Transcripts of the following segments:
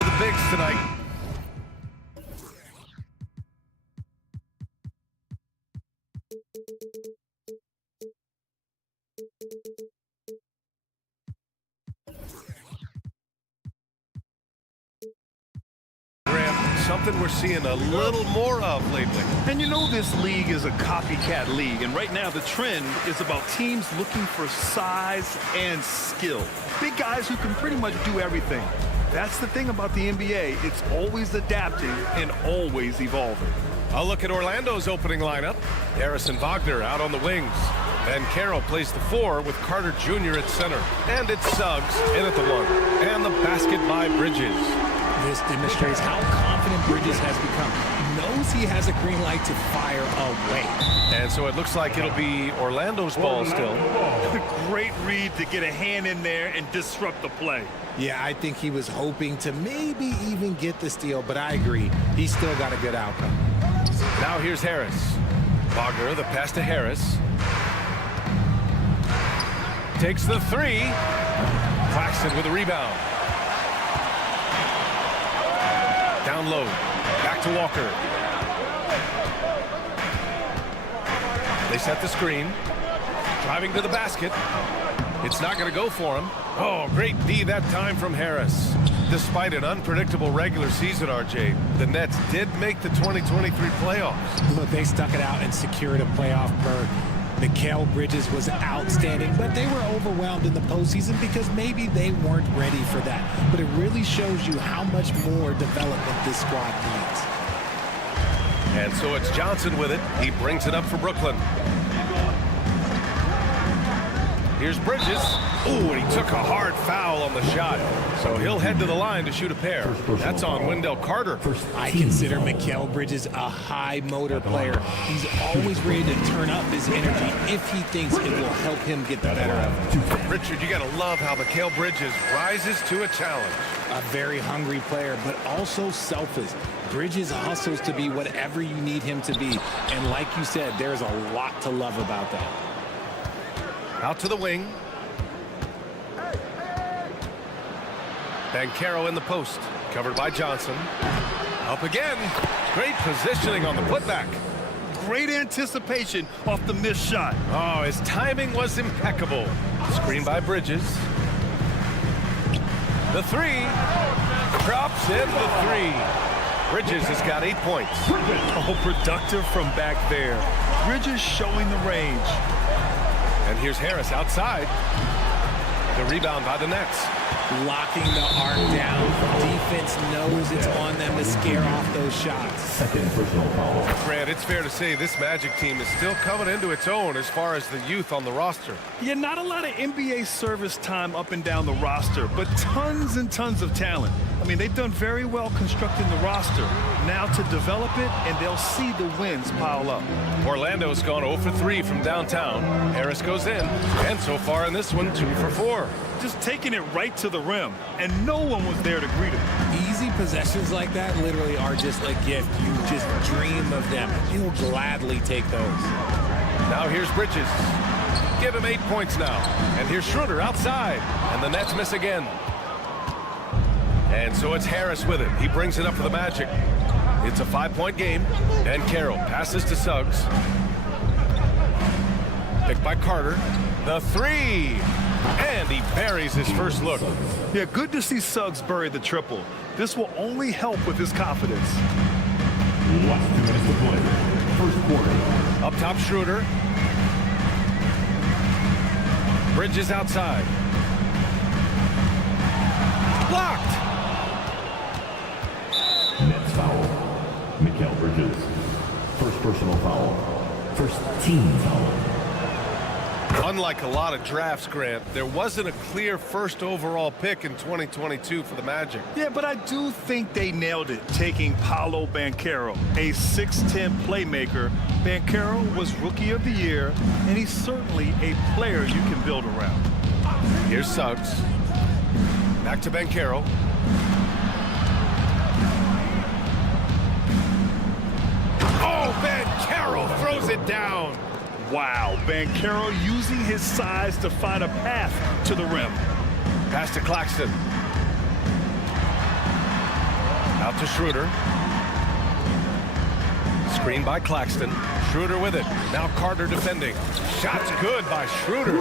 The bigs tonight. Something we're seeing a little more of lately. And you know this league is a copycat league, and right now the trend is about teams looking for size and skill. Big guys who can pretty much do everything. That's the thing about the NBA. It's always adapting and always evolving. I'll look at Orlando's opening lineup. Harrison Wagner out on the wings. Ben Carroll plays the 4 with Carter Jr. at center. And it's Suggs in at the 1. And the basket by Bridges. This demonstrates how confident Bridges has become. He knows he has a green light to fire away. And so it looks like it'll be Orlando's ball still. Great read to get a hand in there and disrupt the play. Yeah, I think he was hoping to maybe even get the steal, but I agree. He still got a good outcome. Now here's Harris. Wagner, the pass to Harris. Takes the 3. Claxton with a rebound. Down low. Back to Walker. They set the screen. Driving to the basket. It's not going to go for him. Oh, great D that time from Harris. Despite an unpredictable regular season, RJ, the Nets did make the 2023 playoffs. Look, they stuck it out and secured a playoff berth. Mikal Bridges was outstanding, but they were overwhelmed in the postseason because maybe they weren't ready for that. But it really shows you how much more development this squad needs. And so it's Johnson with it. He brings it up for Brooklyn. Here's Bridges. Ooh, and he took a hard foul on the shot. So he'll head to the line to shoot a pair. That's on Wendell Carter. I consider Mikal Bridges a high motor player. He's always ready to turn up his energy if he thinks it will help him get the better of it. Richard, you got to love how Mikal Bridges rises to a challenge. A very hungry player, but also selfless. Bridges hustles to be whatever you need him to be. And like you said, there's a lot to love about that. Out to the wing. Banchero in the post. Covered by Johnson. Up again. Great positioning on the putback. Great anticipation off the missed shot. Oh, his timing was impeccable. Screen by Bridges. The 3. Drops in the 3. Bridges has got 8 points. Oh, productive from back there. Bridges showing the range. And here's Harris outside. The rebound by the Nets. Locking the arc down. Defense knows it's on them to scare off those shots. Second personal foul. Grant, it's fair to say this Magic team is still coming into its own as far as the youth on the roster. Yeah, not a lot of NBA service time up and down the roster, but tons and tons of talent. I mean, they've done very well constructing the roster. Now to develop it, and they'll see the wins pile up. Orlando's gone 0 for 3 from downtown. Harris goes in, and so far in this one, 2 for 4. Just taking it right to the rim, and no one was there to greet him. Easy possessions like that literally are just a gift. You just dream of them. You'll gladly take those. Now here's Bridges. Give him 8 points now. And here's Schroeder outside, and the Nets miss again. And so it's Harris with it. He brings it up for the Magic. It's a 5-point game. And Carroll passes to Suggs. Picked by Carter. The 3. And he buries his first look. Yeah, good to see Suggs bury the triple. This will only help with his confidence. Last 2 minutes to play. First quarter. Up top, Schroeder. Bridges outside. Blocked. Nets foul. Mikal Bridges. First personal foul. First team foul. Unlike a lot of drafts, Grant, there wasn't a clear first overall pick in 2022 for the Magic. Yeah, but I do think they nailed it, taking Paolo Banchero, a 6'10 playmaker. Banchero was Rookie of the Year, and he's certainly a player you can build around. Here's Suggs. Back to Banchero. Oh, Banchero throws it down. Wow, Banchero using his size to find a path to the rim. Pass to Claxton. Out to Schroeder. Screen by Claxton. Schroeder with it. Now Carter defending. Shot's good by Schroeder.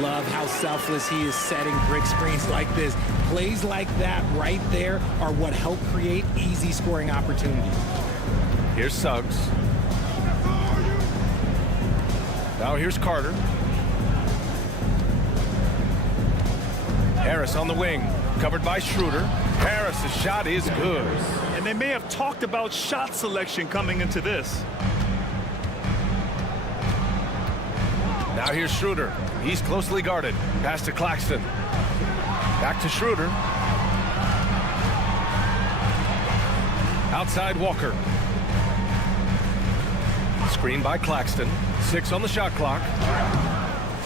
Love how selfless he is setting brick screens like this. Plays like that right there are what help create easy scoring opportunities. Here's Suggs. Now here's Carter. Harris on the wing, covered by Schroeder. Harris's shot is good. And they may have talked about shot selection coming into this. Now here's Schroeder. He's closely guarded. Pass to Claxton. Back to Schroeder. Outside Walker. Screen by Claxton. 6 on the shot clock.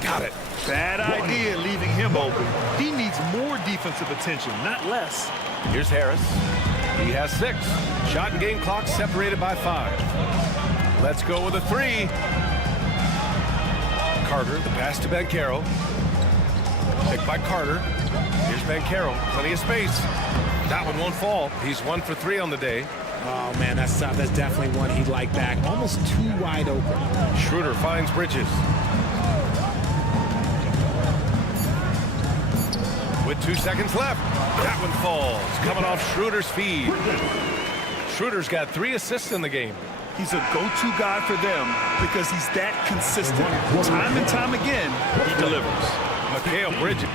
Got it. Bad idea leaving him open. He needs more defensive attention, not less. Here's Harris. He has 6. Shot and game clock separated by 5. Let's go with a 3. Carter, the pass to Banchero. Picked by Carter. Here's Banchero. Plenty of space. That one won't fall. He's 1 for 3 on the day. Oh, man, that's tough. That's definitely one he'd like back. Almost too wide open. Schroeder finds Bridges. With 2 seconds left. That one falls. Coming off Schroeder's feed. Schroeder's got 3 assists in the game. He's a go-to guy for them because he's that consistent. Time and time again, he delivers. Mikal Bridges.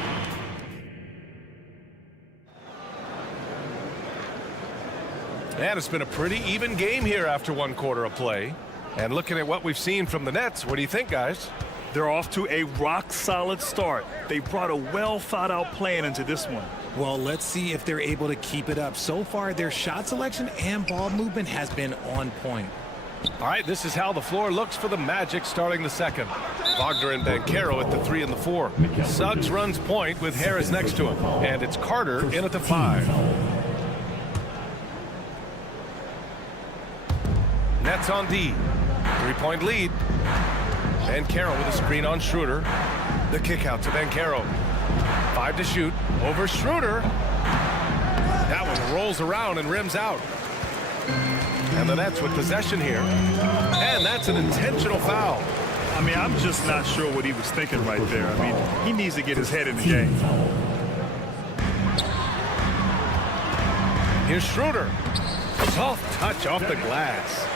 And it's been a pretty even game here after 1 quarter of play. And looking at what we've seen from the Nets, what do you think, guys? They're off to a rock-solid start. They brought a well-thought-out plan into this one. Well, let's see if they're able to keep it up. So far, their shot selection and ball movement has been on point. All right, this is how the floor looks for the Magic starting the second. Wagner and Banchero at the 3 and the 4. Suggs runs point with Harris next to him. And it's Carter in at the 5. Nets on D. 3-point lead. Banchero with a screen on Schroeder. The kick out to Banchero. 5 to shoot. Over Schroeder. That one rolls around and rims out. And the Nets with possession here. And that's an intentional foul. I mean, I'm just not sure what he was thinking right there. I mean, he needs to get his head in the game. Here's Schroeder. Soft touch off the glass.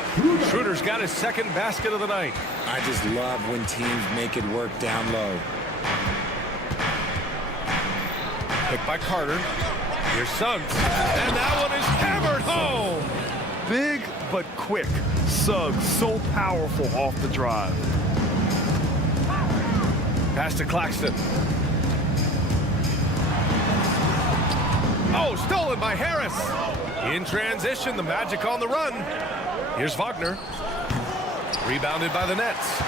Schroeder's got his 2nd basket of the night. I just love when teams make it work down low. Picked by Carter. Here's Suggs. And that one is hammered home. Big but quick. Suggs so powerful off the drive. Pass to Claxton. Oh, stolen by Harris. In transition, the Magic on the run. Here's Wagner. Rebounded by the Nets.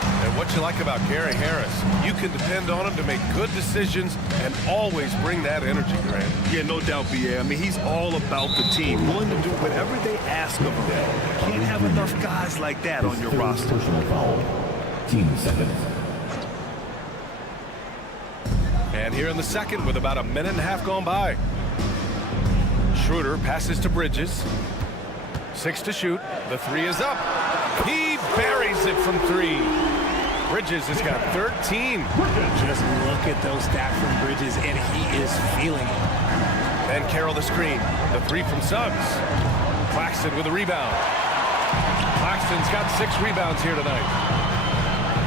And what you like about Gary Harris, you can depend on him to make good decisions and always bring that energy, Grant. Yeah, no doubt, B.A. I mean, he's all about the team, willing to do whatever they ask of him. You can't have enough guys like that on your roster. Personal foul. Team 7. And here in the second with about a minute and a half gone by. Schroeder passes to Bridges. 6 to shoot. The 3 is up. He buries it from 3. Bridges has got 13. Just look at those stats from Bridges, and he is feeling it. And Carroll the screen. The 3 from Suggs. Claxton with a rebound. Claxton's got 6 rebounds here tonight.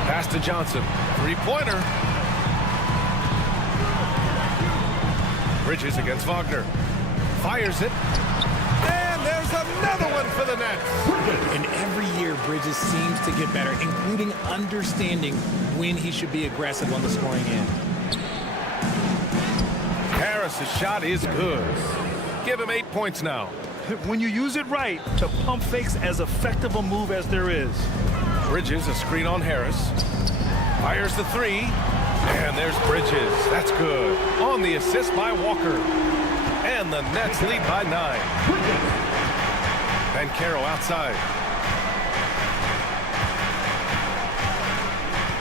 Pass to Johnson. 3-pointer. Bridges against Wagner. Fires it. And there's another one for the Nets. And every year, Bridges seems to get better, including understanding when he should be aggressive on the scoring end. Harris's shot is good. Give him 8 points now. When you use it right, the pump fake's as effective a move as there is. Bridges, a screen on Harris. Fires the three. And there's Bridges. That's good. On the assist by Walker. And the Nets lead by 9. Banchero outside.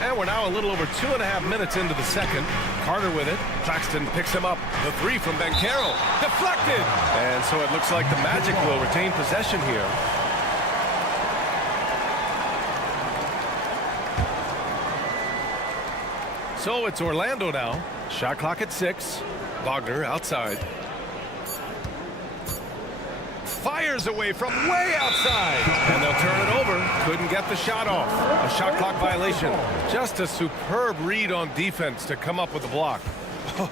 And we're now a little over 2.5 minutes into the second. Carter with it. Claxton picks him up. The three from Banchero. Deflected. And so it looks like the Magic will retain possession here. So it's Orlando now. Shot clock at 6. Wagner outside. Fires away from way outside. And they'll turn it over. Couldn't get the shot off. A shot clock violation. Just a superb read on defense to come up with the block.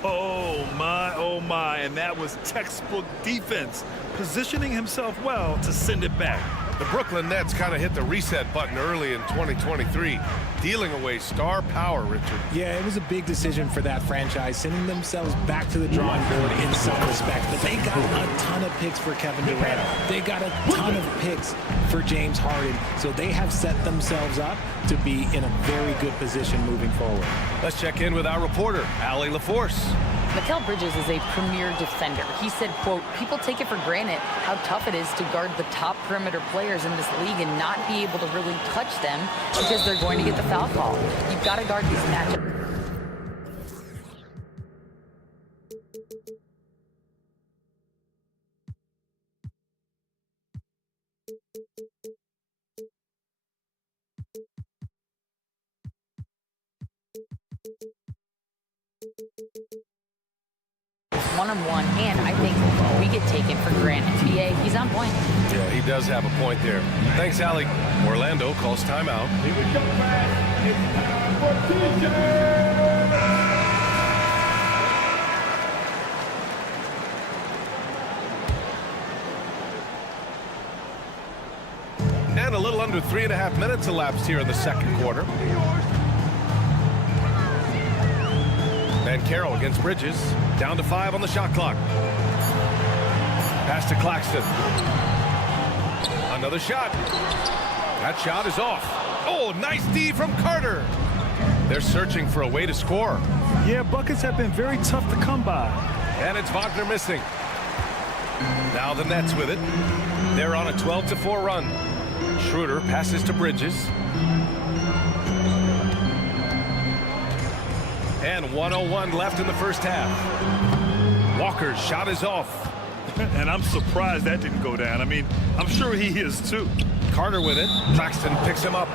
Oh my, and that was textbook defense. Positioning himself well to send it back. The Brooklyn Nets kind of hit the reset button early in 2023, dealing away star power, Richard. Yeah, it was a big decision for that franchise, sending themselves back to the drawing board in some respects. But they got a ton of picks for Kevin Durant. They got a ton of picks for James Harden. So they have set themselves up to be in a very good position moving forward. Let's check in with our reporter, Allie LaForce. Mikal Bridges is a premier defender. He said, quote, people take it for granted how tough it is to guard the top perimeter players in this league and not be able to really touch them because they're going to get the foul call. You've got to guard these matchups. One-on-one, and I think we get taken for granted. BA, he's on point. Yeah, he does have a point there. Thanks, Allie. Orlando calls timeout. And a little under 3.5 minutes elapsed here in the second quarter. Banchero against Bridges. Down to 5 on the shot clock. Pass to Claxton. Another shot. That shot is off. Oh, nice D from Carter. They're searching for a way to score. Yeah, buckets have been very tough to come by. And it's Wagner missing. Now the Nets with it. They're on a 12-4 run. Schroeder passes to Bridges. And 1:01 left in the first half. Walker's shot is off. And I'm surprised that didn't go down. I mean, I'm sure he is too. Carter with it. Claxton picks him up.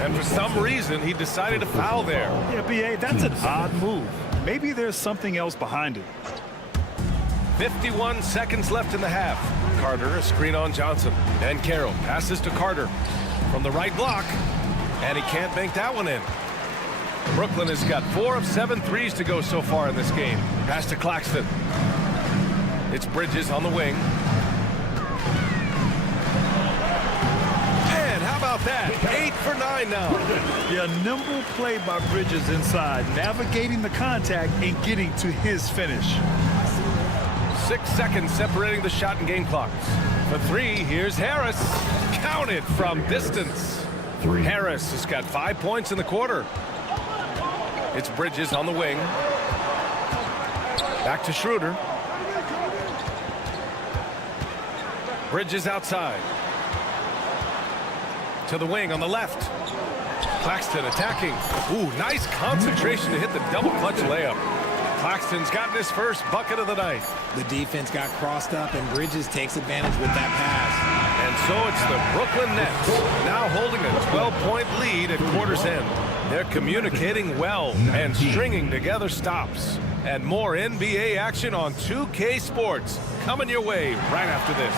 And for some reason, he decided to foul there. Yeah, BA, that's an odd move. Maybe there's something else behind it. 51 seconds left in the half. Carter, a screen on Johnson. And Banchero passes to Carter from the right block. And he can't bank that one in. Brooklyn has got 4 of 7 threes to go so far in this game. Pass to Claxton. It's Bridges on the wing. And how about that? 8 for 9 now. Yeah, nimble play by Bridges inside, navigating the contact and getting to his finish. 6 seconds separating the shot and game clocks. For 3, here's Harris. Counted from distance. Harris has got 5 points in the quarter. It's Bridges on the wing. Back to Schroeder. Bridges outside. To the wing on the left. Claxton attacking. Ooh, nice concentration to hit the double clutch layup. Claxton's gotten his first bucket of the night. The defense got crossed up, and Bridges takes advantage with that pass. And so it's the Brooklyn Nets now holding a 12-point lead at quarter's end. They're communicating well and stringing together stops. And more NBA action on 2K Sports coming your way right after this.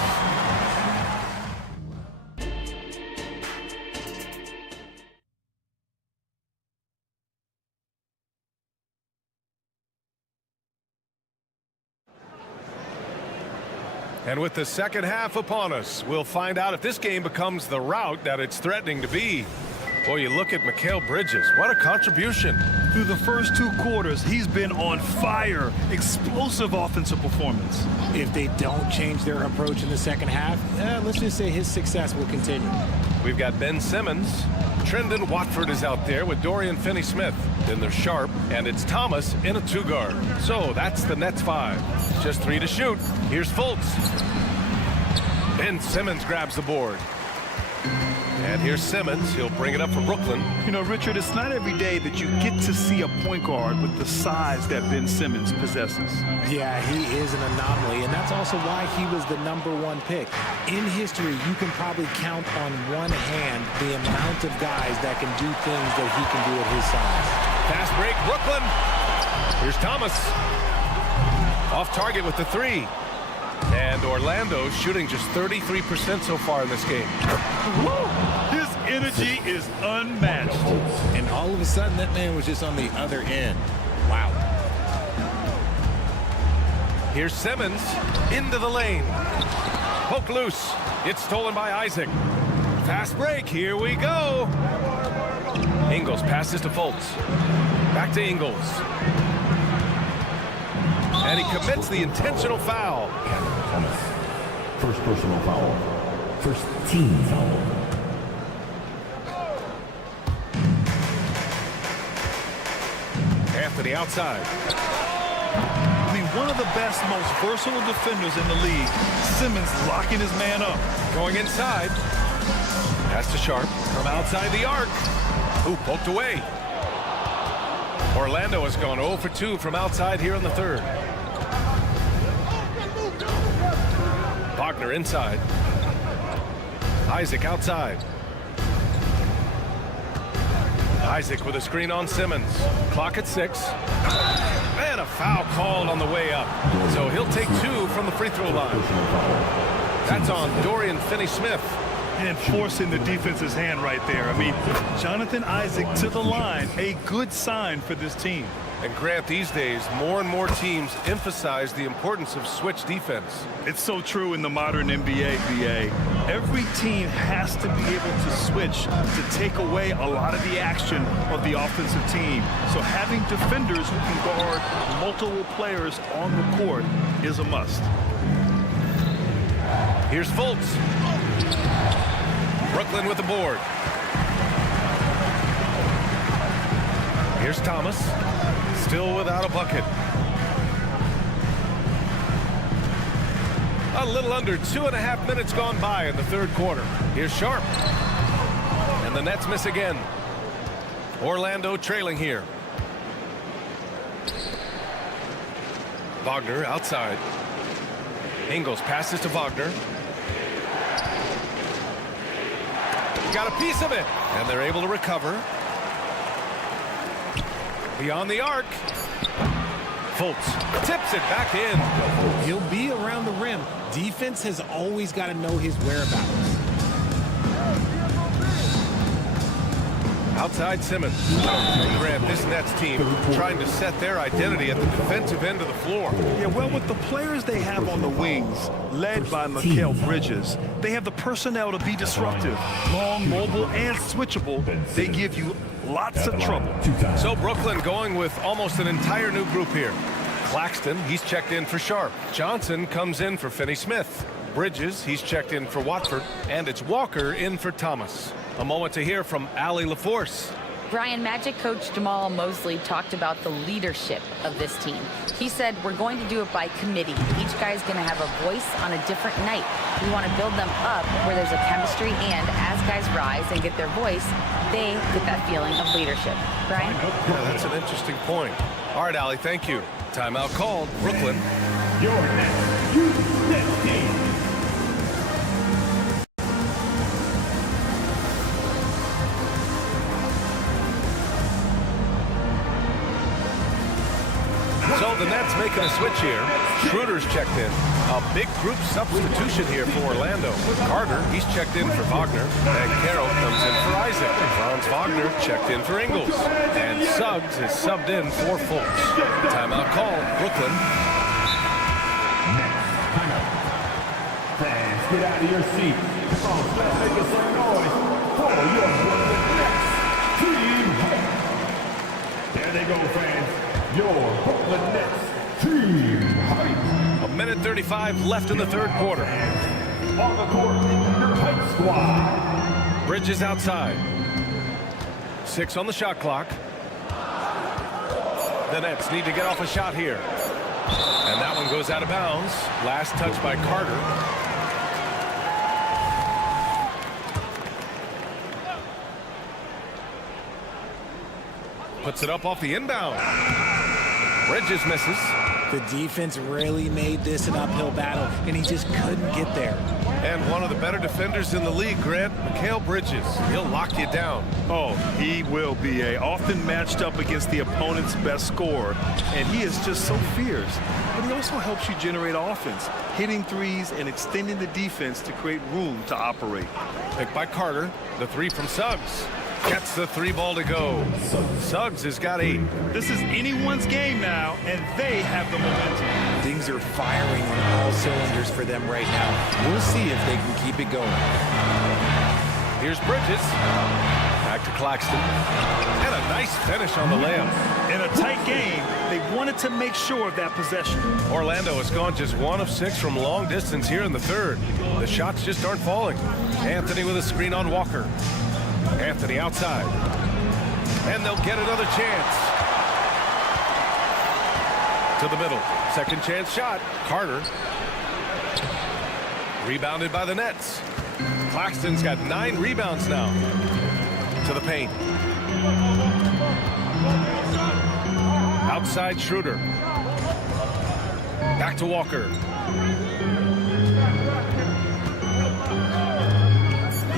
And with the second half upon us, we'll find out if this game becomes the rout that it's threatening to be. Boy, you look at Mikal Bridges. What a contribution. Through the first 2 quarters, he's been on fire. Explosive offensive performance. If they don't change their approach in the second half, let's just say his success will continue. We've got Ben Simmons. Trendon Watford is out there with Dorian Finney-Smith. Then there's Sharp, and it's Thomas in a 2-guard. So that's the Nets 5. Just 3 to shoot. Here's Fultz. Ben Simmons grabs the board. And here's Simmons. He'll bring it up for Brooklyn. You know, Richard, it's not every day that you get to see a point guard with the size that Ben Simmons possesses. Yeah, he is an anomaly, and that's also why he was the #1 pick. In history, you can probably count on one hand the amount of guys that can do things that he can do at his size. Fast break, Brooklyn. Here's Thomas. Off target with the 3. And Orlando shooting just 33% so far in this game. His energy is unmatched. And all of a sudden, that man was just on the other end. Wow. Here's Simmons into the lane. Poke loose. It's stolen by Isaac. Fast break. Here we go. Ingles passes to Fultz. Back to Ingles. And he commits the intentional foul. Thomas. First personal foul. First team foul. Anthony outside. I mean, one of the best, most versatile defenders in the league. Simmons locking his man up. Going inside. Pass to Sharp from outside the arc. Ooh, poked away. Orlando has gone 0 for 2 from outside here in the 3rd. Wagner inside. Isaac outside. Isaac with a screen on Simmons. Clock at 6. And a foul called on the way up. So he'll take 2 from the free throw line. That's on Dorian Finney-Smith. And forcing the defense's hand right there. I mean, Jonathan Isaac to the line. A good sign for this team. And Grant, these days, more and more teams emphasize the importance of switch defense. It's so true in the modern NBA, BA. Every team has to be able to switch to take away a lot of the action of the offensive team. So having defenders who can guard multiple players on the court is a must. Here's Fultz. Brooklyn with the board. Here's Thomas. Still without a bucket. A little under 2.5 minutes gone by in the 3rd quarter. Here's Sharp. And the Nets miss again. Orlando trailing here. Wagner outside. Ingles passes to Wagner. Got a piece of it. And they're able to recover. Beyond the arc. Fultz tips it back in. He'll be around the rim. Defense has always got to know his whereabouts. Outside Simmons. Grant, this Nets team trying to set their identity at the defensive end of the floor. Yeah, well, with the players they have on the wings, led by Mikal Bridges, they have the personnel to be disruptive. Long, mobile, and switchable. They give you lots of trouble. So Brooklyn going with almost an entire new group here. Claxton, he's checked in for Sharp. Johnson comes in for Finney-Smith. Bridges, he's checked in for Watford. And it's Walker in for Thomas. A moment to hear from Allie LaForce. Brian, Magic coach Jamal Mosley talked about the leadership of this team. He said, we're going to do it by committee. Each guy's going to have a voice on a different night. We want to build them up where there's a chemistry, and as guys rise and get their voice, they get that feeling of leadership. Brian? Yeah, that's an interesting point. All right, Allie, thank you. Timeout called. Brooklyn. Your next Nets team. So the Nets making a switch here. Schroeder's checked in. A big group substitution here for Orlando. Carter, he's checked in for Wagner. And Carroll comes in for Isaac. Franz Wagner checked in for Ingles. And Suggs is subbed in for Fultz. Timeout call, Brooklyn. get out of your seat. Come on, start making some noise for your Brooklyn Nets team. There they go, fans. Your Brooklyn Nets team hype. A minute 35 left in the third quarter. On the court, your hype squad. Bridges outside. 6 on the shot clock. The Nets need to get off a shot here. And that one goes out of bounds. Last touch by Carter. Puts it up off the inbound. Bridges misses. The defense really made this an uphill battle, and he just couldn't get there. And one of the better defenders in the league, Grant, Mikal Bridges. He'll lock you down. Oh, he will be often matched up against the opponent's best scorer, and he is just so fierce. But he also helps you generate offense, hitting threes and extending the defense to create room to operate. Picked by Carter. The 3 from Suggs. Gets the 3 ball to go. Suggs has got 8. This is anyone's game now, and they have the momentum. Things are firing on all cylinders for them right now. We'll see if they can keep it going. Here's Bridges. Back to Claxton. And a nice finish on the layup. In a tight game, they wanted to make sure of that possession. Orlando has gone just 1 of 6 from long distance here in the third. The shots just aren't falling. Anthony with a screen on Walker. Anthony outside. And they'll get another chance. To the middle. Second chance shot. Carter. Rebounded by the Nets. Claxton's got 9 rebounds now. To the paint. Outside Schroeder. Back to Walker.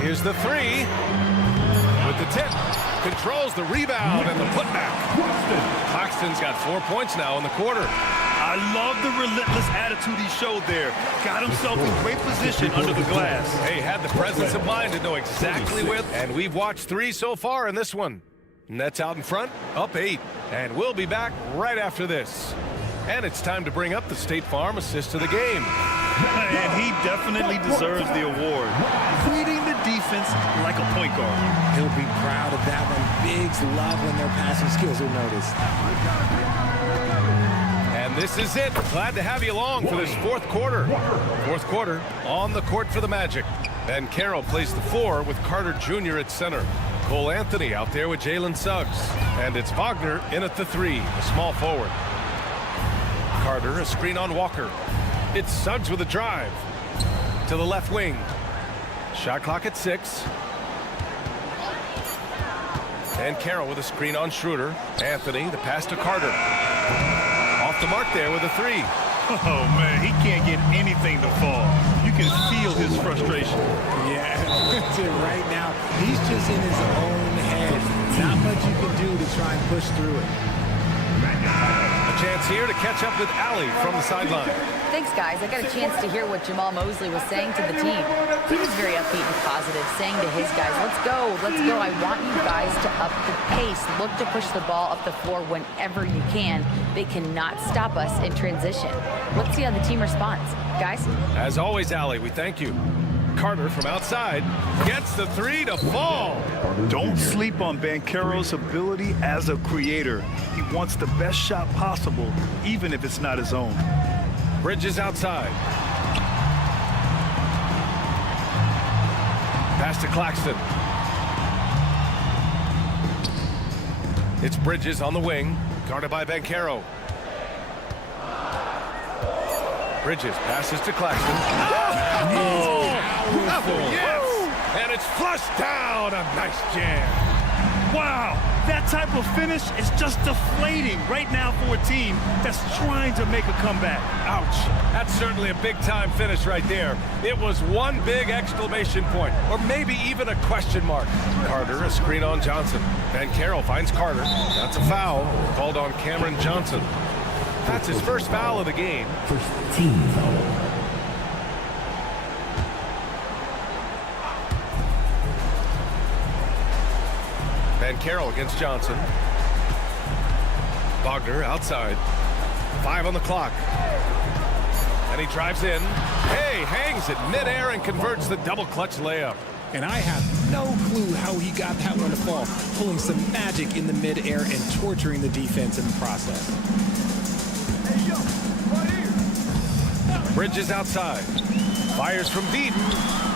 Here's the 3. With the tip. Controls the rebound and the putback. Claxton's got 4 points now in the quarter. I love the relentless attitude he showed there. Got himself in great position under the glass. Hey, had the presence of mind to know exactly where. And we've watched 3 so far in this one. Nets out in front, up 8. And we'll be back right after this. And it's time to bring up the State Farm assist of the game. And he definitely deserves the award. Reading the defense like a point guard. He'll be proud of that one. Bigs love when their passing skills are noticed. And this is it. Glad to have you along for this fourth quarter. Fourth quarter on the court for the Magic. Ben Carroll plays the 4 with Carter Jr. at center. Cole Anthony out there with Jalen Suggs. And it's Wagner in at the 3, a small forward. Carter, a screen on Walker. It's Suggs with a drive. To the left wing. Shot clock at 6. And Carroll with a screen on Schroeder. Anthony, the pass to Carter. Off the mark there with a 3. Oh, man, he can't get anything to fall. You can feel his frustration. Yeah, that's it right now. He's just in his own head. Not much you can do to try and push through it. A chance here to catch up with Allie from the sideline. Thanks, guys. I got a chance to hear what Jamal Mosley was saying to the team. He was very upbeat and positive, saying to his guys, let's go, let's go. I want you guys to up the pace. Look to push the ball up the floor whenever you can. They cannot stop us in transition. Let's see how the team responds. Guys? As always, Allie, we thank you. Carter from outside gets the 3 to fall. Don't sleep on Banchero's ability as a creator. He wants the best shot possible, even if it's not his own. Bridges outside. Pass to Claxton. It's Bridges on the wing, guarded by Banchero. Bridges passes to Claxton. Yes! And it's flushed down. A nice jam. Wow, that type of finish is just deflating right now for a team that's trying to make a comeback. Ouch. That's certainly a big-time finish right there. It was one big exclamation point, or maybe even a question mark. Carter, a screen on Johnson. Banchero finds Carter. That's a foul called on Cameron Johnson. That's his first foul of the game. First team foul. Banchero against Johnson. Wagner outside. 5 on the clock. And he drives in. Hey, hangs it midair and converts the double clutch layup. And I have no clue how he got that one to fall, pulling some magic in the midair and torturing the defense in the process. Bridges outside. Fires from deep.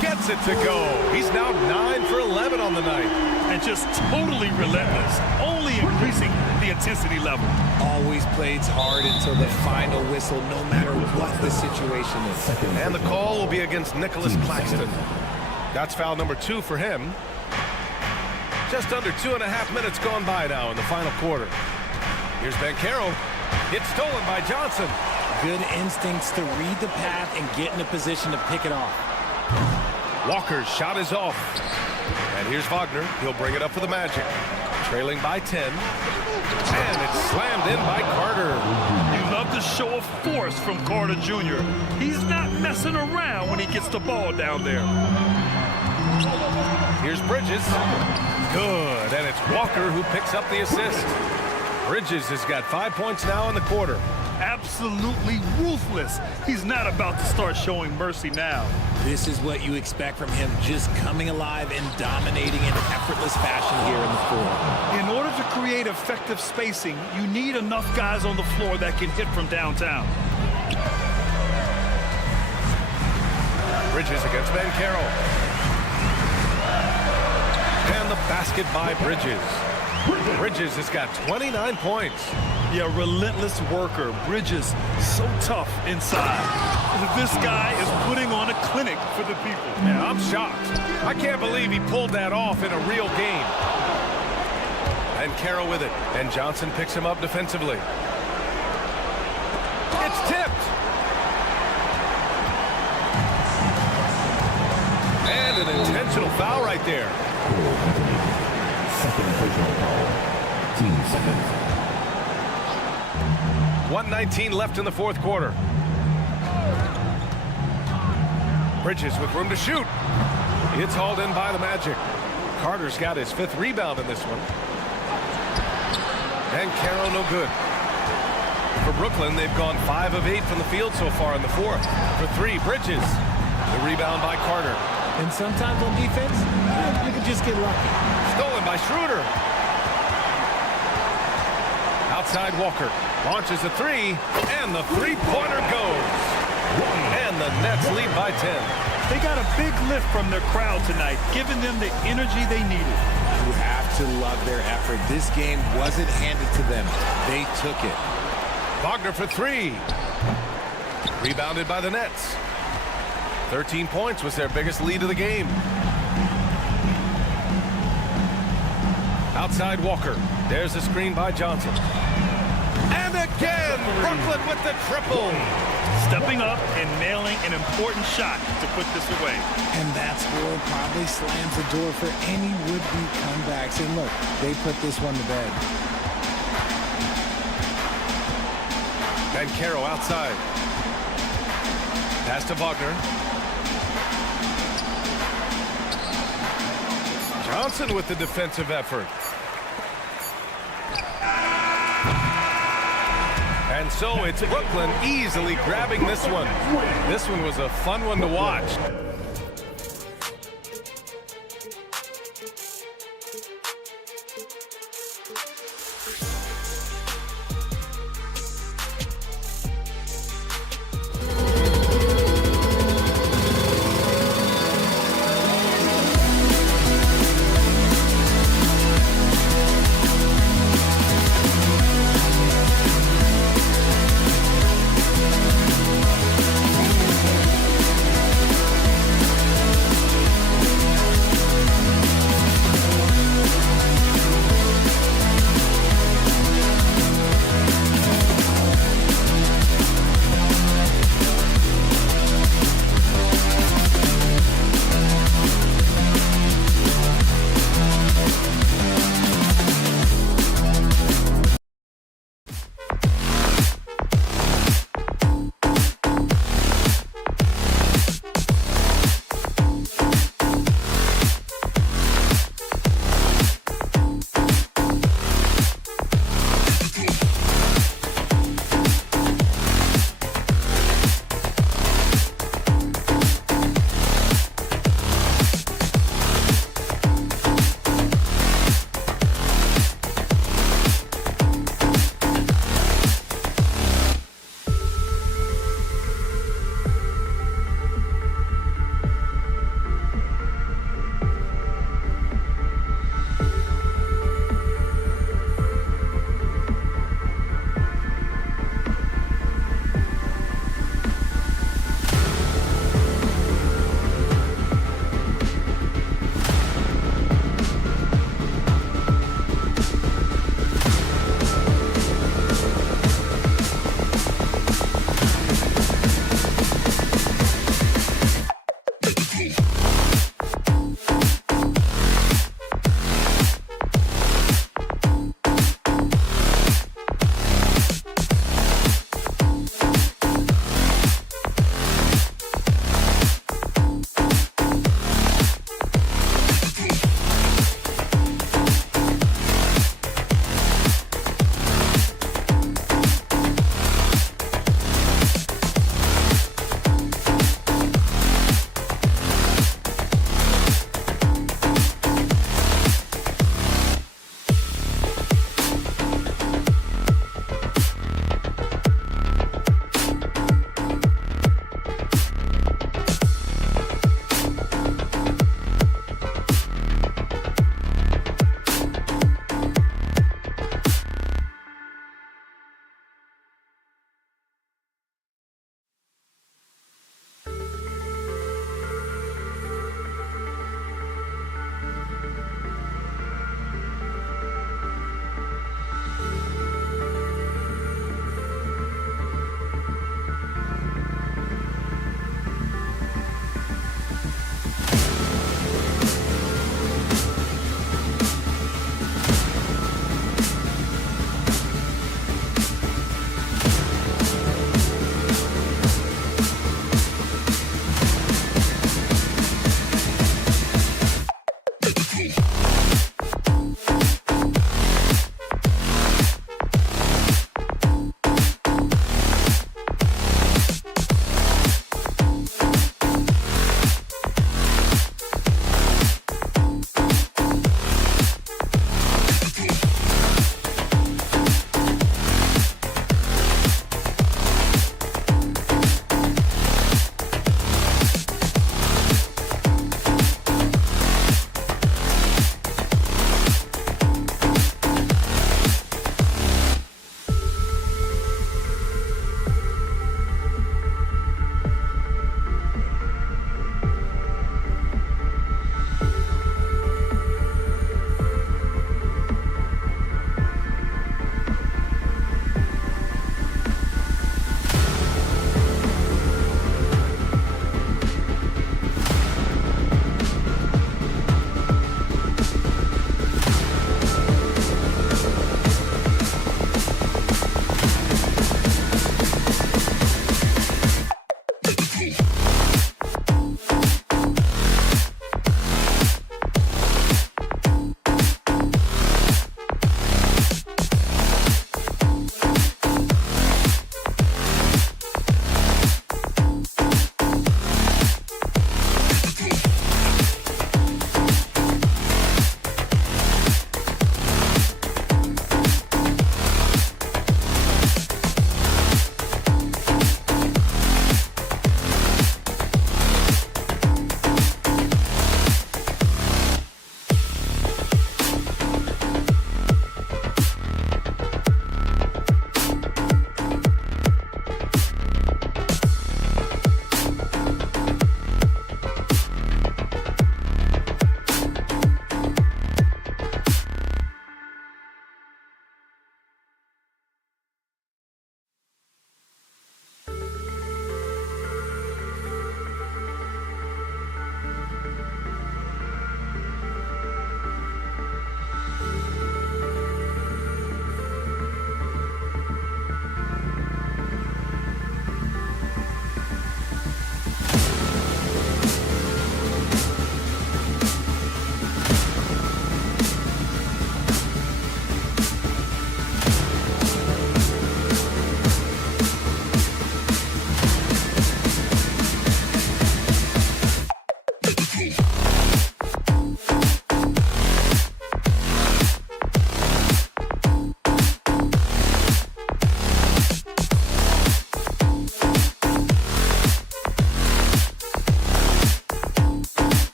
Gets it to go. He's now 9 for 11 on the night. And just totally relentless, only increasing the intensity level. Always plays hard until the final whistle, no matter what the situation is. And the call will be against Nicholas Claxton. That's foul number 2 for him. Just under 2.5 minutes gone by now in the final quarter. Here's Banchero. It's stolen by Johnson. Good instincts to read the path and get in a position to pick it off. Walker's shot is off. And here's Wagner. He'll bring it up for the Magic. Trailing by 10. And it's slammed in by Carter. You love the show of force from Carter Jr. He's not messing around when he gets the ball down there. Here's Bridges. Good. And it's Walker who picks up the assist. Bridges has got 5 points now in the quarter. Absolutely ruthless. He's not about to start showing mercy now. This is what you expect from him, just coming alive and dominating in effortless fashion here in the floor. In order to create effective spacing, you need enough guys on the floor that can hit from downtown. Bridges against Banchero. And the basket by Bridges. Bridges has got 29 points. Yeah, relentless worker. Bridges, so tough inside. This guy is putting on a clinic for the people. Yeah, I'm shocked. I can't believe he pulled that off in a real game. And Carroll with it. And Johnson picks him up defensively. It's tipped. And an intentional foul right there. Second personal foul. Team seconds. 1:19 left in the fourth quarter. Bridges with room to shoot. It's hauled in by the Magic. Carter's got his 5th rebound in this one. And Caro no good. For Brooklyn, they've gone 5 of 8 from the field so far in the fourth. For 3, Bridges. The rebound by Carter. And sometimes on defense, you can just get lucky. Stolen by Schroeder. Outside Walker. Launches a 3. And the three-pointer goes. And the Nets lead by 10. They got a big lift from their crowd tonight, giving them the energy they needed. You have to love their effort. This game wasn't handed to them. They took it. Wagner for 3. Rebounded by the Nets. 13 points was their biggest lead of the game. Outside Walker. There's a screen by Johnson. And again, Brooklyn with the triple. Stepping up and nailing an important shot to put this away. And that score probably slams the door for any would-be comebacks. And look, they put this one to bed. And Caro outside. Pass to Wagner. Johnson with the defensive effort. And so it's Brooklyn easily grabbing this one. This one was a fun one to watch.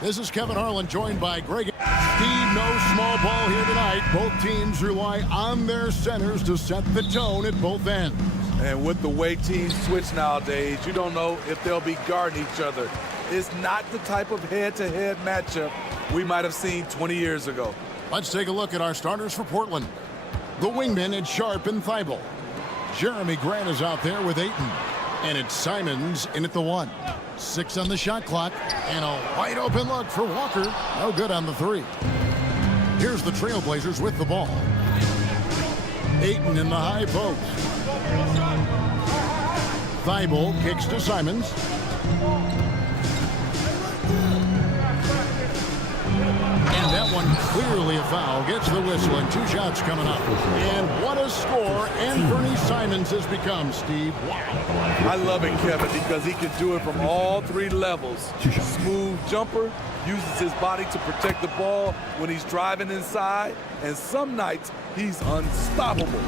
This is Kevin Harlan, joined by Greg. Steve, no small ball here tonight. Both teams rely on their centers to set the tone at both ends. And with the way teams switch nowadays, you don't know if they'll be guarding each other. It's not the type of head-to-head matchup we might have seen 20 years ago. Let's take a look at our starters for Portland. The wingmen, it's Sharp and Thibault. Jeremy Grant is out there with Ayton. And it's Simons in at the 1. 6 on the shot clock. And a wide open look for Walker. No good on the 3. Here's the Trailblazers with the ball. Ayton in the high post. Thibault kicks to Simons. And that one clearly a foul. Gets the whistle and 2 shots coming up. And what a score Anthony Simons has become, Steve. Wow. I love it, Kevin, because he can do it from all 3 levels. Smooth jumper, uses his body to protect the ball when he's driving inside, and some nights he's unstoppable.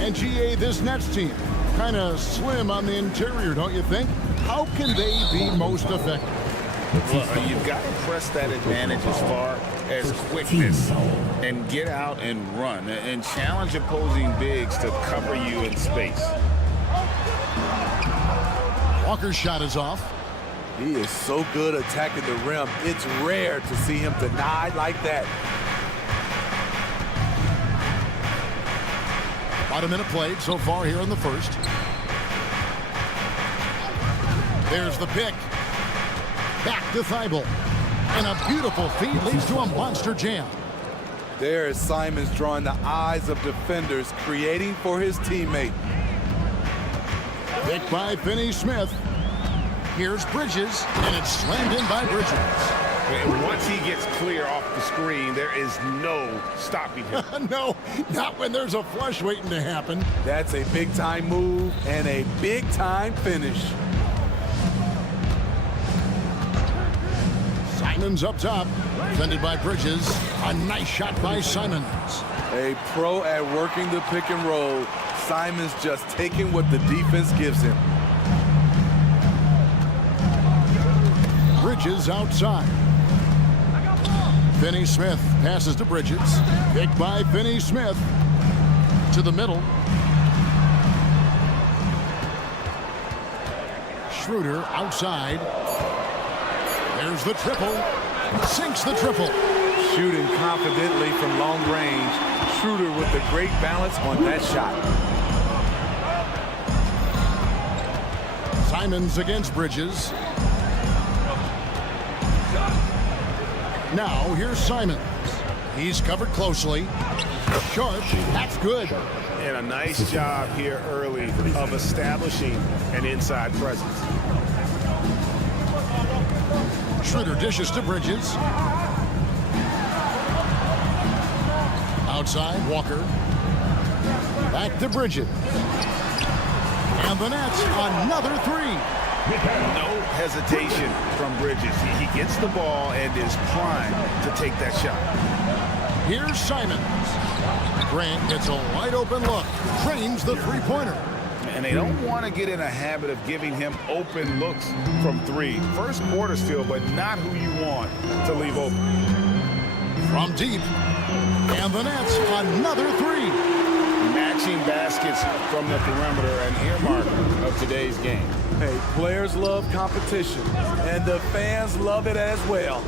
And GA, this Nets team, kind of slim on the interior, don't you think? How can they be most effective? Well, you've got to press that advantage as far as quickness and get out and run and challenge opposing bigs to cover you in space. Walker's shot is off. He is so good attacking the rim. It's rare to see him denied like that. About a minute played so far here in the first. There's the pick. Back to Thibault. And a beautiful feed leads to a monster jam. There is Simons drawing the eyes of defenders, creating for his teammate. Pick by Finney-Smith. Here's Bridges, and it's slammed in by Bridges. And once he gets clear off the screen, there is no stopping him. No, not when there's a flush waiting to happen. That's a big-time move and a big-time finish. Simons up top, defended by Bridges. A nice shot by Simons. A pro at working the pick and roll. Simons just taking what the defense gives him. Bridges outside. Finney-Smith passes to Bridges. Picked by Finney-Smith. To the middle. Schroeder outside. There's the triple. Sinks the triple. Shooting confidently from long range. Schroeder with the great balance on that shot. Simons against Bridges. Now here's Simons. He's covered closely. Sharp, that's good. And a nice job here early of establishing an inside presence. Schroeder dishes to Bridges. Outside, Walker. Back to Bridges. And the Nets, another 3. No hesitation from Bridges. He gets the ball and is primed to take that shot. Here's Simons. Grant gets a wide open look. Trains the 3-pointer. And they don't want to get in a habit of giving him open looks from 3. First quarter still, but not who you want to leave open. From deep. And the Nets, another 3. Matching baskets from the perimeter, an earmark of today's game. Hey, players love competition, and the fans love it as well.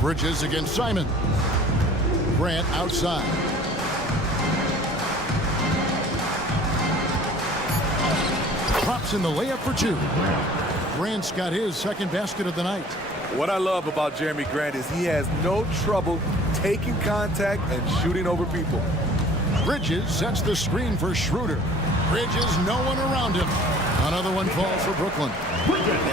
Bridges against Simon. Grant outside. Drops in the layup for 2. Grant's got his second basket of the night. What I love about Jeremy Grant is he has no trouble taking contact and shooting over people. Bridges sets the screen for Schroeder. Bridges, no one around him. Another one falls for Brooklyn.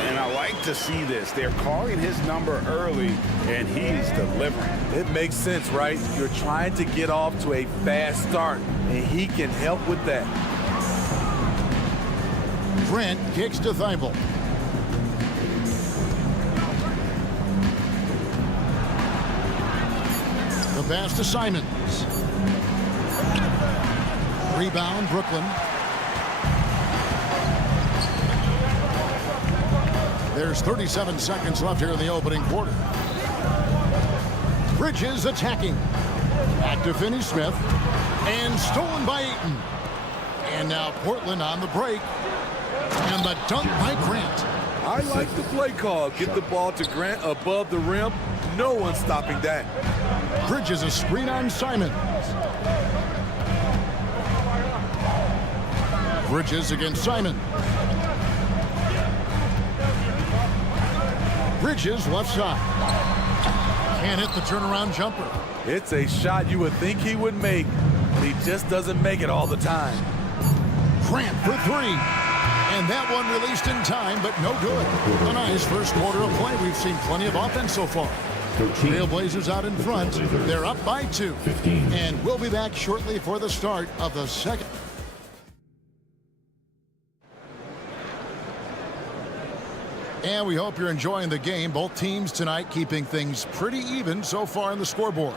And I like to see this. They're calling his number early, and he's delivering. It makes sense, right? You're trying to get off to a fast start, and he can help with that. Grant kicks to Thibault. The pass to Simons. Rebound, Brooklyn. There's 37 seconds left here in the opening quarter. Bridges attacking. Back to Finney-Smith. And stolen by Ayton. And now Portland on the break. And the dunk by Grant. I like the play call. Get the ball to Grant above the rim. No one's stopping that. Bridges a screen on Simon. Bridges against Simon. Bridges left side. Can't hit the turnaround jumper. It's a shot you would think he would make, but he just doesn't make it all the time. Grant for three. And that one released in time, but no good. A nice first quarter of play. We've seen plenty of offense so far. Trailblazers out in front. They're up by 2. And we'll be back shortly for the start of the second. And we hope you're enjoying the game. Both teams tonight keeping things pretty even so far on the scoreboard.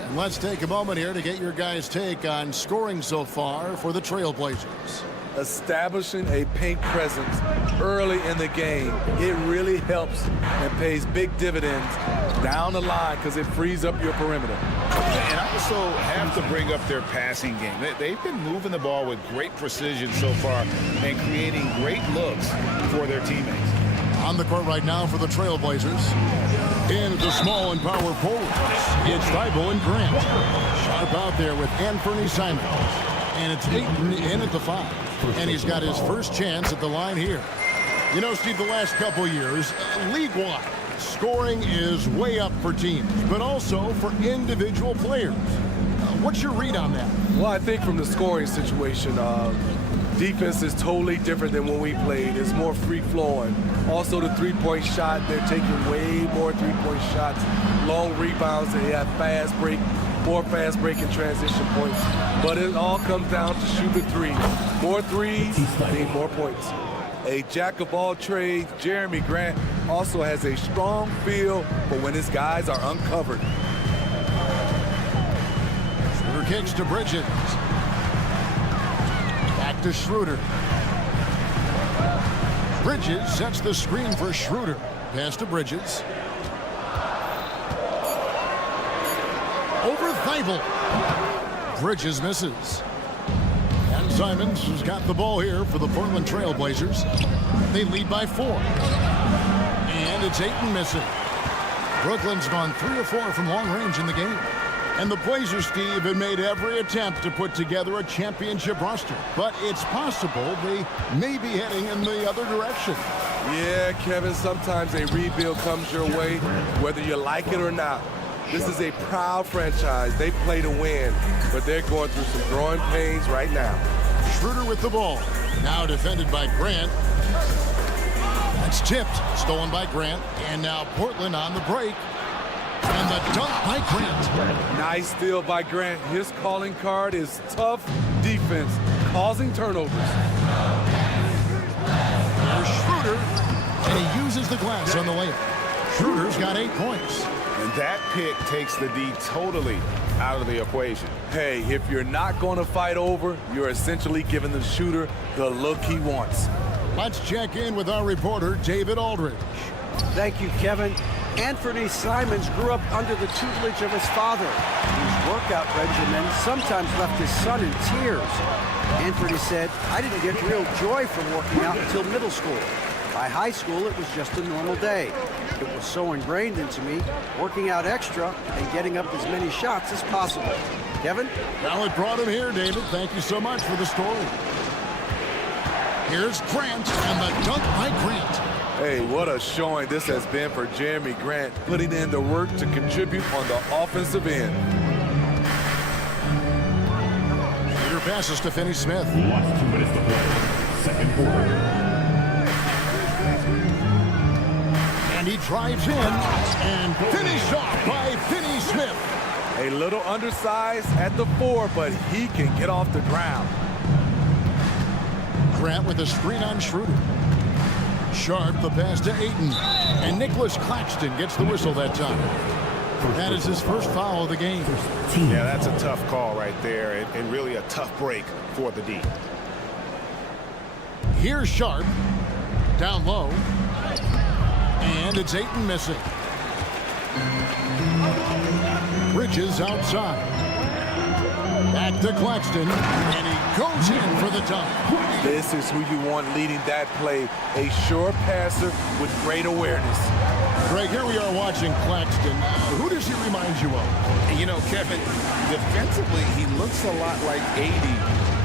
And let's take a moment here to get your guys' take on scoring so far for the Trailblazers. Establishing a paint presence early in the game, it really helps and pays big dividends down the line because it frees up your perimeter. And I also have to bring up their passing game. They've been moving the ball with great precision so far and creating great looks for their teammates. On the court right now for the Trailblazers. In the small and power forwards, it's Thibault and Grant. Sharp out there with Anthony Simons. And it's Ayton in at the 5. And he's got his first chance at the line here. You know, Steve, the last couple years, league-wide, scoring is way up for teams, but also for individual players. What's your read on that? Well, I think from the scoring situation, defense is totally different than when we played. It's more free-flowing. Also, the three-point shot, they're taking way more three-point shots, long rebounds, they have fast break, more fast break and transition points. But it all comes down to shoot the three. More threes mean more points. A jack of all trades, Jeremy Grant also has a strong feel for when his guys are uncovered. Schroeder kicks to Bridges. Back to Schroeder. Bridges sets the screen for Schroeder. Pass to Bridges. Over Thibault. Bridges misses. And Simons has got the ball here for the Portland Trailblazers. They lead by 4. And it's Ayton missing. Brooklyn's gone 3 or 4 from long range in the game. And the Blazers, Steve, have made every attempt to put together a championship roster. But it's possible they may be heading in the other direction. Yeah, Kevin, sometimes a rebuild comes your way, whether you like it or not. This is a proud franchise. They play to win, but they're going through some growing pains right now. Schroeder with the ball. Now defended by Grant. That's tipped. Stolen by Grant. And now Portland on the break. And the dunk by Grant. Nice steal by Grant. His calling card is tough defense, causing turnovers. There's Schroeder. And he uses the glass on the layup. Schroeder's got 8 points. And that pick takes the D totally out of the equation. Hey, if you're not going to fight over, you're essentially giving the shooter the look he wants. Let's check in with our reporter, David Aldridge. Thank you, Kevin. Anthony Simons grew up under the tutelage of his father, whose workout regimen sometimes left his son in tears. Anthony said, "I didn't get real joy from working out until middle school. By high school, it was just a normal day. It was so ingrained into me, working out extra and getting up as many shots as possible." Kevin? Well, it brought him here, David. Thank you so much for the story. Here's Grant, and the dunk by Grant. Hey, what a showing this has been for Jeremy Grant, putting in the work to contribute on the offensive end. Schroeder passes to Finney-Smith. Last 2 minutes to play. Second quarter. And he drives in and finished off by Finney-Smith. A little undersized at the 4, but he can get off the ground. Grant with a screen on Schroeder. Sharp the pass to Ayton. And Nicholas Claxton gets the whistle that time. That is his first foul of the game. Yeah, that's a tough call right there, and really a tough break for the D. Here's Sharp. Down low. And it's Ayton missing. Bridges outside. Back to Claxton. And he goes in for the dunk. This is who you want leading that play. A sure passer with great awareness. Greg, here we are watching Claxton. Who does he remind you of? You know, Kevin, defensively, he looks a lot like 80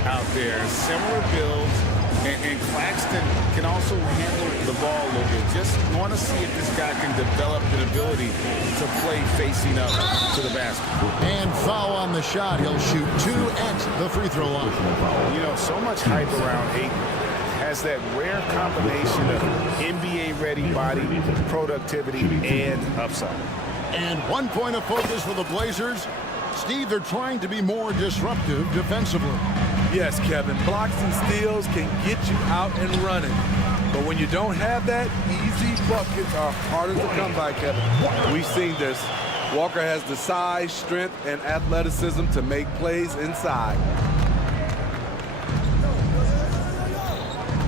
out there. Similar builds. And Claxton can also handle the ball a little bit. Just want to see if this guy can develop an ability to play facing up to the basket. And foul on the shot. He'll shoot 2 at the free throw line. You know, so much hype around Ayton. Has that rare combination of NBA-ready body, productivity, and upside. And 1 point of focus for the Blazers. Steve, they're trying to be more disruptive defensively. Yes, Kevin, blocks and steals can get you out and running. But when you don't have that, easy buckets are harder to come by, Kevin. We've seen this. Walker has the size, strength, and athleticism to make plays inside.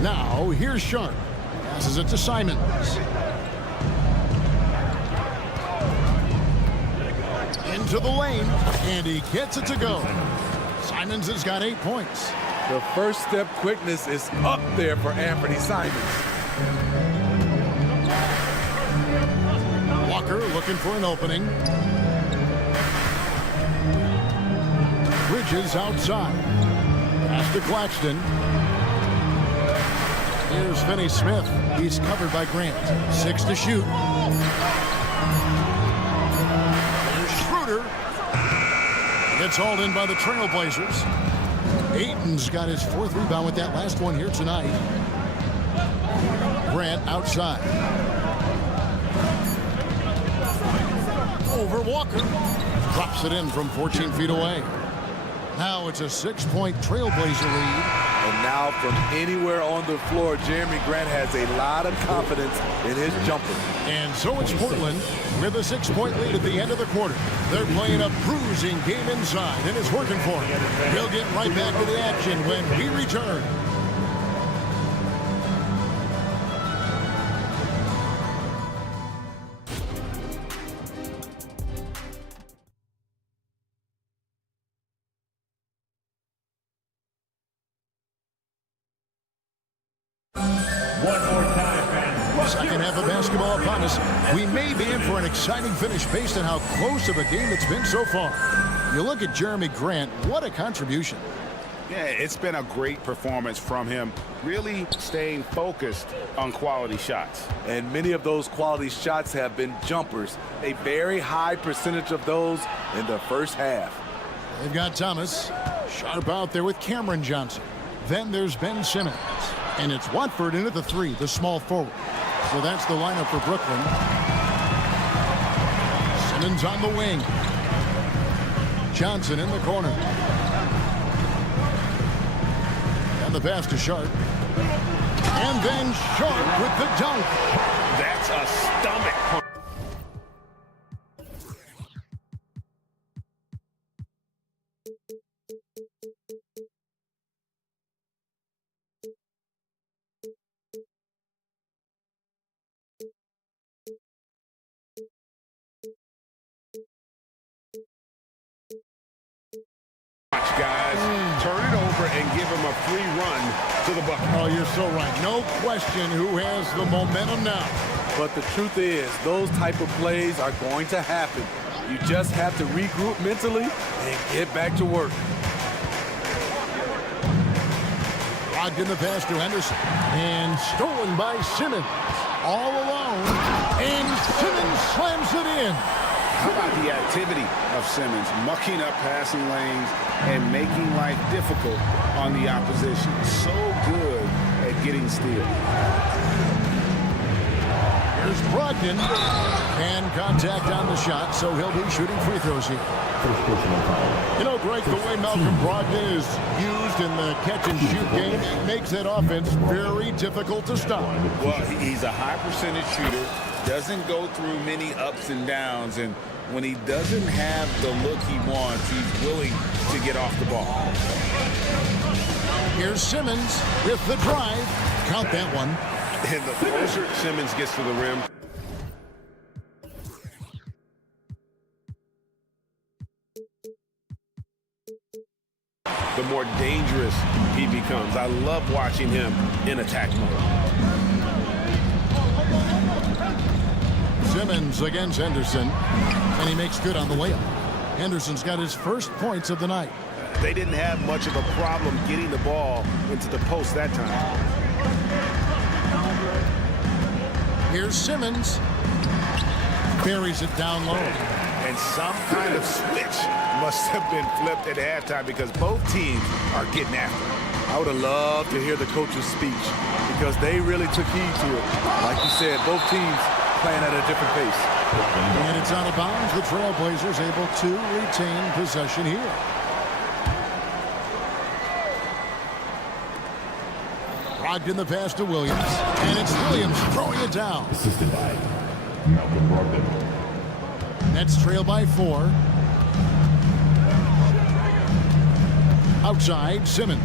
Now, here's Sharp. Passes it to Simons. Into the lane, and he gets it to go. Simons has got 8 points. The first step quickness is up there for Anthony Simons. Walker looking for an opening. Bridges outside. Pass to Claxton. Here's Finney-Smith. He's covered by Grant. 6 to shoot. There's Schroeder. It's hauled in by the Trailblazers. Ayton's got his 4th rebound with that last one here tonight. Grant outside. Over Walker. Drops it in from 14 feet away. Now it's a 6-point Trailblazer lead. And now from anywhere on the floor, Jeremy Grant has a lot of confidence in his jumper. And so it's Portland with a 6-point lead at the end of the quarter. They're playing a bruising game inside, and it's working for them. We'll get right back to the action when we return. Second half of basketball upon us. We may be in for an exciting finish based on how close of a game it's been so far. You look at Jeremy Grant, what a contribution. Yeah, it's been a great performance from him, really staying focused on quality shots. And many of those quality shots have been jumpers. A very high percentage of those in the first half. They've got Thomas. Sharp out there with Cameron Johnson. Then there's Ben Simmons. And it's Watford in at the 3, the small forward. So that's the lineup for Brooklyn. Simmons on the wing. Johnson in the corner. And the pass to Sharp. And then Sharp with the dunk. That's a stomach punch. Guys, turn it over and give him a free run to the bucket. Oh, you're so right. No question who has the momentum now. But the truth is, those type of plays are going to happen. You just have to regroup mentally and get back to work. Brogdon the pass to Henderson. And stolen by Simmons. All alone. And Simmons slams it in. How about the activity of Simmons, mucking up passing lanes and making life difficult on the opposition. So good at getting steals. Here's Brogdon. And contact on the shot, so he'll be shooting free throws here. You know, Greg, the way Malcolm Brogdon is used in the catch-and-shoot game, it makes that offense very difficult to stop. Well, he's a high percentage shooter, doesn't go through many ups and downs, and when he doesn't have the look he wants, he's willing to get off the ball. Here's Simmons with the drive. Count that one. And the closer Simmons gets to the rim, the more dangerous he becomes. I love watching him in attack mode. Simmons against Henderson, and he makes good on the layup. Henderson's got his first points of the night. They didn't have much of a problem getting the ball into the post that time. Here's Simmons. Buries it down low. And some kind of switch must have been flipped at halftime because both teams are getting after it. I would have loved to hear the coach's speech because they really took heed to it. Like you said, both teams playing at a different pace. And it's out of bounds. The Trailblazers able to retain possession here. Brogdon the pass to Williams. And it's Williams throwing it down. Assisted by Malcolm Brogdon. Nets trail by 4. Outside, Simmons.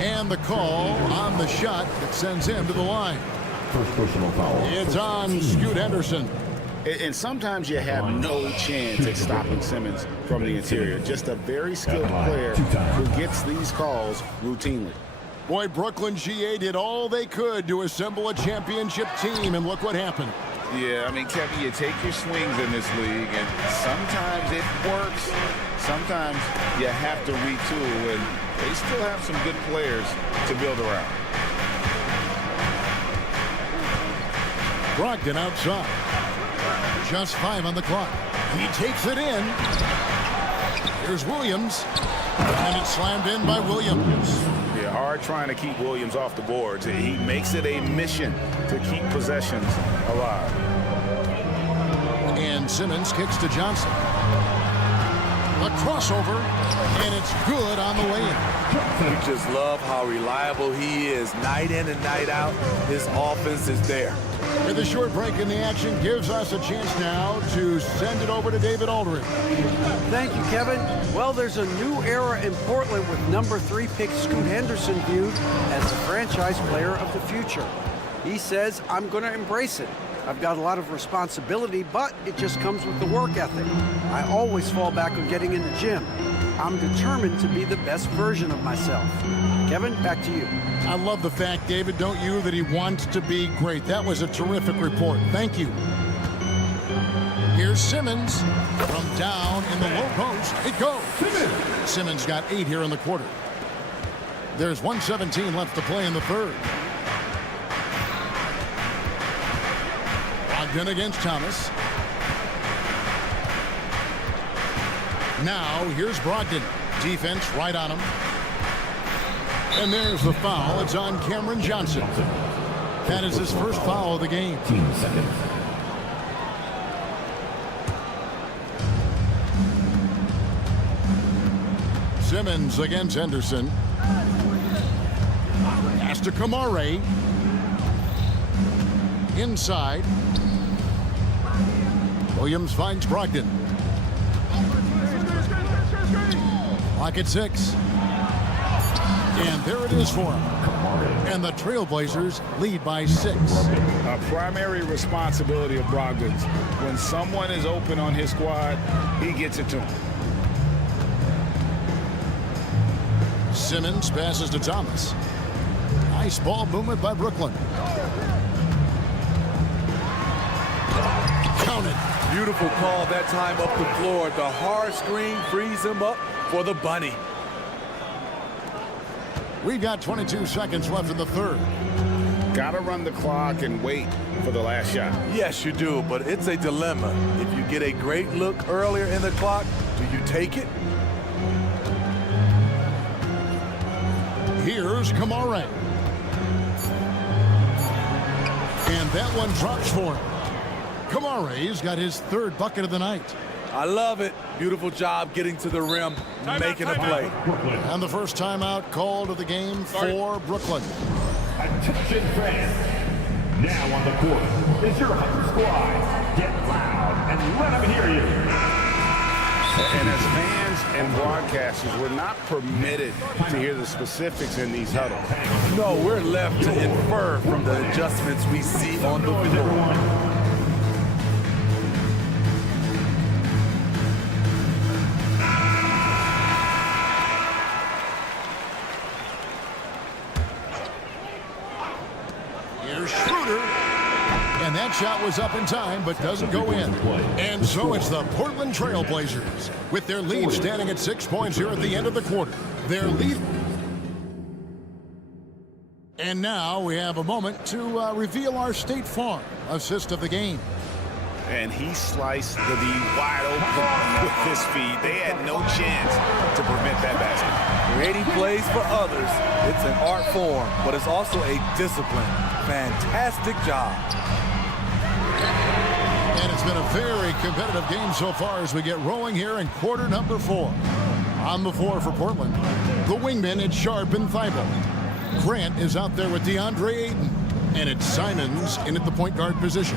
And the call on the shot that sends him to the line. First personal foul. It's on Scoot Henderson. And sometimes you have no chance at stopping Simmons from the interior. Just a very skilled player who gets these calls routinely. Boy, Brooklyn GA did all they could to assemble a championship team, and look what happened. Yeah, I mean, Kevin, you take your swings in this league, and sometimes it works. Sometimes you have to retool, and they still have some good players to build around. Brogdon outside. Just 5 on the clock. He takes it in. Here's Williams. And it's slammed in by Williams. Yeah, hard trying to keep Williams off the boards. He makes it a mission to keep possessions alive. And Simmons kicks to Johnson. A crossover, and it's good on the way in. We just love how reliable he is. Night in and night out, his offense is there. With a short break in the action gives us a chance now to send it over to David Aldridge. Thank you, Kevin. Well, there's a new era in Portland with number 3 pick Scoot Henderson viewed as the franchise player of the future. He says, I'm going to embrace it. I've got a lot of responsibility, but it just comes with the work ethic. I always fall back on getting in the gym. I'm determined to be the best version of myself. Kevin, back to you. I love the fact, David, don't you, that he wants to be great. That was a terrific report. Thank you. Here's Simmons from down in the low post. It goes. Simmons got 8 here in the quarter. There's 1:17 left to play in the third. Brogdon against Thomas. Now here's Brogdon. Defense right on him. And there's the foul. It's on Cameron Johnson. That is his first foul of the game. 15 seconds. Simmons against Henderson. Pass to Kamare. Inside. Williams finds Brogdon. Clock at 6. And there it is for him. And the Trailblazers lead by 6. A primary responsibility of Brogdon's. When someone is open on his squad, he gets it to him. Simmons passes to Thomas. Nice ball movement by Brooklyn. Counted. Beautiful call that time up the floor. The hard screen frees him up for the bunny. We've got 22 seconds left in the third. Gotta run the clock and wait for the last shot. Yes, you do, but it's a dilemma. If you get a great look earlier in the clock, do you take it? Here's Kamare. And that one drops for him. Kamare's got his third bucket of the night. I love it. Beautiful job getting to the rim, making a play. And the first timeout called of the game for Brooklyn. Attention fans. Now on the court is your Hunger Squad. Get loud and let them hear you. And as fans and broadcasters, we're not permitted to hear the specifics in these huddles. No, we're left to infer from the adjustments we see on the floor. And that shot was up in time, but doesn't go in. And so it's the Portland Trail Blazers, with their lead standing at 6 points here at the end of the quarter. Their lead. And now we have a moment to reveal our State Farm assist of the game. And he sliced the D wide open with his feed. They had no chance to prevent that basket. Creating plays for others, it's an art form, but it's also a discipline. Fantastic job. And it's been a very competitive game so far as we get rolling here in quarter number 4. On the floor for Portland, the wingmen, it's Sharp and Thibault. Grant is out there with DeAndre Ayton, and it's Simons in at the point guard position.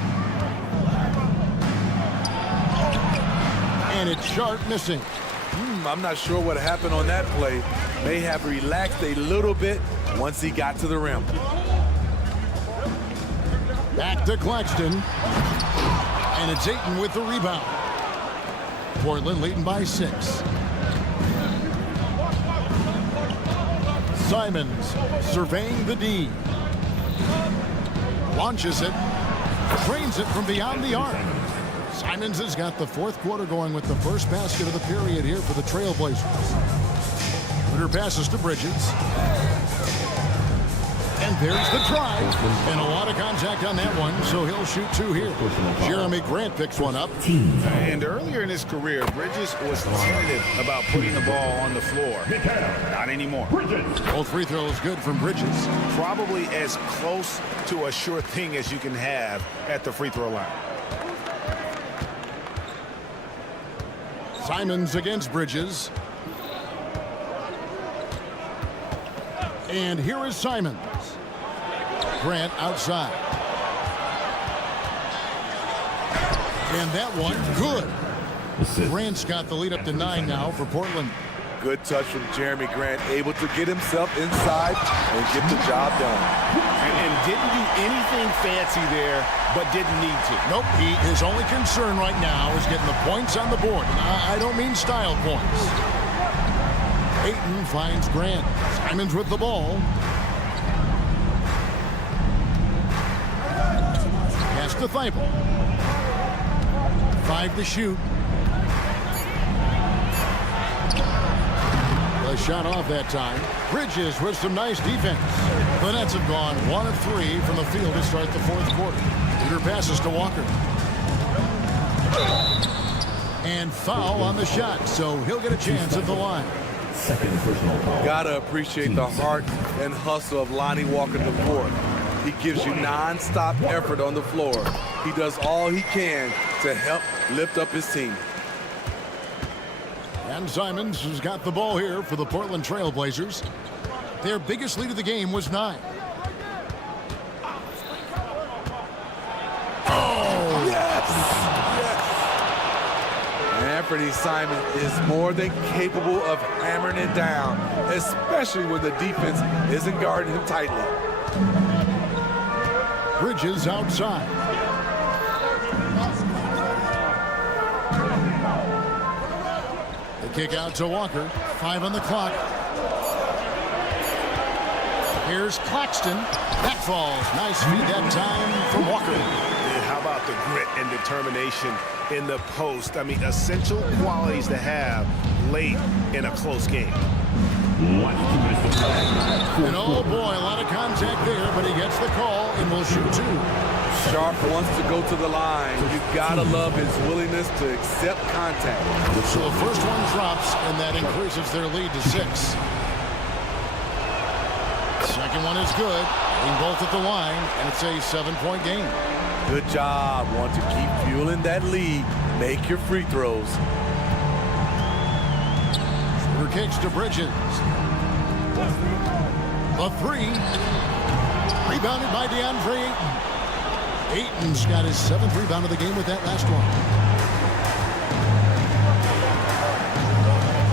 And it's Sharp missing. I'm not sure what happened on that play. May have relaxed a little bit once he got to the rim. Back to Claxton. And it's Ayton with the rebound. Portland leading by 6. Simons surveying the D. Launches it. Drains it from beyond the arc. Simons has got the fourth quarter going with the first basket of the period here for the Trailblazers. Winner passes to Bridges. And there's the drive. And a lot of contact on that one, so he'll shoot 2 here. Jeremy Grant picks one up. And earlier in his career, Bridges was tentative about putting the ball on the floor. Not anymore. Both free throws good from Bridges. Probably as close to a sure thing as you can have at the free throw line. Simons against Bridges. And here is Simons. Grant outside. And that one, good. Grant's got the lead up to 9 now for Portland. Good touch from Jeremy Grant, able to get himself inside and get the job done. And didn't do anything fancy there, but didn't need to. Nope, his only concern right now is getting the points on the board. And I don't mean style points. Ayton finds Grant. Simons with the ball. Pass to Thibault. 5 to shoot. The shot off that time. Bridges with some nice defense. The Nets have gone 1 of 3 from the field to start the fourth quarter. Peter passes to Walker. And foul on the shot, so he'll get a chance at the line. Second personal foul. Gotta appreciate the heart and hustle of Lonnie Walker IV. He gives you non-stop effort on the floor. He does all he can to help lift up his team. And Simons has got the ball here for the Portland Trail Blazers. Their biggest lead of the game was 9. Oh! Yes! Anthony Simons is more than capable of hammering it down, especially when the defense isn't guarding him tightly. Bridges outside. The kick out to Walker. 5 on the clock. Here's Claxton. That falls. Nice feed that time from Walker. How about the grit and determination in the post? I mean, essential qualities to have late in a close game. And oh boy, a lot of contact there, but he gets the call and will shoot 2. Sharp wants to go to the line. You gotta love his willingness to accept contact. So the first one drops, and that increases their lead to 6. Second one is good. Being both at the line, and it's a 7-point game. Good job. Want to keep fueling that lead. Make your free throws. Shooter kicks to Bridges. The 3. Rebounded by DeAndre Ayton. Ayton's got his 7th rebound of the game with that last one.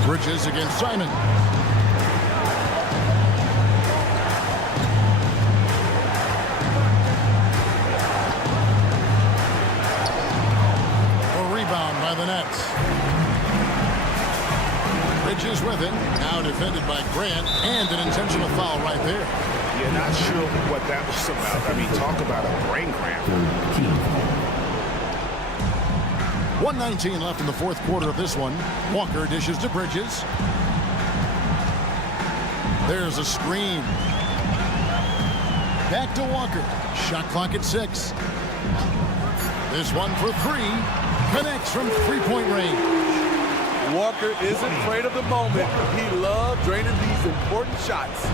Bridges against Simon. A rebound by the Nets. Bridges with it. Now defended by Grant, and an intentional foul right there. You're not sure what that was about. I mean, talk about a brain cramp. 1:19 left in the fourth quarter of this one. Walker dishes to Bridges. There's a screen. Back to Walker. Shot clock at 6. This one for 3. Connects from three-point range. Walker isn't afraid of the moment. He loves draining these important shots.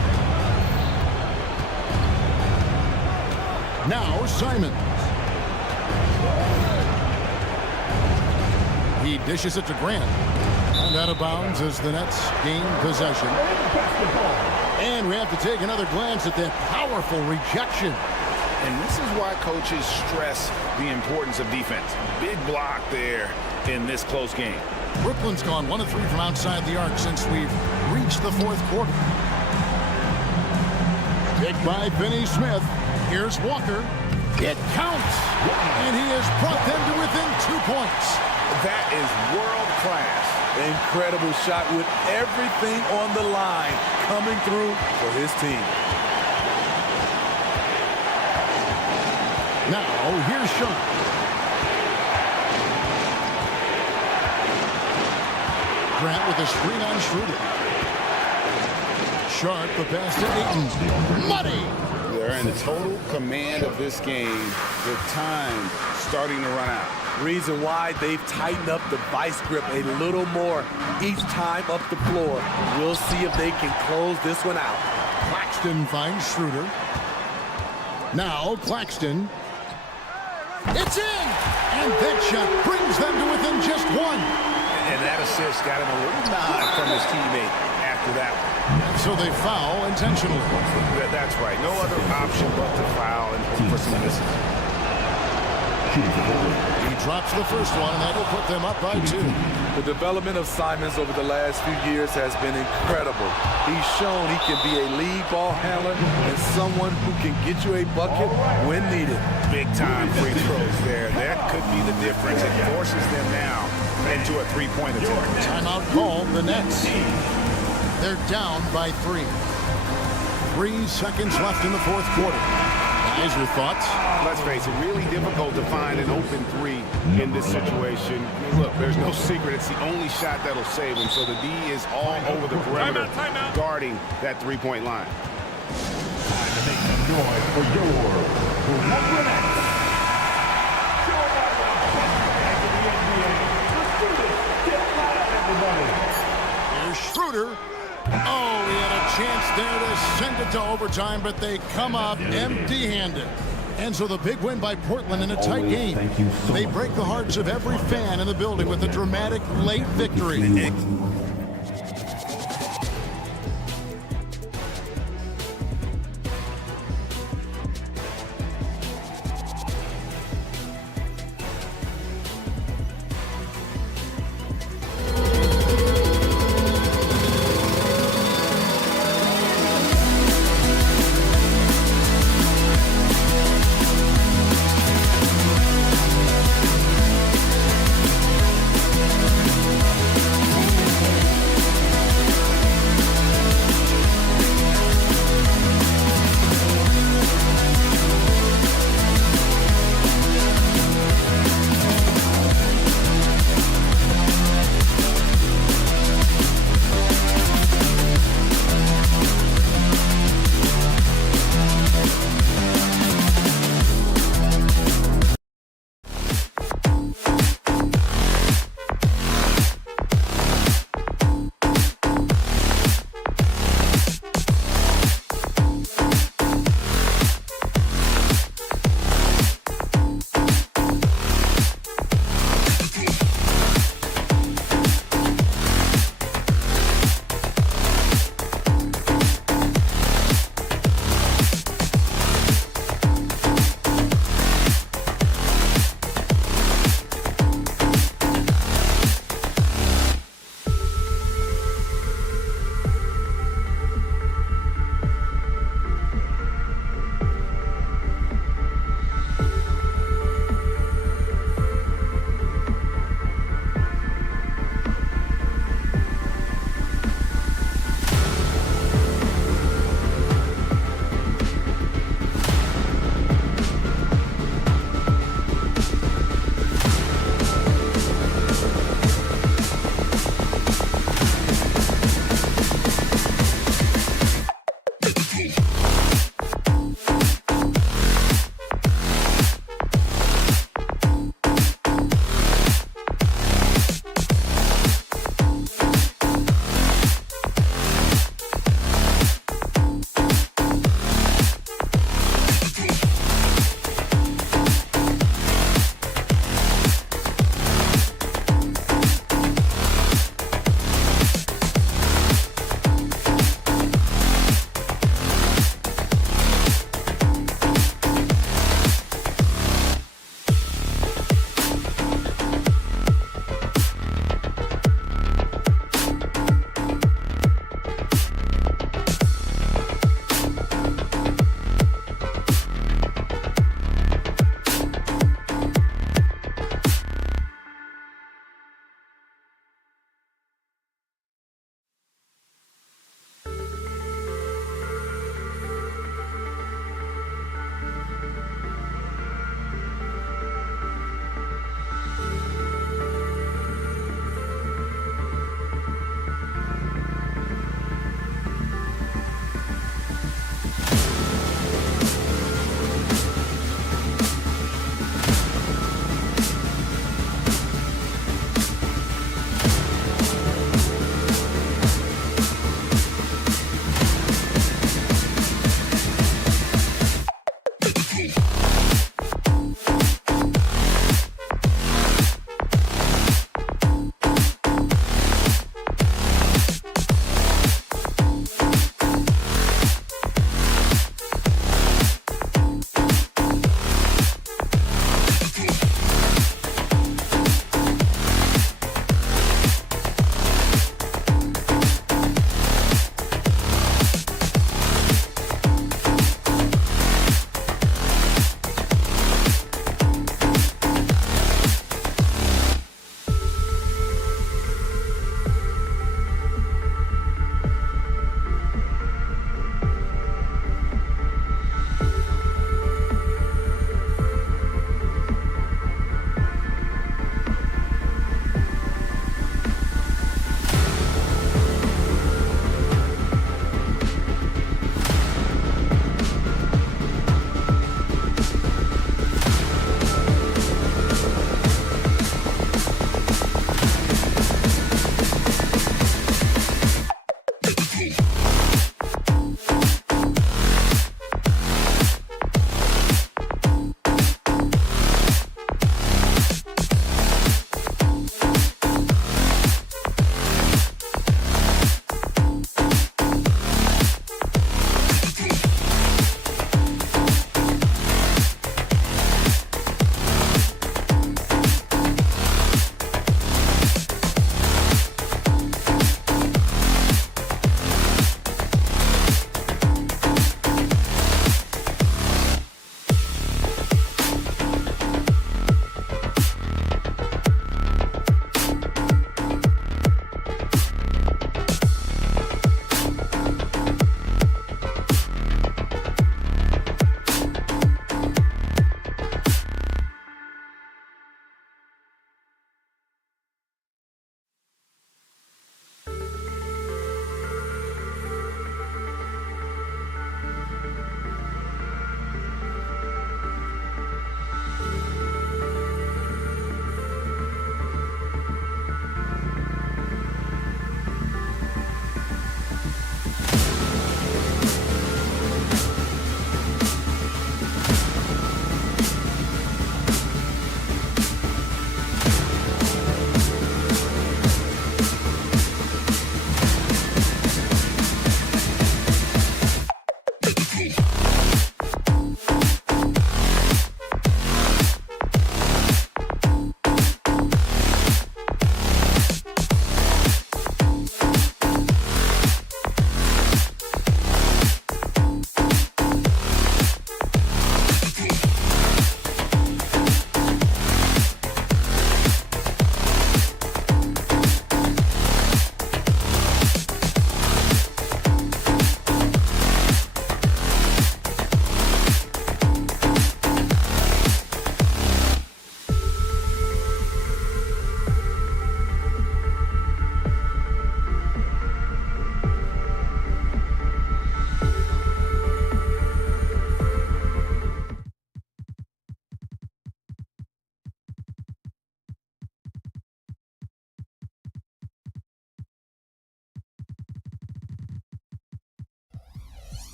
Now Simons. He dishes it to Grant. And out of bounds as the Nets gain possession. And we have to take another glance at that powerful rejection. And this is why coaches stress the importance of defense. Big block there in this close game. Brooklyn's gone 1 of 3 from outside the arc since we've reached the fourth quarter. Picked by Finney Smith. Here's Walker. It counts. And he has brought them to within 2 points. That is world class. Incredible shot with everything on the line coming through for his team. Now, here's Sean. Grant with a screen on Schroeder. Sharp, the pass to Ayton. Money! They're in total command of this game with time starting to run out. Reason why they've tightened up the vice grip a little more each time up the floor. We'll see if they can close this one out. Claxton finds Schroeder. Now Claxton. It's in! And that shot brings them to within just 1. And that assist got him a little nod from his teammate after that one. So they foul intentionally. That's right. No other option but to foul and hope for some misses. He drops the first one, and that will put them up by 2. The development of Simons over the last few years has been incredible. He's shown he can be a lead ball handler and someone who can get you a bucket when needed. Big time free throws there. That could be the difference. It forces them now into a three-point attempt. Timeout called the Nets. They're down by 3. 3 seconds left in the fourth quarter. Guys, your thoughts? Let's face it, really difficult to find an open 3 in this situation. I mean, look, there's no secret. It's the only shot that'll save them. So the D is all over the perimeter, guarding that three-point line. Time to make some noise for your Brooklyn Nets. Here's Schroeder. Oh, he had a chance there to send it to overtime, but they come up empty-handed. And so the big win by Portland in a tight game. They break the hearts of every fan in the building with a dramatic late victory.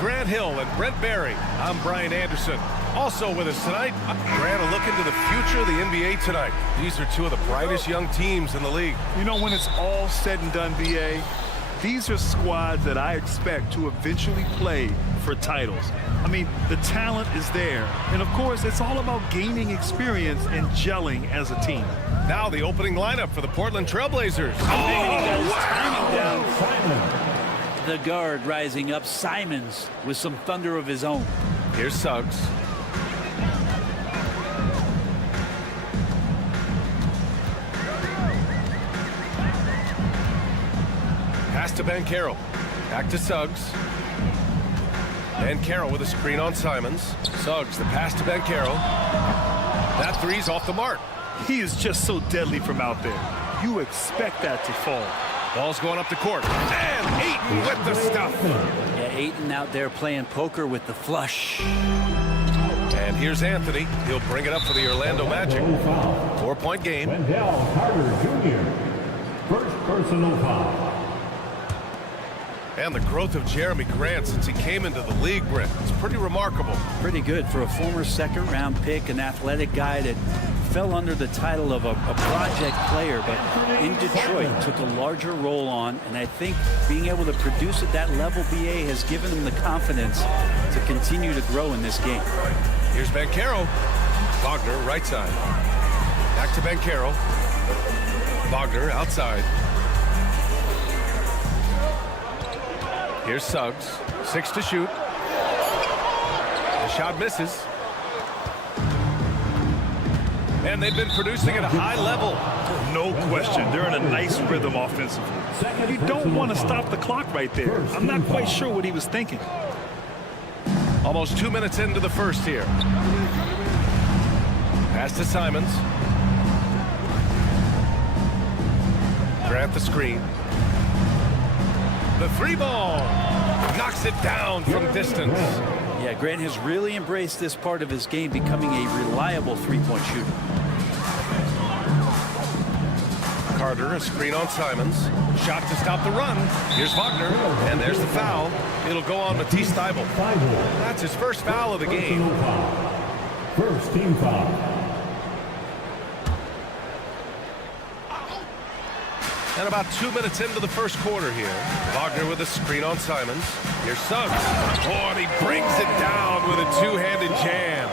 Grant Hill and Brent Barry. I'm Brian Anderson. Also with us tonight, Grant, a look into the future of the NBA tonight. These are two of the brightest young teams in the league. You know, when it's all said and done, BA, these are squads that I expect to eventually play for titles. I mean, the talent is there. And, of course, it's all about gaining experience and gelling as a team. Now the opening lineup for the Portland Trailblazers. The guard rising up, Simons, with some thunder of his own. Here's Suggs. Pass to Banchero. Back to Suggs. Banchero with a screen on Simons. Suggs, the pass to Banchero. That three's off the mark. He is just so deadly from out there. You expect that to fall. Ball's going up the court. And Ayton with the stuff. Yeah, Ayton out there playing poker with the flush. And here's Anthony. He'll bring it up for the Orlando Magic. 4-point game. Wendell Carter Jr. First personal foul. And the growth of Jeremy Grant since he came into the league, Brent, it's pretty remarkable. Pretty good for a former second-round pick, an athletic guy that fell under the title of a project player, but in Detroit took a larger role on, and I think being able to produce at that level, BA, has given him the confidence to continue to grow in this game. Here's Banchero. Wagner, right side. Back to Banchero. Wagner, outside. Here's Suggs. 6 to shoot. The shot misses. And they've been producing at a high level. No question. They're in a nice rhythm offensively. You don't want to stop the clock right there. I'm not quite sure what he was thinking. Almost 2 minutes into the first here. Pass to Simons. Grant the screen. The three ball. Knocks it down from distance. Yeah, Grant has really embraced this part of his game, becoming a reliable three-point shooter. Carter, a screen on Simons. Shot to stop the run. Here's Wagner, and there's the foul. It'll go on Matisse Thybulle. That's his first foul of the game. First team foul. And about 2 minutes into the first quarter here. Wagner with a screen on Simons. Here's Suggs. Oh, and he brings it down with a two-handed jam.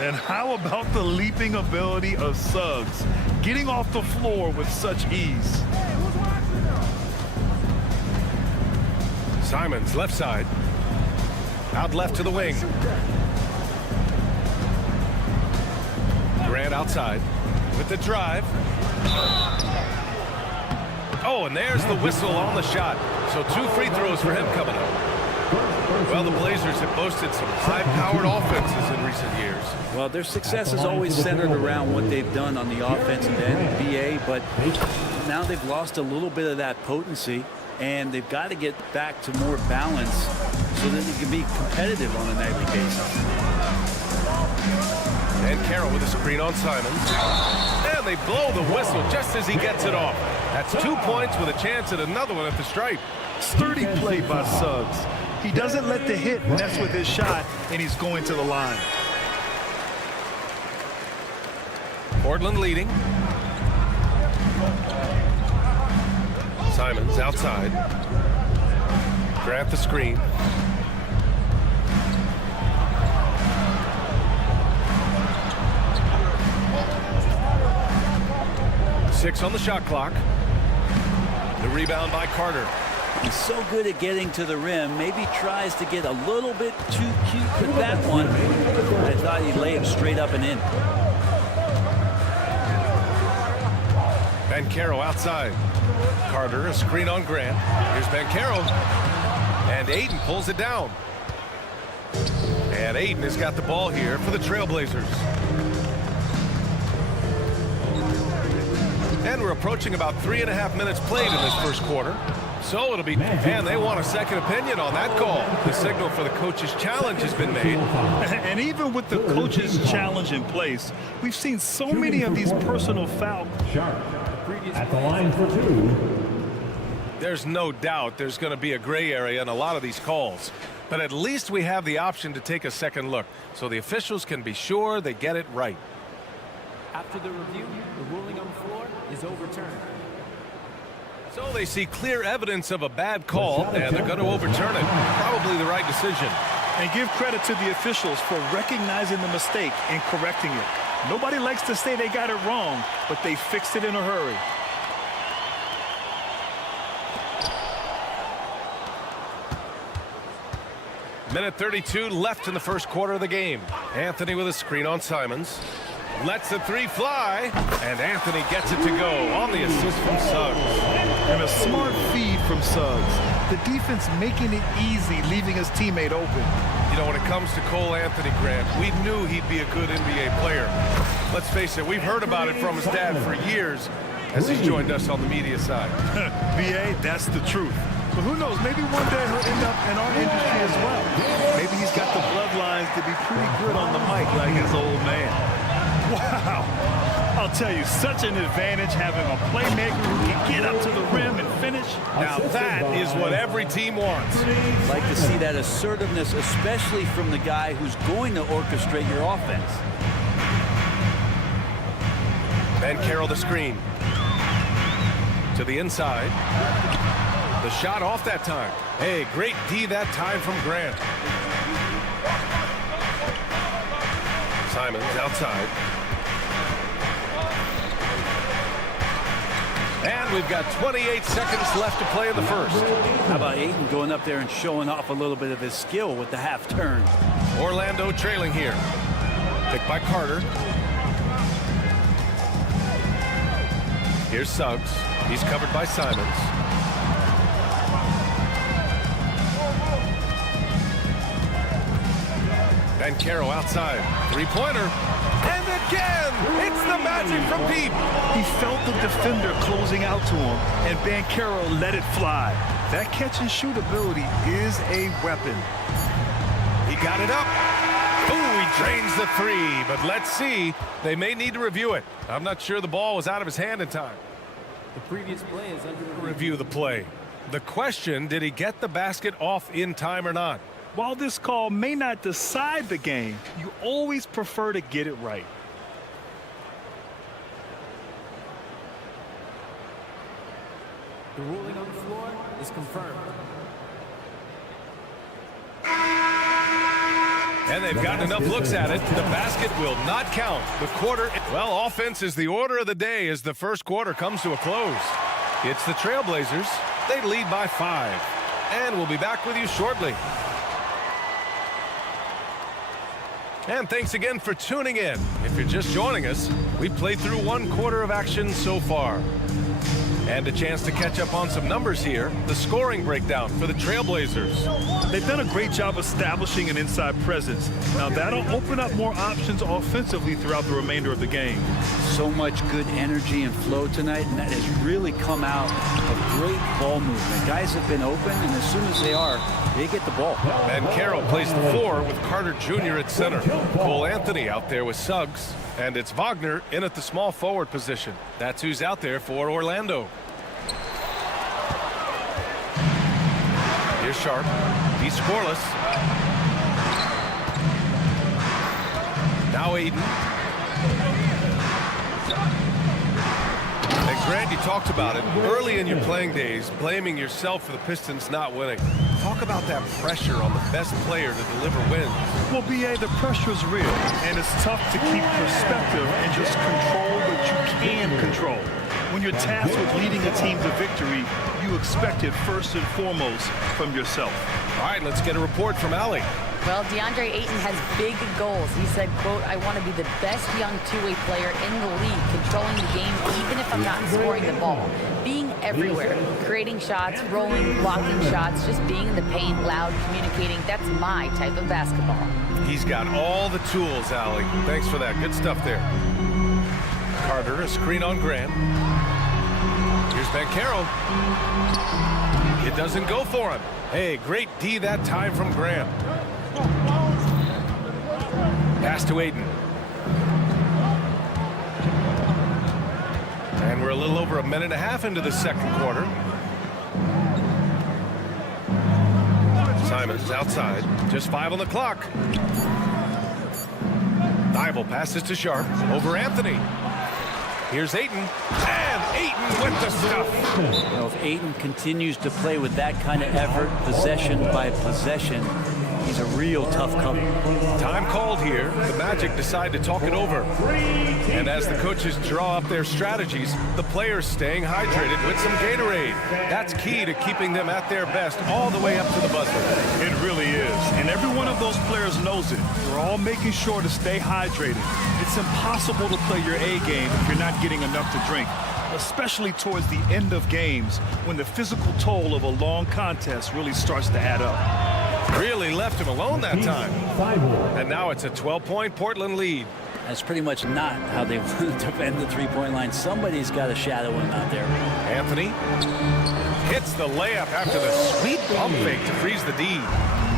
And how about the leaping ability of Suggs? Getting off the floor with such ease. Simons, left side. Out left to the wing. Grant outside with the drive. Oh, and there's the whistle on the shot. So 2 free throws for him coming up. Well, the Blazers have boasted some high-powered offenses in recent years. Well, their success is always centered around what they've done on the offensive end, BA, but now they've lost a little bit of that potency, and they've got to get back to more balance so that they can be competitive on a nightly basis. And Carroll with a screen on Simons. And they blow the whistle just as he gets it off. That's 2 points with a chance at another one at the stripe. Sturdy play by Suggs. He doesn't let the hit mess with his shot, and he's going to the line. Portland leading. Simons outside. Grant the screen. Six on the shot clock. The rebound by Carter. He's so good at getting to the rim. Maybe tries to get a little bit too cute with that one. I thought he'd lay it straight up and in. Bancaro outside. Carter, a screen on Grant. Here's Bancaro. And Ayton pulls it down. And Ayton has got the ball here for the Trailblazers. And we're approaching about 3.5 minutes played in this first quarter. So it'll be, and they want a second opinion on that call. The signal for the coach's challenge has been made. And even with the coach's challenge in place, we've seen so many of these personal fouls. Sharp at the line for 2. There's no doubt there's going to be a gray area in a lot of these calls. But at least we have the option to take a second look, so the officials can be sure they get it right. After the review, the ruling on the floor is overturned. So they see clear evidence of a bad call, and they're going to overturn it. Probably the right decision. And give credit to the officials for recognizing the mistake and correcting it. Nobody likes to say they got it wrong, but they fixed it in a hurry. Minute 32 left in the first quarter of the game. Anthony with a screen on Simons. Lets the three fly, and Anthony gets it to go on the assist from Suggs. And a smart feed from Suggs. The defense making it easy, leaving his teammate open. You know, when it comes to Cole Anthony, Grant, we knew he'd be a good NBA player. Let's face it, we've heard about it from his dad for years as he's joined us on the media side. BA, that's the truth. But who knows, maybe one day he'll end up in our industry as well. Maybe he's got the bloodlines to be pretty good on the mic like his old man. Wow. I'll tell you, such an advantage having a playmaker who can get up to the rim and finish. Now that is what every team wants. Like to see that assertiveness, especially from the guy who's going to orchestrate your offense. Bancaro the screen. To the inside. The shot off that time. Hey, great D that time from Grant. Simons outside. And we've got 28 seconds left to play in the first. How about Ayton going up there and showing off a little bit of his skill with the half turn? Orlando trailing here. Picked by Carter. Here's Suggs. He's covered by Simons. Bancaro outside. Three-pointer. And again! It's the magic from deep. He felt the defender closing out to him, and Bancaro let it fly. That catch-and-shoot ability is a weapon. He got it up. Ooh, he drains the three. But let's see. They may need to review it. I'm not sure the ball was out of his hand in time. The previous play is under Review the play. The question, did he get the basket off in time or not? While this call may not decide the game, you always prefer to get it right. The ruling on the floor is confirmed. And they've gotten enough looks at it. The basket will not count. The quarter, well, offense is the order of the day as the first quarter comes to a close. It's the Trailblazers. They lead by 5. And we'll be back with you shortly. And thanks again for tuning in. If you're just joining us, we've played through 1 quarter of action so far. And a chance to catch up on some numbers here. The scoring breakdown for the Trailblazers. They've done a great job establishing an inside presence. Now that'll open up more options offensively throughout the remainder of the game. So much good energy and flow tonight, and that has really come out of great ball movement. Guys have been open, and as soon as they are, they get the ball. Bancaro plays the 4 with Carter Jr. at center. Cole Anthony out there with Suggs. And it's Wagner in at the small forward position. That's who's out there for Orlando. Here's Sharp. He's scoreless. Now Ayton. And Grant, you talked about it early in your playing days, blaming yourself for the Pistons not winning. Talk about that pressure on the best player to deliver wins. Well, BA, the pressure is real, and it's tough to keep perspective and just control what you can control. When you're tasked with leading a team to victory, you expect it first and foremost from yourself. All right, let's get a report from Allie. Well, DeAndre Ayton has big goals. He said, quote, I want to be the best young two-way player in the league, controlling the game even if I'm not scoring the ball. Being everywhere, creating shots, rolling, blocking shots, just being in the paint, loud, communicating. That's my type of basketball. He's got all the tools, Allie. Thanks for that. Good stuff there. Carter, a screen on Grant. Here's Banchero. It doesn't go for him. Hey, great D that time from Grant. Pass to Ayton. And we're a little over a minute and a half into the second quarter. Simons is outside. Just 5 on the clock. Thibault passes to Sharp. Over Anthony. Here's Ayton. And Ayton with the stuff. You know, if Ayton continues to play with that kind of effort, possession by possession, he's a real tough cover. Time called here. The Magic decide to talk it over. And as the coaches draw up their strategies, the players staying hydrated with some Gatorade. That's key to keeping them at their best all the way up to the buzzer. It really is. And every one of those players knows it. They're all making sure to stay hydrated. It's impossible to play your A game if you're not getting enough to drink, especially towards the end of games when the physical toll of a long contest really starts to add up. Really left him alone that time. And now it's a 12-point Portland lead. That's pretty much not how they want to defend the three-point line. Somebody's got to shadow him out there. Anthony hits the layup after the sweet pump fake to freeze the D.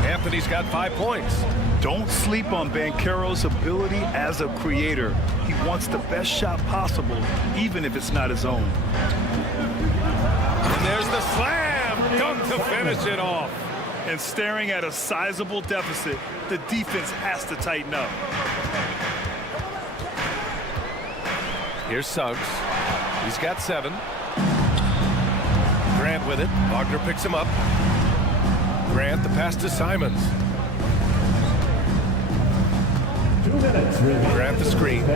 Anthony's got 5 points. Don't sleep on Banchero's ability as a creator. He wants the best shot possible, even if it's not his own. And there's the slam dunk to finish it off. And staring at a sizable deficit, the defense has to tighten up. Here's Suggs. He's got 7. Grant with it. Wagner picks him up. Grant, the pass to Simons. 2 minutes. Grant the screen. 2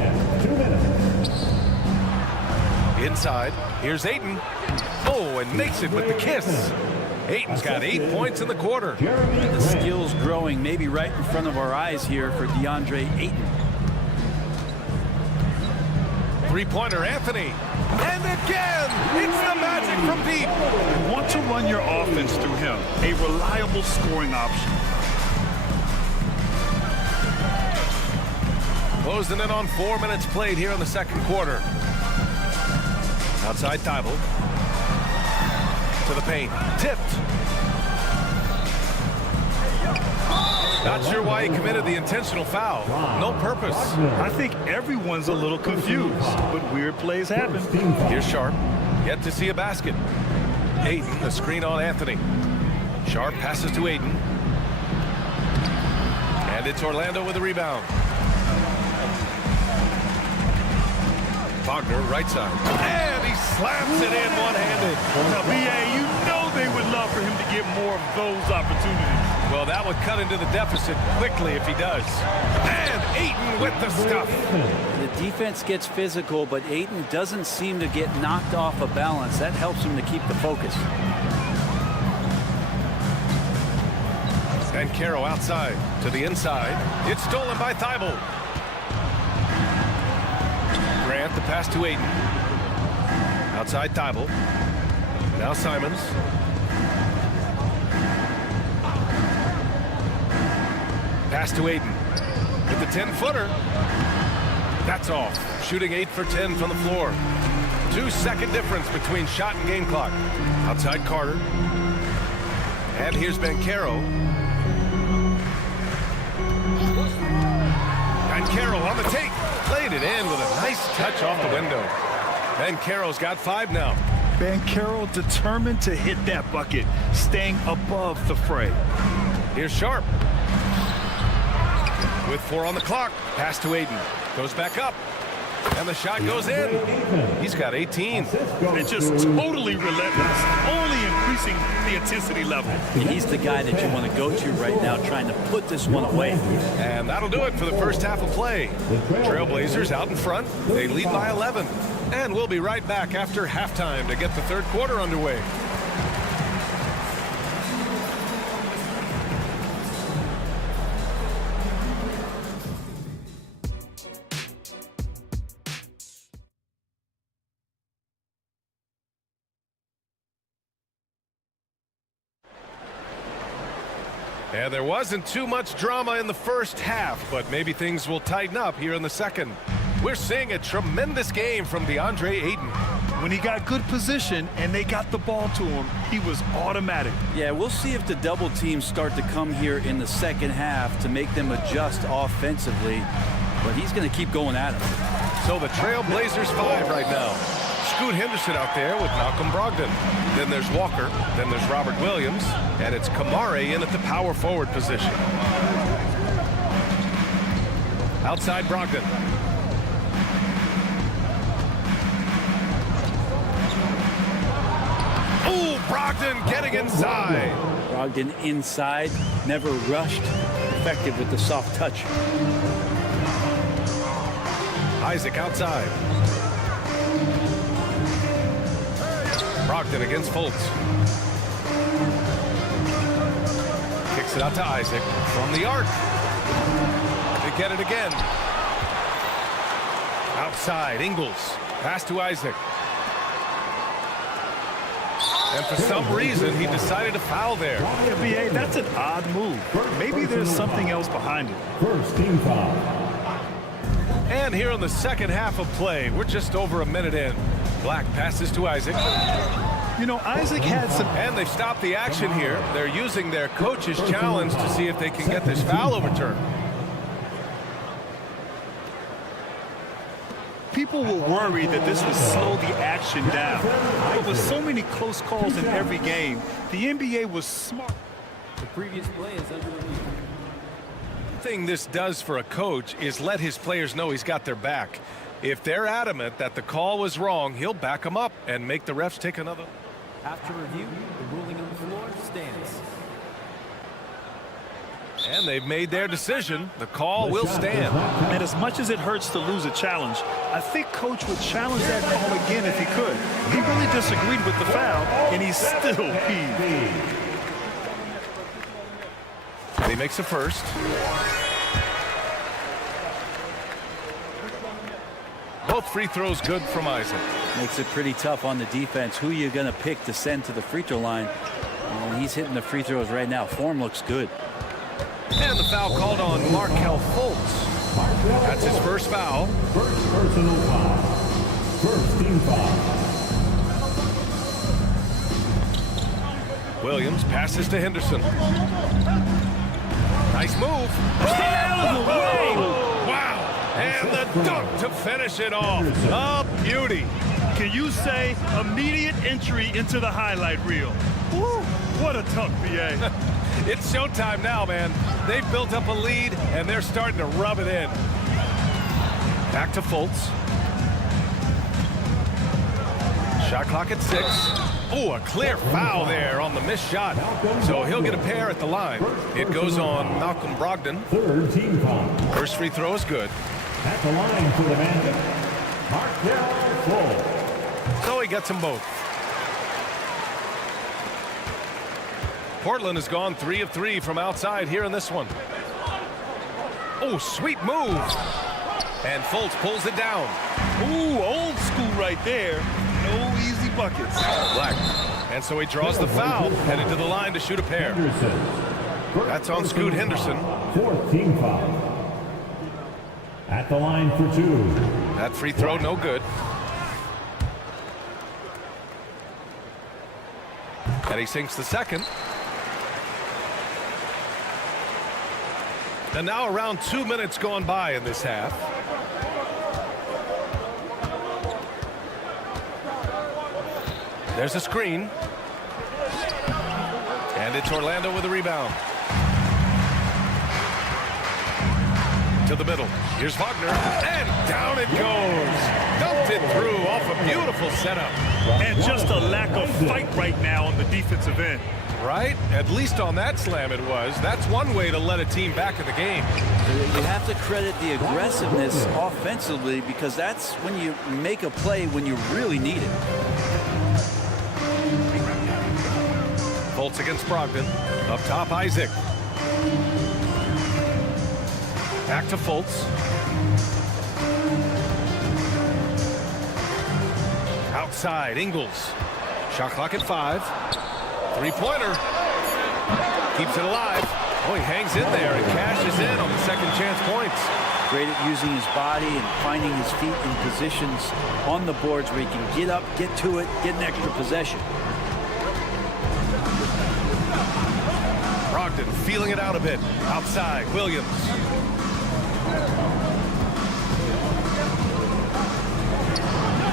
minutes. Inside. Here's Ayton. Oh, and makes it with the kiss. Ayton's got 8 points in the quarter. The skill's growing, maybe right in front of our eyes here for DeAndre Ayton. Three-pointer, Anthony. And again, it's the Magic from deep. You want to run your offense through him, a reliable scoring option. Closing in on 4 minutes played here in the second quarter. Outside Thibault. To the paint. Tipped. Not sure why he committed the intentional foul. No purpose. I think everyone's a little confused, but weird plays happen. Here's Sharp. Yet to see a basket. Ayton, the screen on Anthony. Sharp passes to Ayton. And it's Orlando with a rebound. Wagner, right side. And he slaps it in one-handed. Now, B.A., you know they would love for him to get more of those opportunities. Well, that would cut into the deficit quickly if he does. And Ayton with the stuff. The defense gets physical, but Ayton doesn't seem to get knocked off of balance. That helps him to keep the focus. And Caro outside to the inside. It's stolen by Thibault. Grant, the pass to Ayton. Outside Thibault. Now Simons. Pass to Ayton. With the 10-footer. That's off. Shooting 8 for 10 from the floor. 2-second difference between shot and game clock. Outside Carter. And here's Banchero. Banchero on the take. Played it in with a nice touch off the window. Banchero's got 5 now. Banchero determined to hit that bucket, staying above the fray. Here's Sharp. With 4 on the clock. Pass to Ayton. Goes back up. And the shot goes in. He's got 18. And just totally relentless, only increasing the intensity level. He's the guy that you want to go to right now, trying to put this one away. And that'll do it for the first half of play. Trailblazers out in front. They lead by 11. And we'll be right back after halftime to get the third quarter underway. And there wasn't too much drama in the first half, but maybe things will tighten up here in the second. We're seeing a tremendous game from DeAndre Ayton. When he got good position and they got the ball to him, he was automatic. Yeah, we'll see if the double teams start to come here in the second half to make them adjust offensively, but he's going to keep going at it. So the Trailblazers 5 right now. Scoot Henderson out there with Malcolm Brogdon. Then there's Walker. Then there's Robert Williams. And it's Kamare in at the power forward position. Outside Brogdon. Ooh, Brogdon getting inside. Brogdon inside, never rushed, effective with the soft touch. Isaac outside. Brogdon against Fultz. Kicks it out to Isaac from the arc. They get it again. Outside, Ingles. Pass to Isaac. And for some reason, he decided to foul there. Yeah, B.A., that's an odd move. Maybe there's something else behind it. First team foul. And here in the second half of play, we're just over a minute in. Black passes to Isaac. You know, Isaac had some... And they've stopped the action here. They're using their coach's challenge to see if they can get this foul overturned. People were worried that this would slow the action down. But with so many close calls in every game, the NBA was smart. The previous play is under review. The thing this does for a coach is let his players know he's got their back. If they're adamant that the call was wrong, he'll back them up and make the refs take another. After review, the ruling on the floor stands. And they've made their decision. The call will stand. And as much as it hurts to lose a challenge, I think Coach would challenge that call again if he could. He really disagreed with the foul, and he's still peeved. He makes a first. Both free throws good from Isaac. Makes it pretty tough on the defense. Who you going to pick to send to the free throw line? And he's hitting the free throws right now. Form looks good. And the foul called on Markelle Fultz. That's his first foul. First personal foul. First team foul. Williams passes to Henderson. Nice move. Stay out of the way! Wow. And the dunk to finish it off. A beauty. Can you say immediate entry into the highlight reel? Woo, what a dunk, B.A. It's showtime now, man. They've built up a lead, and they're starting to rub it in. Back to Fultz. Shot clock at 6. Oh, a clear foul there on the missed shot. So he'll get a pair at the line. It goes on Malcolm Brogdon. Third team foul. First free throw is good. At the line for the Magic, Markelle Fultz. So he gets them both. Portland has gone 3 of 3 from outside here in this one. Oh, sweet move. And Fultz pulls it down. Ooh, old school right there. No easy buckets. Black. And so he draws the foul, headed to the line to shoot a pair. That's on Scoot Henderson. Fourth team foul. At the line for 2. That free throw, no good. And he sinks the second. And now around 2 minutes gone by in this half. There's a screen. And it's Orlando with a rebound. To the middle. Here's Wagner. And down it goes. Dumped it through off a beautiful setup. And just a lack of fight right now on the defensive end. Right? At least on that slam it was. That's one way to let a team back in the game. You have to credit the aggressiveness offensively because that's when you make a play when you really need it. Fultz against Brogdon. Up top, Isaac. Back to Fultz. Outside, Ingles. Shot clock at 5. Three-pointer. Keeps it alive. Oh, he hangs in there and cashes in on the second chance points. Great at using his body and finding his feet in positions on the boards where he can get up, get to it, get an extra possession. Brogdon feeling it out a bit. Outside, Williams.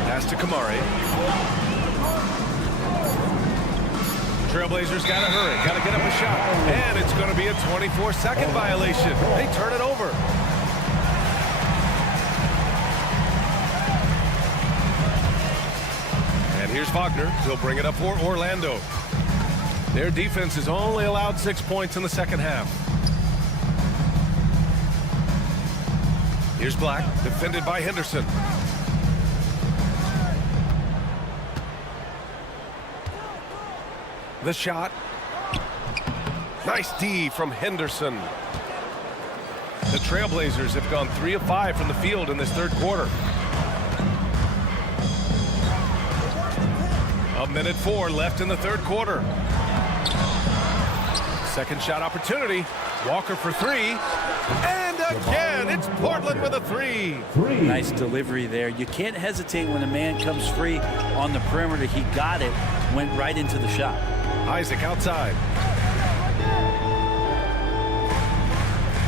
Pass to Kamari. Trailblazers got to hurry. Got to get up a shot. And it's going to be a 24-second violation. They turn it over. And here's Wagner. He'll bring it up for Orlando. Their defense has only allowed 6 points in the second half. Here's Black, defended by Henderson. The shot. Nice D from Henderson. The Trailblazers have gone 3 of 5 from the field in this third quarter. A minute 4 left in the third quarter. Second shot opportunity. Walker for 3. And again, it's Portland with a 3. Nice delivery there. You can't hesitate when a man comes free on the perimeter. He got it, went right into the shot. Isaac outside.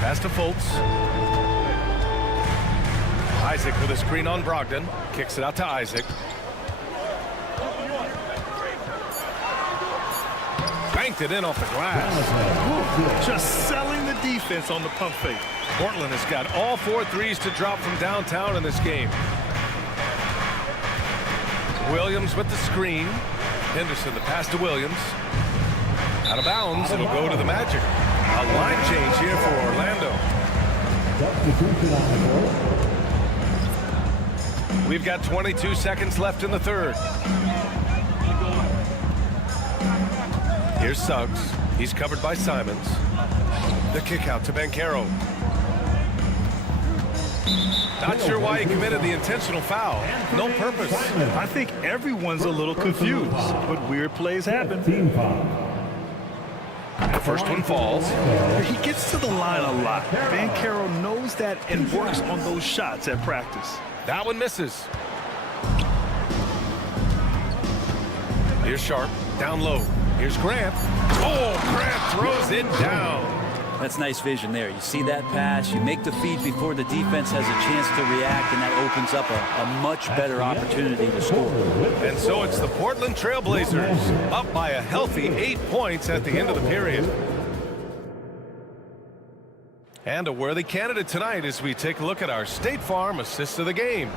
Pass to Fultz. Isaac with a screen on Brogdon. Kicks it out to Isaac. Banked it in off the glass. Just selling the defense on the pump fake. Portland has got all 4 threes to drop from downtown in this game. Williams with the screen. Henderson, the pass to Williams. Out of bounds, it'll go to the Magic. A line change here for Orlando. We've got 22 seconds left in the third. Here's Suggs. He's covered by Simons. The kick out to Banchero. Not sure why he committed the intentional foul. No purpose. I think everyone's a little confused, but weird plays happen. The first one falls. He gets to the line a lot. Banchero knows that and works on those shots at practice. That one misses. Here's Sharp, down low. Here's Grant. Oh, Grant throws it down. That's nice vision there. You see that pass, you make the feed before the defense has a chance to react, and that opens up a much better opportunity to score. And so it's the Portland Trailblazers up by a healthy 8 points at the end of the period. And a worthy candidate tonight as we take a look at our State Farm assist of the game.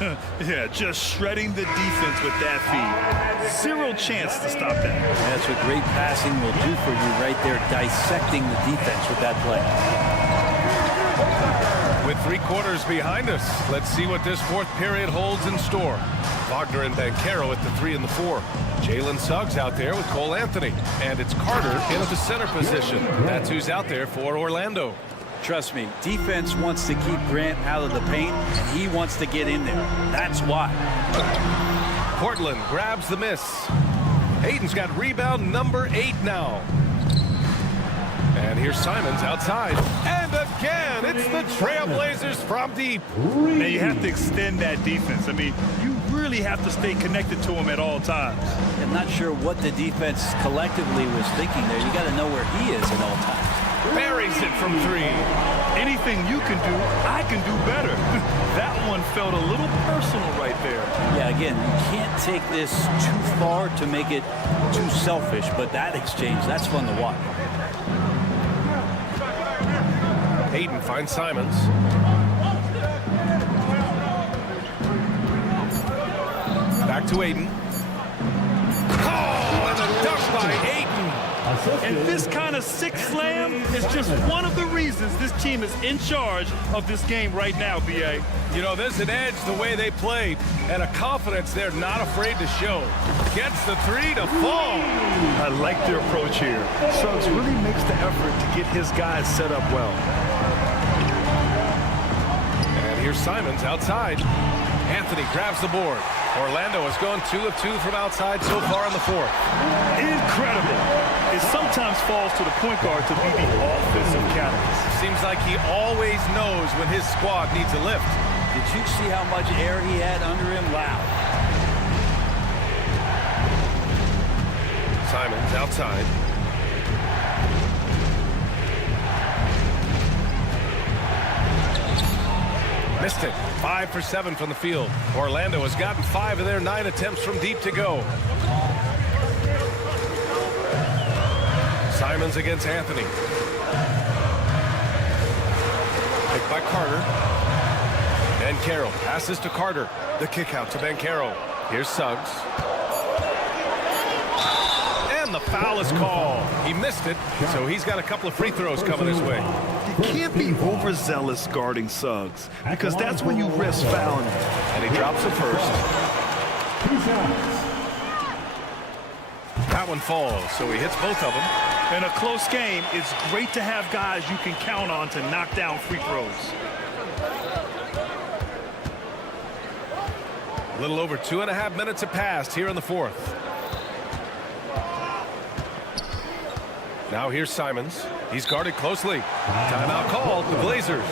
Yeah, just shredding the defense with that feed. Zero chance to stop that. That's what great passing will do for you right there, dissecting the defense with that play. With 3 quarters behind us, let's see what this fourth period holds in store. Wagner and Banchero at the 3 and the 4. Jalen Suggs out there with Cole Anthony. And it's Carter in at the center position. That's who's out there for Orlando. Trust me, defense wants to keep Grant out of the paint, and he wants to get in there. That's why. Portland grabs the miss. Hayden's got rebound number 8 now. And here's Simons outside. And again, it's the Trailblazers from deep. Now you have to extend that defense. I mean, you really have to stay connected to him at all times. I'm not sure what the defense collectively was thinking there. You got to know where he is at all times. Buries it from 3. Anything you can do, I can do better. That one felt a little personal right there. Yeah, again, you can't take this too far to make it too selfish, but that exchange, that's fun to watch. Hayden finds Simons. Back to Hayden. Oh, and a dunk by Hayden. And this kind of sick slam is just one of the reasons this team is in charge of this game right now, B.A. You know, there's an edge the way they played and a confidence they're not afraid to show. Gets the 3 to fall. I like their approach here. Suggs really makes the effort to get his guys set up well. And here's Simons outside. Anthony grabs the board. Orlando has gone 2 of 2 from outside so far in the fourth. Incredible. It sometimes falls to the point guard to be the offensive catalyst. Seems like he always knows when his squad needs a lift. Did you see how much air he had under him? Wow. Simons outside. Missed it. 5 for 7 from the field. Orlando has gotten 5 of their 9 attempts from deep to go. Simons against Anthony. Picked by Carter. Banchero passes to Carter. The kick out to Banchero. Here's Suggs. And the foul is called. He missed it, so he's got a couple of free throws coming his way. You can't be overzealous guarding Suggs, because that's when you risk fouling him. And he drops it first. That one falls, so he hits both of them. In a close game, it's great to have guys you can count on to knock down free throws. A little over 2.5 minutes have passed here in the fourth. Now here's Simons. He's guarded closely. Timeout called, the Blazers.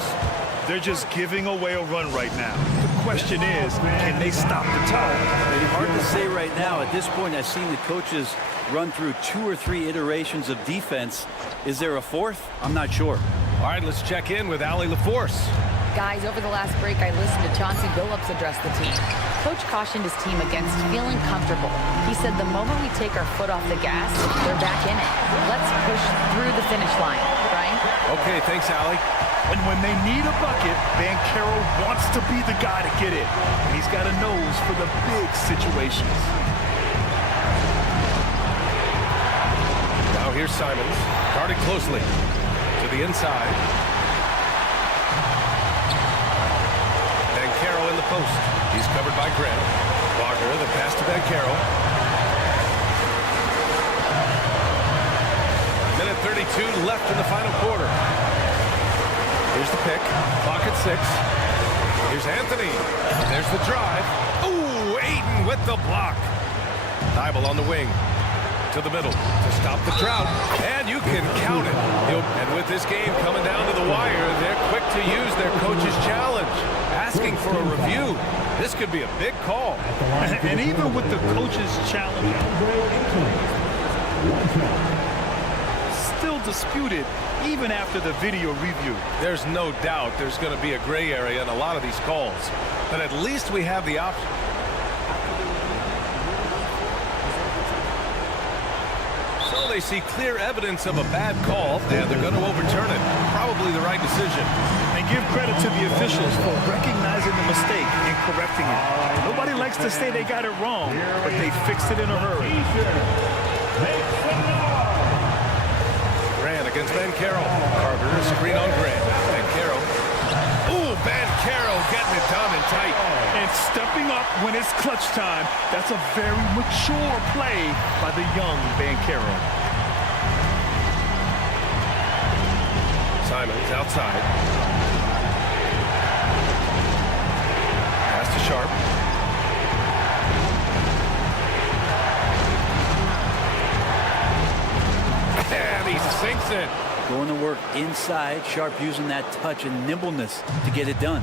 They're just giving away a run right now. The question is, can they stop the tide? It's hard to say right now. At this point, I've seen the coaches run through 2 or 3 iterations of defense. Is there a fourth? I'm not sure. All right, let's check in with Allie LaForce. Guys, over the last break, I listened to Chauncey Billups address the team. Coach cautioned his team against feeling comfortable. He said the moment we take our foot off the gas, they're back in it. Let's push through the finish line. Brian? Okay, thanks, Allie. And when they need a bucket, Banchero wants to be the guy to get it. And he's got a nose for the big situations. Now here's Simons, guarded closely to the inside. Banchero in the post. He's covered by Grant. Wagner, the pass to Banchero. Minute 32 left in the final quarter. Here's the pick. Clock at 6. Here's Anthony. There's the drive. Ooh, Ayton with the block. Thibault on the wing. To the middle to stop the drought. And you can count it. And with this game coming down to the wire, they're quick to use their coach's challenge. Asking for a review. This could be a big call. And even with the coach's challenge, still disputed even after the video review. There's no doubt there's going to be a gray area in a lot of these calls. But at least we have the option. So they see clear evidence of a bad call, and they're going to overturn it. Probably the right decision. And give credit to the officials for recognizing the mistake and correcting it. Nobody likes to say they got it wrong, but they fixed it in a hurry. Grant against Banchero. Carter, screen on Grant. Banchero. Ooh, Banchero getting it done and tight. And stepping up when it's clutch time. That's a very mature play by the young Banchero. Simons outside. Pass to Sharp. And he sinks it. Going to work inside. Sharp using that touch and nimbleness to get it done.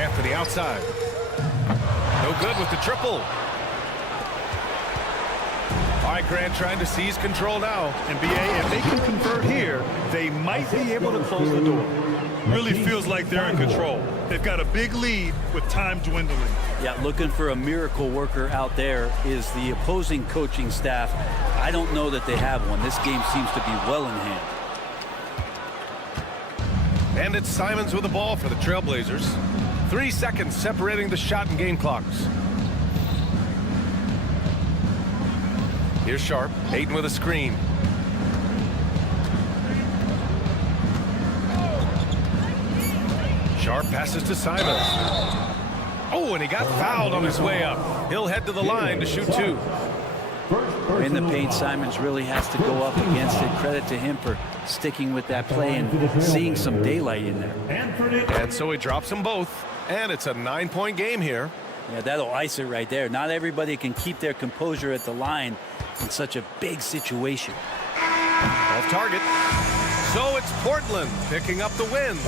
Anthony outside. No good with the triple. All right, Grant trying to seize control now. And BA, if they can convert here, they might be able to close the door. Really feels like they're in control. They've got a big lead with time dwindling. Yeah, looking for a miracle worker out there is the opposing coaching staff. I don't know that they have one. This game seems to be well in hand. And it's Simons with the ball for the Trailblazers. 3 seconds separating the shot and game clocks. Here's Sharp. Ayton with a screen. Sharp passes to Simons. Oh, and he got fouled on his way up. He'll head to the line to shoot 2. In the paint, Simons really has to go up against it. Credit to him for sticking with that play and seeing some daylight in there. And so he drops them both. And it's a 9-point game here. Yeah, that'll ice it right there. Not everybody can keep their composure at the line in such a big situation. Off target. So it's Portland picking up the win.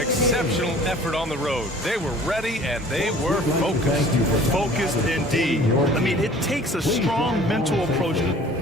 Exceptional effort on the road. They were ready and they were focused. Focused indeed. I mean, it takes a strong mental approach to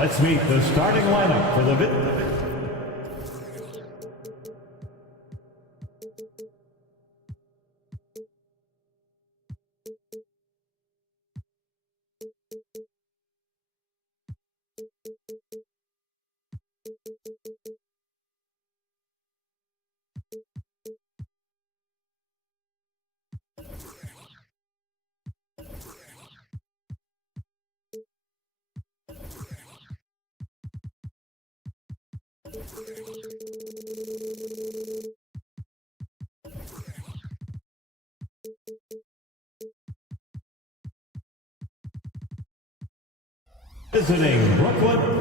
Let's meet the starting lineup for the visiting Brooklyn.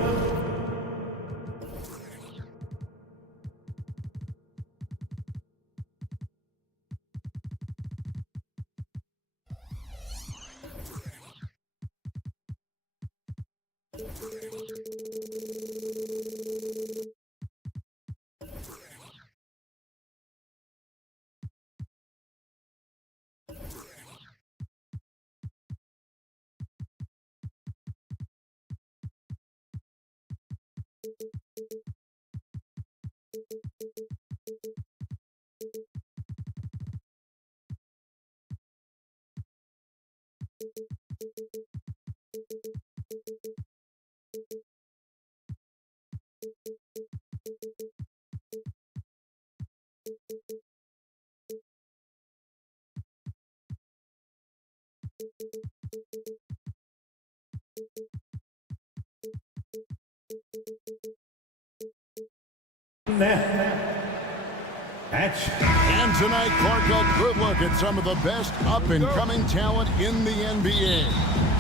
And tonight, Clark, a good look at some of the best up-and-coming talent in the NBA.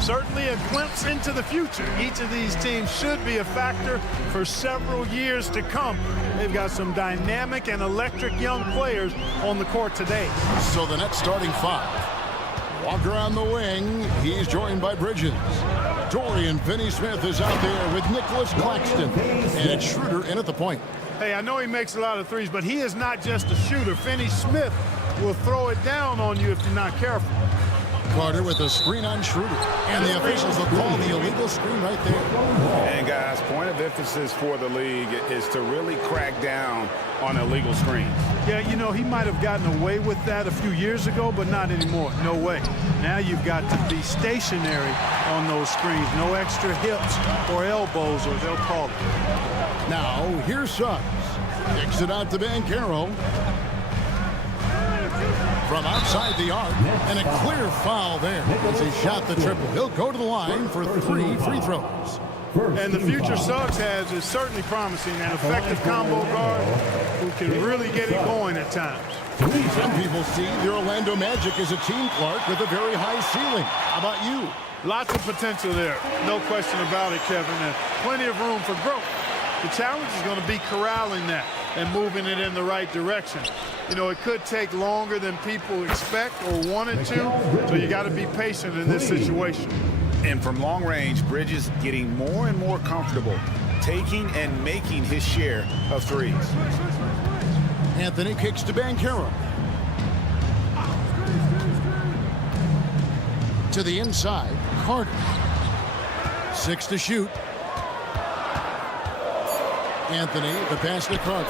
Certainly a glimpse into the future. Each of these teams should be a factor for several years to come. They've got some dynamic and electric young players on the court today. So the Nets starting five. Walker on the wing. He's joined by Bridges. Dorian Finney-Smith is out there with Nicholas Claxton. And it's Schroeder in at the point. Hey, I know he makes a lot of threes, but he is not just a shooter. Finney-Smith will throw it down on you if you're not careful. Carter with a screen on Schroeder. And the officials will call the illegal screen right there. And guys, point of emphasis for the league is to really crack down on illegal screens. Yeah, you know, he might have gotten away with that a few years ago, but not anymore. No way. Now you've got to be stationary on those screens. No extra hips or elbows, or they'll call it. Now, here's Suggs. Kicks it out to Banchero. From outside the arc, and a clear foul there as he shot the triple. He'll go to the line for 3 free throws. And the future Suggs has is certainly promising. An effective combo guard who can really get it going at times. Some people see the Orlando Magic as a team, Clark, with a very high ceiling. How about you? Lots of potential there. No question about it, Kevin, and plenty of room for growth. The challenge is going to be corralling that and moving it in the right direction. You know, it could take longer than people expect or wanted to, so you got to be patient in this situation. And from long range, Bridges getting more and more comfortable taking and making his share of threes. Anthony kicks to Banchero. To the inside, Carter. 6 to shoot. Anthony, the pass to Carter.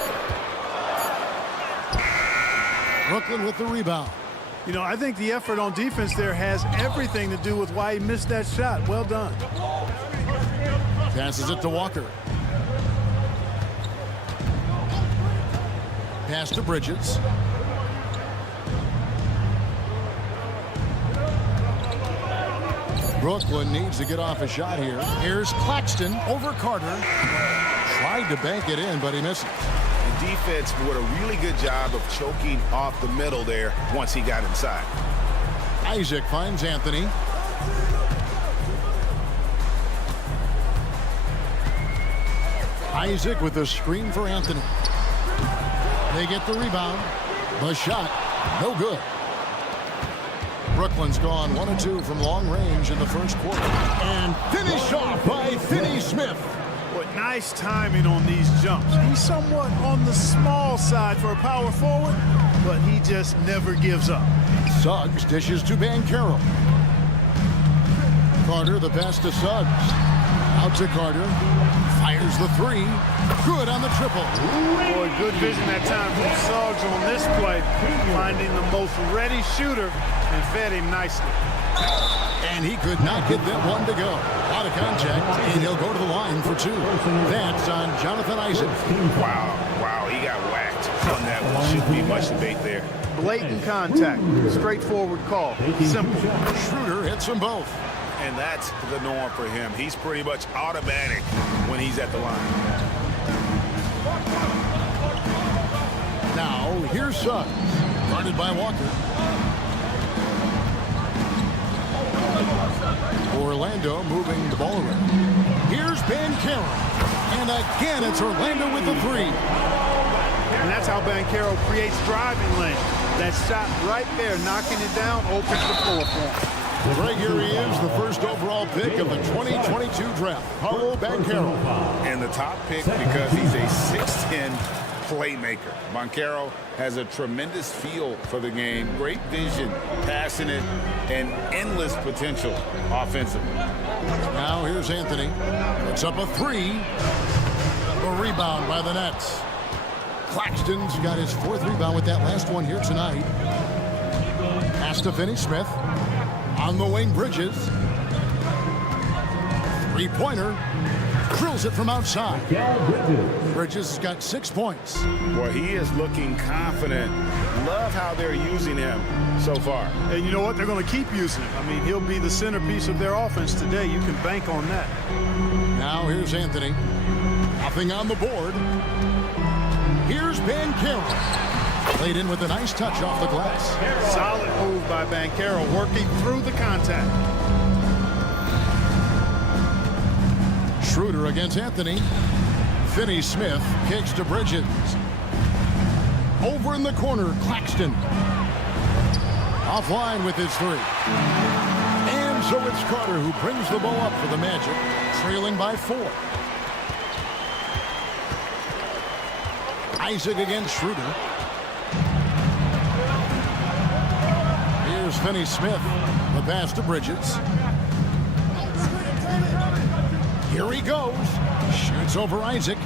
Brooklyn with the rebound. You know, I think the effort on defense there has everything to do with why he missed that shot. Well done. Passes it to Walker. Pass to Bridges. Brooklyn needs to get off a shot here. Here's Claxton over Carter. Tried to bank it in, but he missed it. The defense did a really good job of choking off the middle there once he got inside. Isaac finds Anthony. Isaac with a screen for Anthony. They get the rebound. The shot, no good. Brooklyn's gone 1 of 2 from long range in the first quarter. And finished off by Finney-Smith. What nice timing on these jumps. He's somewhat on the small side for a power forward, but he just never gives up. Suggs dishes to Banchero. Carter, the pass to Suggs. Out to Carter. Fires the three. Good on the triple. Boy, good vision that time from Suggs on this play. Finding the most ready shooter and fed him nicely. And he could not get that one to go. Out of contact, and he'll go to the line for two. That's on Jonathan Isaac. Wow, he got whacked on that one. Shouldn't be much debate there. Blatant contact. Straightforward call. Simple. Schroeder hits them both. And that's the norm for him. He's pretty much automatic when he's at the line. Now, here's Suggs. Guarded by Walker. Orlando moving the ball around. Here's Banchero. And again, it's Orlando with the three. And that's how Banchero creates driving lane. That shot right there, knocking it down, opens the floor for him. Right here he is, the first overall pick of the 2022 draft, Paolo Banchero. And the top pick because he's a 6'10" playmaker. Banchero has a tremendous feel for the game, great vision, passing it, and endless potential offensively. Now here's Anthony. Puts up a three. A rebound by the Nets. Claxton's got his fourth rebound with that last one here tonight. Pass to Finney-Smith. On the wing, Bridges. Three-pointer. Drills it from outside. Bridges has got 6 points. Boy, he is looking confident. Love how they're using him so far. And you know what? They're going to keep using him. I mean, he'll be the centerpiece of their offense today. You can bank on that. Now here's Anthony. Nothing on the board. Here's Banchero. Played in with a nice touch off the glass. Solid move by Banchero, working through the contact. Schroeder against Anthony. Finney-Smith kicks to Bridges. Over in the corner, Claxton. Offline with his three. And so it's Carter who brings the ball up for the Magic, trailing by 4. Isaac against Schroeder. Here's Finney-Smith. The pass to Bridges. Here he goes. Shoots over Isaac.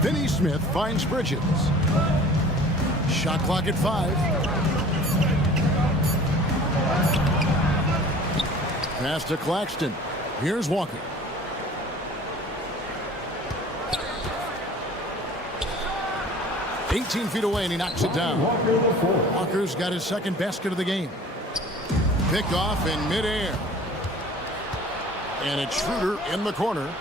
Finney-Smith finds Bridges. Shot clock at 5. Pass to Claxton. Here's Walker. "18 feet away, and he knocks it down. Walker's got his second basket of the game. Picked off in midair. And it's Schroeder in the corner.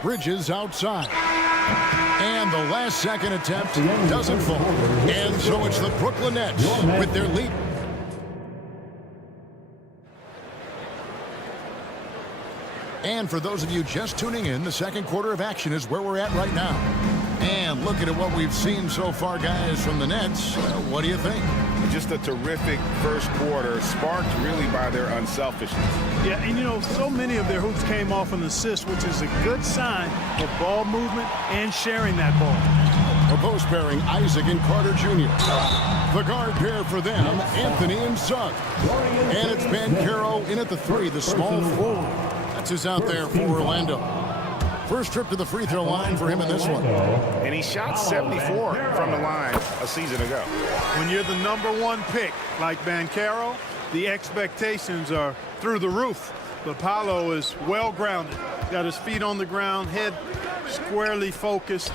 Bridges outside. And the last second attempt doesn't fall. And so it's the Brooklyn Nets with their lead. And for those of you just tuning in, the second quarter of action is where we're at right now. And looking at what we've seen so far, guys, from the Nets, what do you think? Just a terrific first quarter, sparked really by their unselfishness. Yeah, and you know, so many of their hoops came off an assist, which is a good sign of ball movement and sharing that ball. A post pairing, Isaac and Carter Jr. The guard pair for them, Anthony and Suggs. And it's Banchero in at the 3, the small forward. That's who's out there for Orlando. First trip to the free throw line for him in this one. And he shot 74 from the line a season ago. When you're the #1 pick like Banchero, the expectations are through the roof. But Paolo is well grounded. Got his feet on the ground, head squarely focused.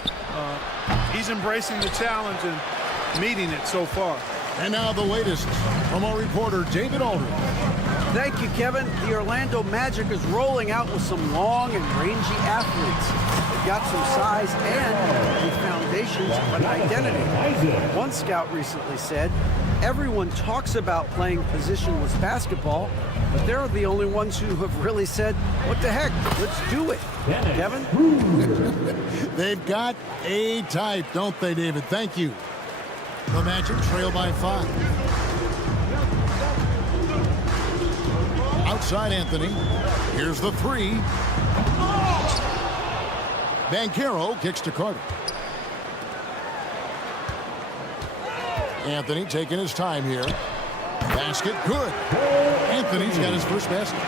He's embracing the challenge and meeting it so far. And now the latest from our reporter, David Aldridge. Thank you, Kevin. The Orlando Magic is rolling out with some long and rangy athletes. They've got some size and the foundations of an identity. One scout recently said, everyone talks about playing positionless basketball, but they're the only ones who have really said, what the heck, let's do it. Kevin? They've got a type, don't they, David? Thank you. The Magic trail by 5. Outside Anthony. Here's the 3. Banchero kicks to Carter. Anthony taking his time here. Basket good. Anthony's got his first basket.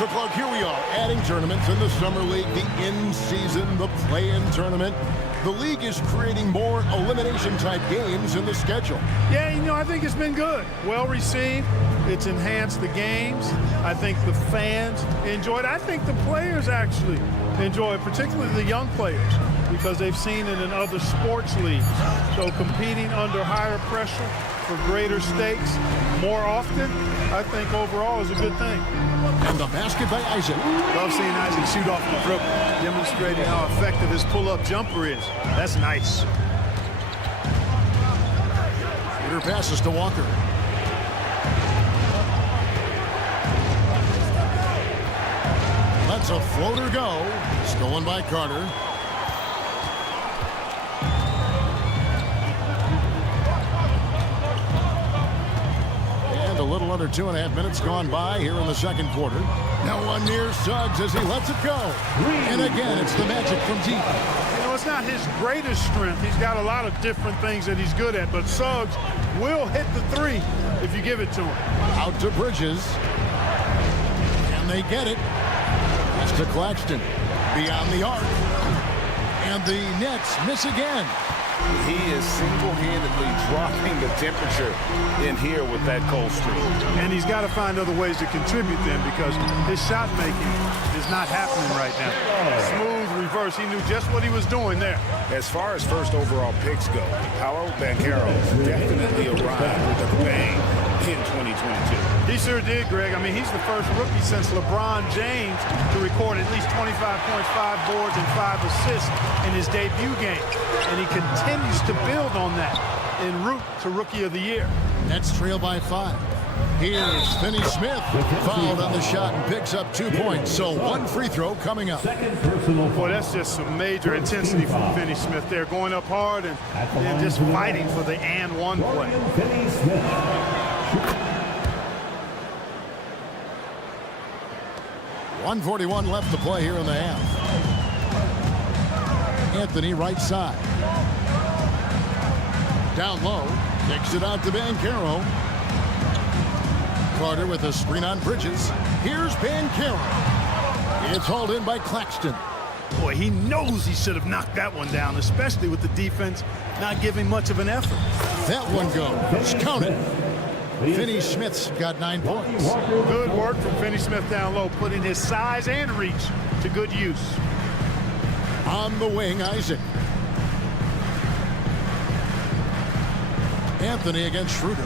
So, Clark, here we are, adding tournaments in the Summer League, the in-season, the play-in tournament. The league is creating more elimination-type games in the schedule. Yeah, I think it's been good. Well received. It's enhanced the games. I think the fans enjoy it. I think the players actually enjoy it, particularly the young players, because they've seen it in other sports leagues. So competing under higher pressure for greater stakes more often, I think overall is a good thing. And the basket by Isaac. Love seeing Isaac shoot off the dribble, demonstrating how effective his pull-up jumper is. That's nice. Peter passes to Walker. Lets a floater go. Stolen by Carter. And a little under 2.5 minutes gone by here in the second quarter. Now one near Suggs as he lets it go. And again, it's the magic from deep. It's not his greatest strength. He's got a lot of different things that he's good at, but Suggs will hit the three if you give it to him. Out to Bridges. And they get it. That's to Claxton. Beyond the arc. And the Nets miss again. He is single-handedly dropping the temperature in here with that cold streak. And he's got to find other ways to contribute then, because his shot making is not happening right now. Smooth reverse. He knew just what he was doing there. As far as first overall picks go, Paolo Banchero definitely arrived with a bang in 2022. He sure did, Greg. I mean, he's the first rookie since LeBron James to record at least 25 points, 5 boards, and 5 assists in his debut game. And he continues to build on that en route to Rookie of the Year. Nets trail by 5. Here's Finney Smith. Fouled on the shot and picks up 2 points. So one free throw coming up. Boy, that's just some major intensity from Finney Smith there. Going up hard and just fighting for the and one play. 1:41 left to play here in the half. Anthony right side. Down low. Kicks it out to Banchero. Carter with a screen on Bridges. Here's Banchero. It's hauled in by Claxton. Boy, he knows he should have knocked that one down, especially with the defense not giving much of an effort. That one goes. Count it. Finney Smith's got 9 points. Good work from Finney Smith down low, putting his size and reach to good use. On the wing, Isaac. Anthony against Schroeder.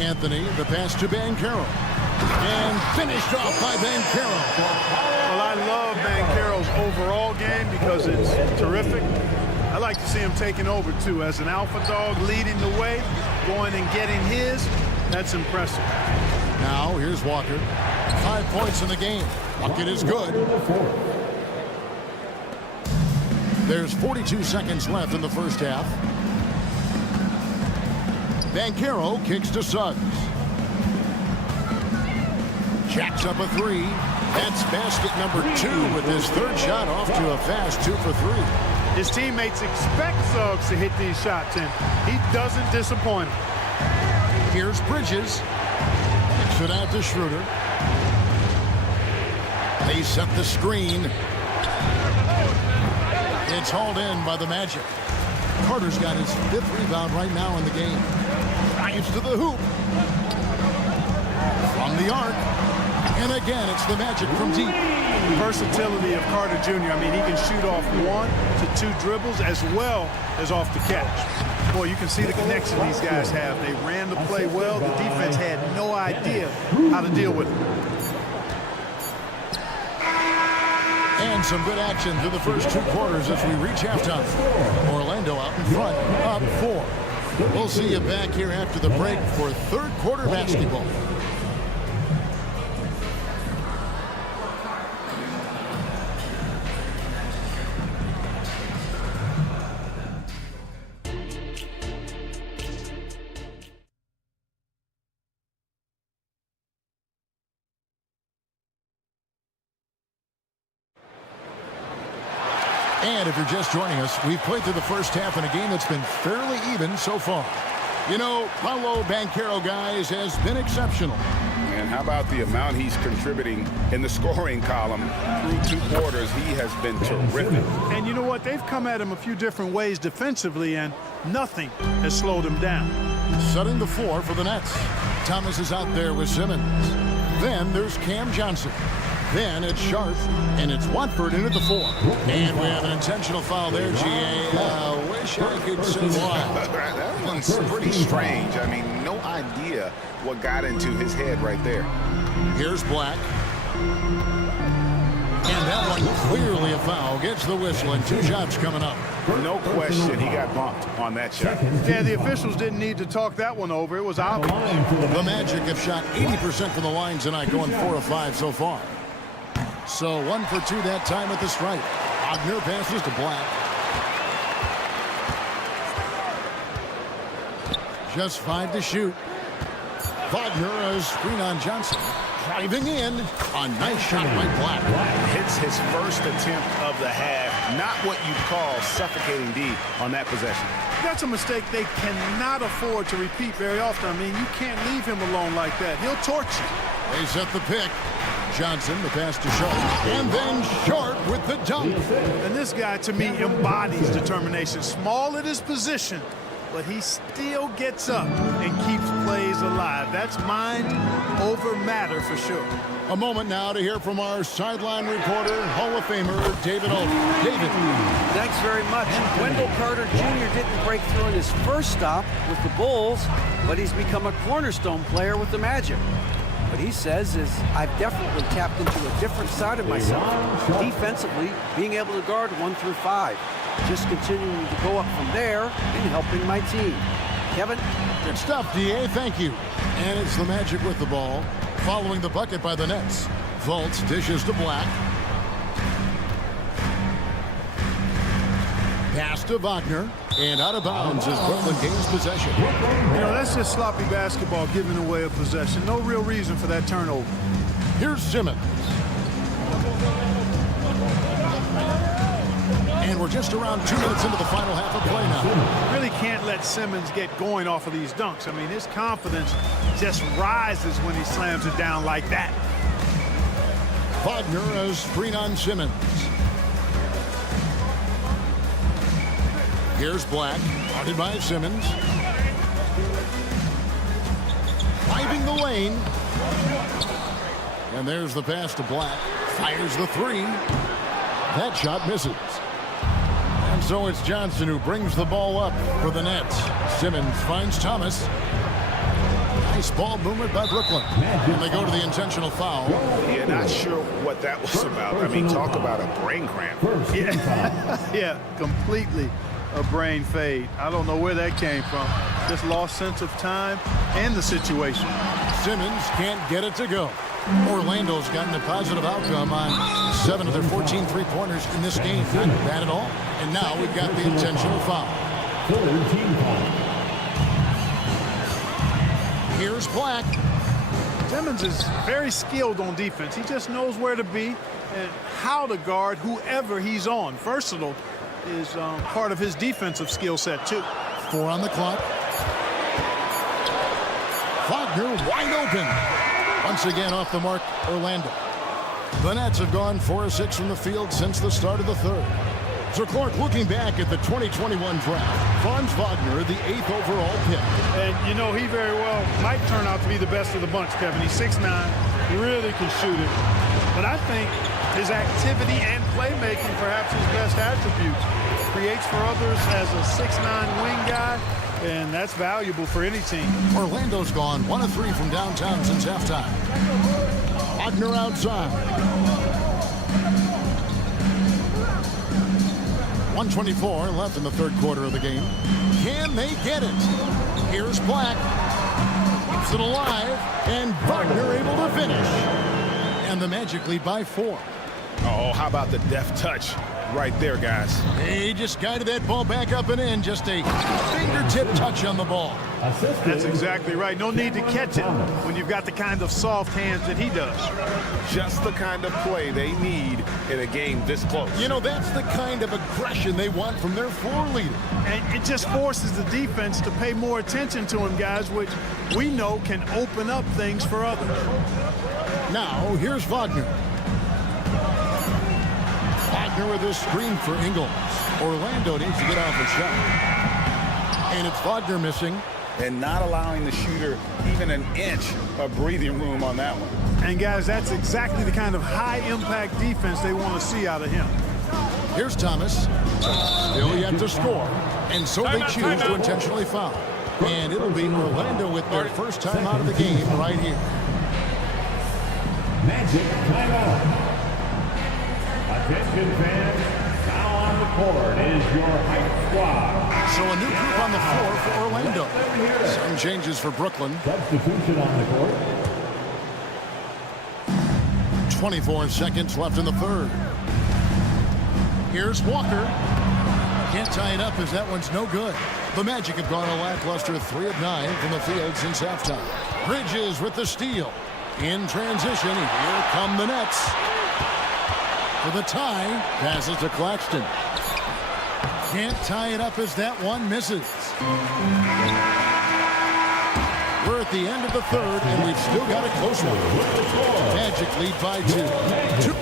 Anthony, the pass to Banchero. And finished off by Banchero. Well, I love Banchero's overall game because it's terrific. I like to see him taking over, too. As an alpha dog leading the way, going and getting his, that's impressive. Now, here's Walker. 5 points in the game. Bucket is good. There's 42 seconds left in the first half. Banchero kicks to Suggs. Jacks up a 3. That's basket number 2 with his third shot off to a fast 2 for 3. His teammates expect Suggs to hit these shots, and he doesn't disappoint them. Here's Bridges. Kicks it out to Schroeder. They set the screen. It's hauled in by the Magic. Carter's got his 5th rebound right now in the game. Drives to the hoop. From the arc. And again, it's the Magic from deep. The versatility of Carter Jr. I mean, he can shoot off 1 to 2 dribbles as well as off the catch. Boy, you can see the connection these guys have. They ran the play well. The defense had no idea how to deal with it. And some good action through the first 2 quarters as we reach halftime. Orlando out in front, up 4. We'll see you back here after the break for third quarter basketball. And if you're just joining us, we've played through the first half in a game that's been fairly even so far. You know, Paolo Banchero, guys, has been exceptional. And how about the amount he's contributing in the scoring column through 2 quarters? He has been terrific. And you know what? They've come at him a few different ways defensively, and nothing has slowed him down. Setting the floor for the Nets. Thomas is out there with Simmons. Then there's Cam Johnson. Then it's Sharp, and it's Watford in at the 4. And we have an intentional foul there, GA. Wish I could say why. That one's pretty strange. I mean, no idea what got into his head right there. Here's Black. And that one clearly a foul. Gets the whistle, and 2 shots coming up. No question, he got bumped on that shot. Yeah, the officials didn't need to talk that one over. It was obvious. The Magic have shot 80% from the line tonight, going 4 of 5 so far. So 1 for 2 that time at the stripe. Wagner passes to Black. Just 5 to shoot. Wagner, a screen on Johnson. Driving in. A nice shot by Black. Hits his first attempt of the half. Not what you'd call suffocating D on that possession. That's a mistake they cannot afford to repeat very often. I mean, you can't leave him alone like that. He'll torch you. They set the pick. Johnson, the pass to Sharp. And then Sharp with the dunk. And this guy, to me, embodies determination. Small at his position, but he still gets up and keeps plays alive. That's mind over matter for sure. A moment now to hear from our sideline reporter, Hall of Famer David Olden. David. Thanks very much. Wendell Carter Jr. didn't break through in his first stop with the Bulls, but he's become a cornerstone player with the Magic. What he says is, I've definitely tapped into a different side of myself. Defensively, being able to guard 1 through 5. Just continuing to go up from there and helping my team. Kevin? Good stuff, DA. Thank you. And it's the Magic with the ball, following the bucket by the Nets. Fultz dishes to Black. Pass to Wagner. And out of bounds as Portland gains possession. You know, that's just sloppy basketball, giving away a possession. No real reason for that turnover. Here's Simmons. And we're just around 2 minutes into the final half of play now. Really can't let Simmons get going off of these dunks. I mean, his confidence just rises when he slams it down like that. Wagner, a screen on Simmons. Here's Black, guarded by Simmons. Driving the lane. And there's the pass to Black. Fires the 3. That shot misses. And so it's Johnson who brings the ball up for the Nets. Simmons finds Thomas. Nice ball movement by Brooklyn. And they go to the intentional foul. Yeah, not sure what that was about. I mean, talk about a brain cramp. Yeah, completely a brain fade. I don't know where that came from. Just lost sense of time and the situation. Simmons can't get it to go. Orlando's gotten a positive outcome on 7 of their 14 three-pointers in this game. Not bad at all. And now we've got the intentional foul. Here's Black. Simmons is very skilled on defense. He just knows where to be and how to guard whoever he's on. Versatile is part of his defensive skill set, too. 4 on the clock. Wagner wide open. Once again off the mark, Orlando. The Nets have gone 4 of 6 from the field since the start of the third. So Clark, looking back at the 2021 draft, Franz Wagner, the 8th overall pick. And, you know, he very well might turn out to be the best of the bunch, Kevin. He's 6'9", really can shoot it. But I think his activity and playmaking, perhaps his best attributes. Creates for others as a 6'9" wing guy, and that's valuable for any team. Orlando's gone 1 of 3 from downtown since halftime. Wagner outside. 1:24 left in the third quarter of the game. Can they get it? Here's Black. Keeps it alive, and Wagner able to finish. And the Magic lead by 4. Oh, how about the deft touch right there, guys. He just guided that ball back up and in. Just a fingertip touch on the ball. That's exactly right. No need to catch it when you've got the kind of soft hands that he does. Just the kind of play they need in a game this close. You know, that's the kind of aggression they want from their floor leader. And it just forces the defense to pay more attention to him, guys, which we know can open up things for others. Now, here's Wagner. Wagner with a screen for Ingles. Orlando needs to get off a shot. And it's Wagner missing. And not allowing the shooter even an inch of breathing room on that one. And, guys, that's exactly the kind of high-impact defense they want to see out of him. Here's Thomas. Still yet to score. And so they choose to intentionally foul. And it'll be Orlando with their first time out of the game right here. Magic timeout. Attention fans, now on the court is your hype squad. So a new group on the floor for Orlando. Some changes for Brooklyn. Substitution on the court. 24 seconds left in the third. Here's Walker. Can't tie it up as that one's no good. The Magic have gone a lackluster 3 of 9 from the field since halftime. Bridges with the steal. In transition, here come the Nets. For the tie, passes to Claxton. Can't tie it up as that one misses. We're at the end of the third, and we've still got a close one. Magic lead by 2.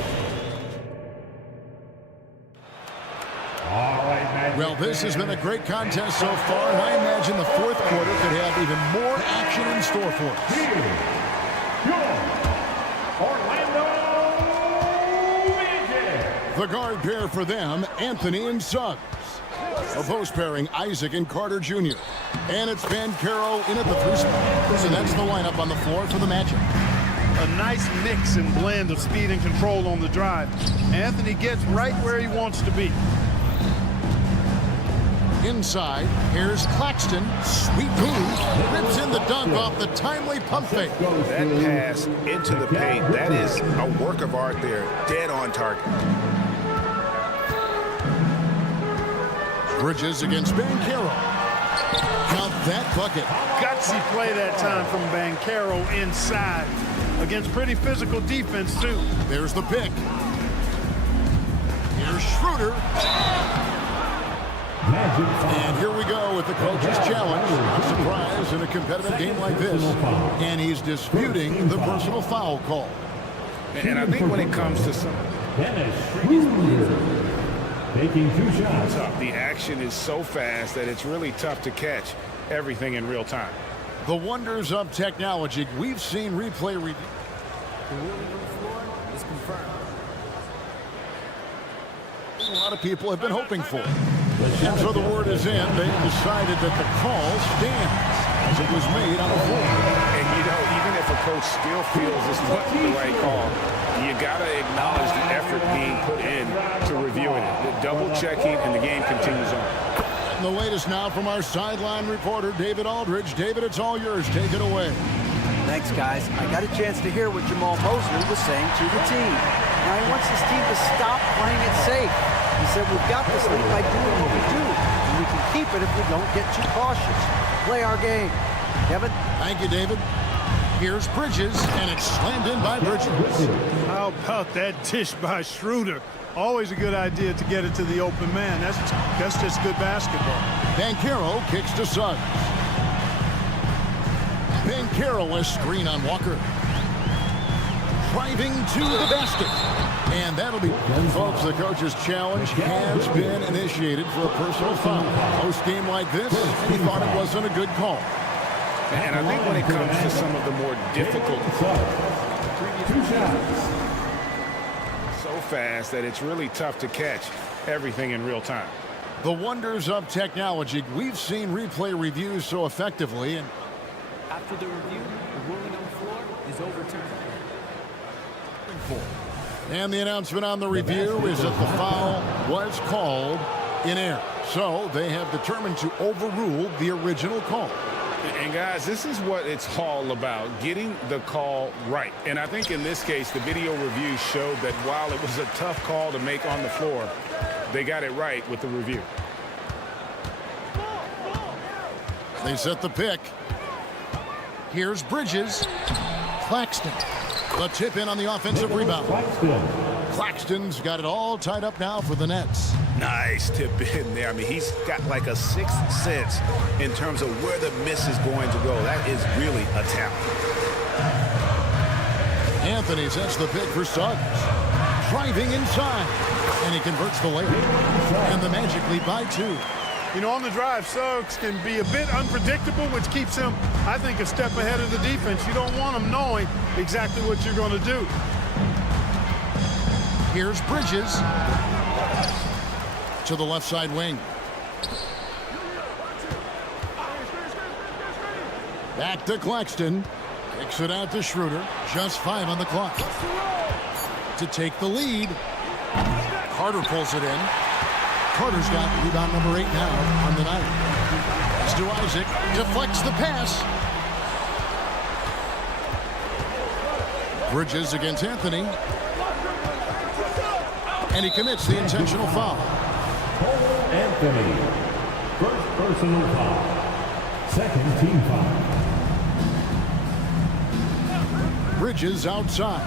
Well, this has been a great contest so far, and I imagine the fourth quarter could have even more action in store for us. The guard pair for them, Anthony and Suggs. A post pairing, Isaac and Carter Jr. And it's Banchero in at the 3 spot. So that's the lineup on the floor for the Magic. A nice mix and blend of speed and control on the drive. Anthony gets right where he wants to be. Inside, here's Claxton. Sweet move. Rips in the dunk off the timely pump fake. That pass into the paint, that is a work of art there. Dead on target. Bridges against Banchero. Count that bucket. Gutsy play that time from Banchero inside against pretty physical defense, too. There's the pick. Here's Schroeder. And here we go with the coach's challenge. No surprise in a competitive game like this. And he's disputing the personal foul call. And I think when it comes to some... Taking 2 shots. The action is so fast that it's really tough to catch everything in real time. The wonders of technology. We've seen replay review. The ruling on the floor is confirmed. A lot of people have been hoping for. And so the word is in. They've decided that the call stands as it was made on the floor. And, you know, even if a coach still feels this wasn't the right call, you got to acknowledge the effort being put in to reviewing it. The double-checking, and the game continues on. And the latest now from our sideline reporter, David Aldridge. David, it's all yours. Take it away. Thanks, guys. I got a chance to hear what Jamal Mosley was saying to the team. Now, he wants his team to stop playing it safe. He said, we've got this lead by doing what we do, and we can keep it if we don't get too cautious. Play our game. Kevin? Thank you, David. Here's Bridges, and it's slammed in by Bridges. How about that dish by Schroeder? Always a good idea to get it to the open man. That's just good basketball. Banchero kicks to Suggs. Banchero a screen on Walker. Driving to the basket. And that'll be... And folks, the coach's challenge has been initiated for a personal foul. Post game like this, he thought it wasn't a good call. And I think when it comes to some of the more difficult... 2 shots. So fast that it's really tough to catch everything in real time. The wonders of technology. We've seen replay reviews so effectively. And After the review, the ruling on the floor is overturned. And the announcement on the review is that the foul was called in error. So they have determined to overrule the original call. And guys, this is what it's all about, getting the call right. And I think in this case, the video review showed that while it was a tough call to make on the floor, they got it right with the review. They set the pick. Here's Bridges. Claxton. The tip in on the offensive rebound. Claxton's got it all tied up now for the Nets. Nice tip in there. I mean, he's got like a sixth sense in terms of where the miss is going to go. That is really a talent. Anthony sets the pick for Suggs. Driving inside. And he converts the layup. And the Magic lead by 2. You know, on the drive, Suggs can be a bit unpredictable, which keeps him, I think, a step ahead of the defense. You don't want him knowing exactly what you're going to do. Here's Bridges to the left side wing. Back to Claxton. Kicks it out to Schroeder. Just 5 on the clock. To take the lead. Carter pulls it in. Carter's got rebound number 8 now on the night. It's to Isaac. Deflects the pass. Bridges against Anthony. And he commits the intentional foul. Anthony. First personal foul. Second team foul. Bridges outside.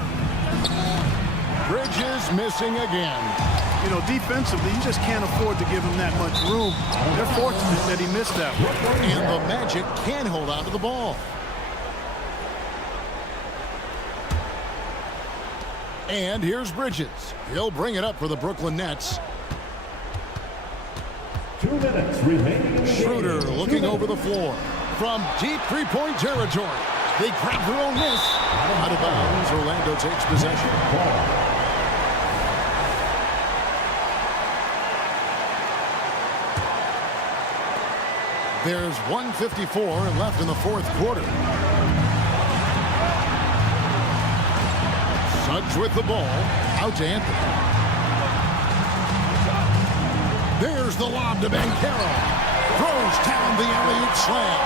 Bridges missing again. You know, defensively, you just can't afford to give him that much room. They're fortunate that he missed that one. And the Magic can hold on to the ball. And here's Bridges. He'll bring it up for the Brooklyn Nets. 2 minutes remaining in the Schroeder game. looking over the floor. From deep three-point territory. They grab their own miss. Out of bounds, Orlando takes possession. There's 1:54 left in the fourth quarter. Suggs with the ball. Out to Anthony. There's the lob to Banchero. Throws down the alley-oop slam.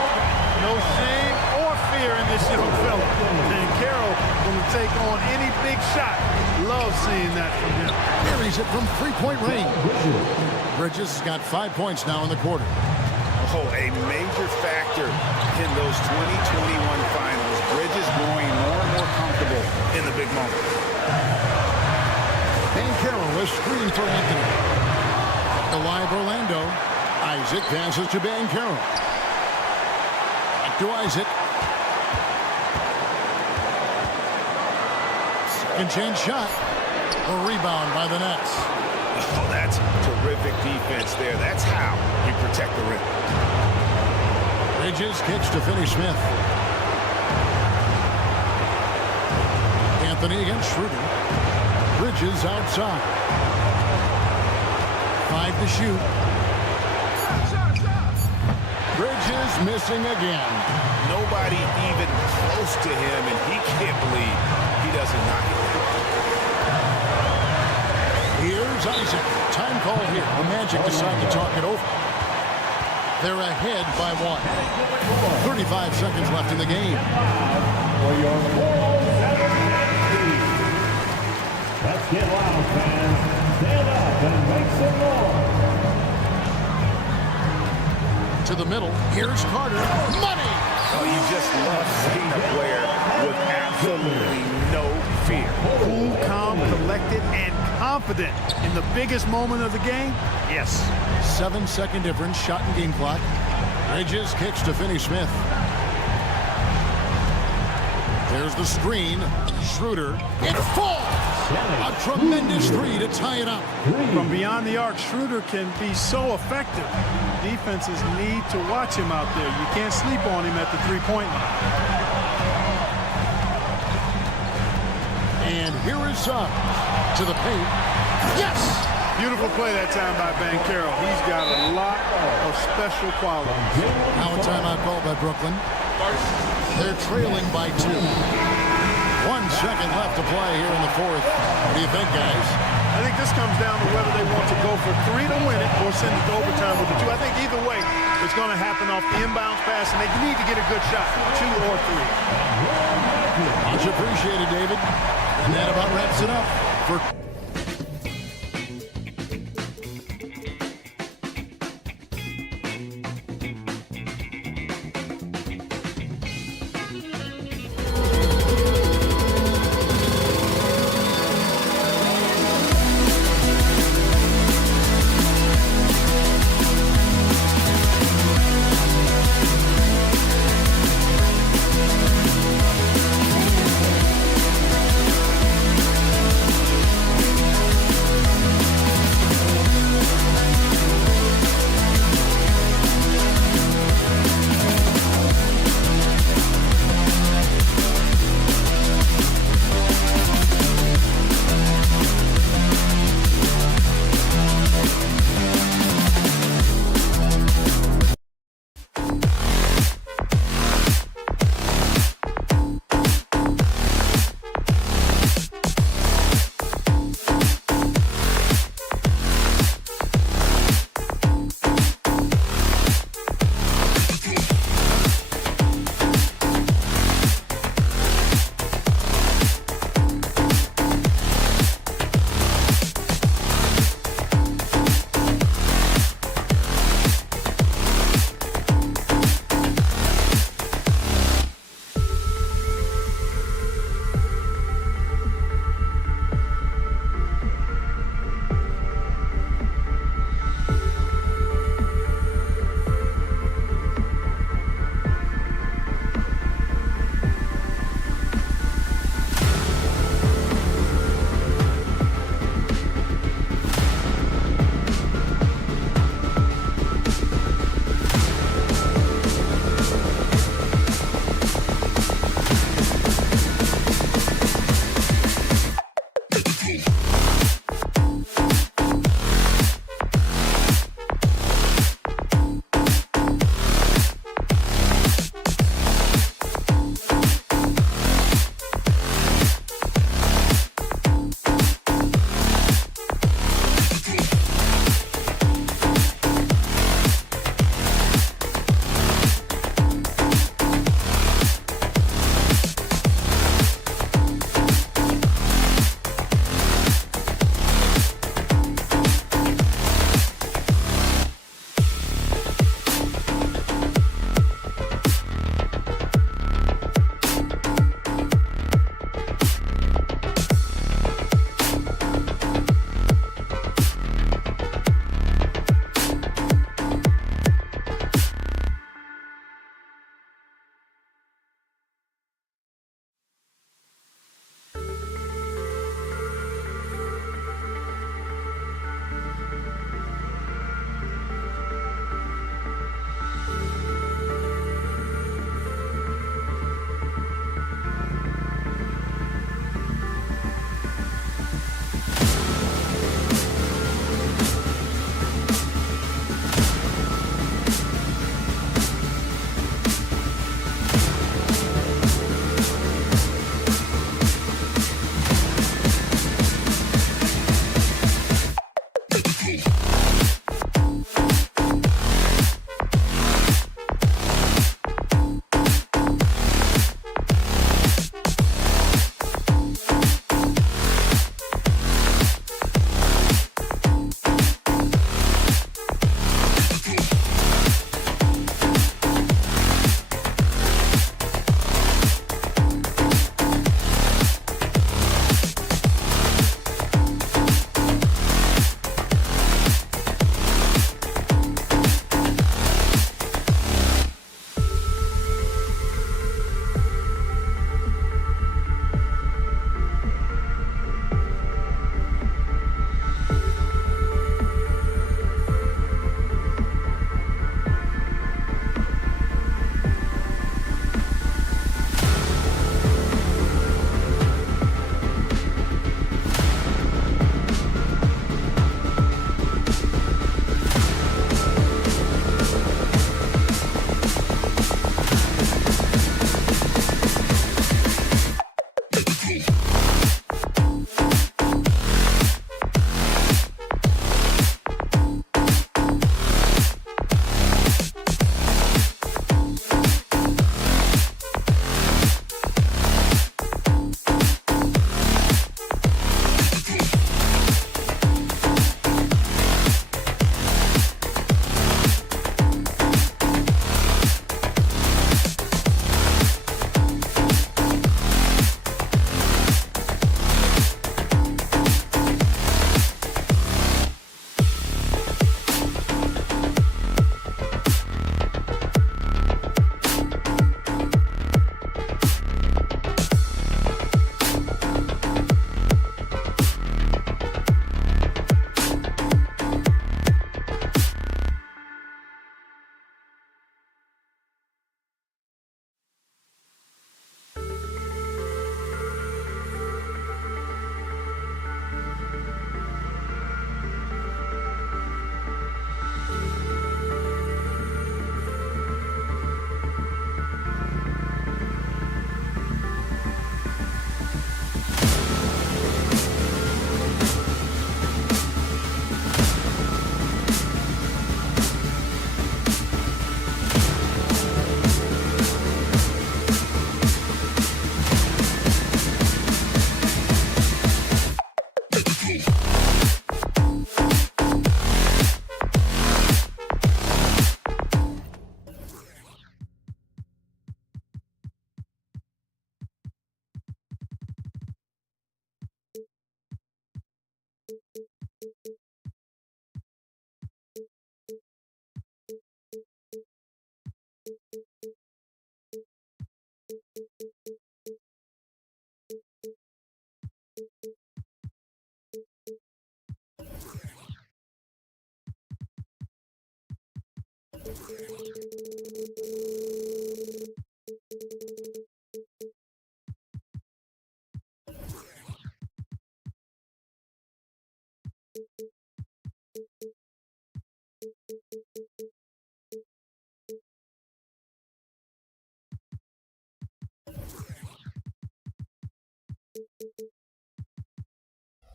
No shame or fear in this young fella. Banchero going to take on any big shot. Love seeing that from him. Carries it from three-point range. Bridges has got 5 points now in the quarter. Oh, a major factor in those 2021 finals. Bridges growing more and more comfortable in the big moment. Banchero is screened for Anthony. The live Orlando. Isaac passes to Banchero. Back to Isaac. Second chance shot. A rebound by the Nets. Oh, that's terrific defense there. That's how you protect the rim. Bridges kicks to Finney-Smith. Anthony against Schroeder. Bridges outside. 5 to shoot. Bridges missing again. Nobody even close to him, and he can't believe he doesn't knock it down. Here's Isaac. Time call here. The Magic decide to talk it over. They're ahead by 1. 35 seconds left in the game. For your let's get loud, fans. Stand up and make some noise. To the middle. Here's Carter. Money! Oh, you just love seeing a player with absolutely no fear. Cool, calm, collected, and confident in the biggest moment of the game. Yes. 7-second difference. Shot and game clock. Bridges kicks to Finney-Smith. There's the screen. Schroeder. It falls! A tremendous 3 to tie it up. From beyond the arc, Schroeder can be so effective. Defenses need to watch him out there. You can't sleep on him at the three-point line. And here is Suggs to the paint. Yes! Beautiful play that time by Banchero. He's got a lot of special qualities. Now a timeout called by Brooklyn. They're trailing by 2. 1 second left to play here in the fourth. What do you think, guys? I think this comes down to whether they want to go for 3 to win it or send it to overtime with the 2. I think either way, it's going to happen off the inbounds pass, and they need to get a good shot, 2 or 3. Much appreciated, David. And that about wraps it up for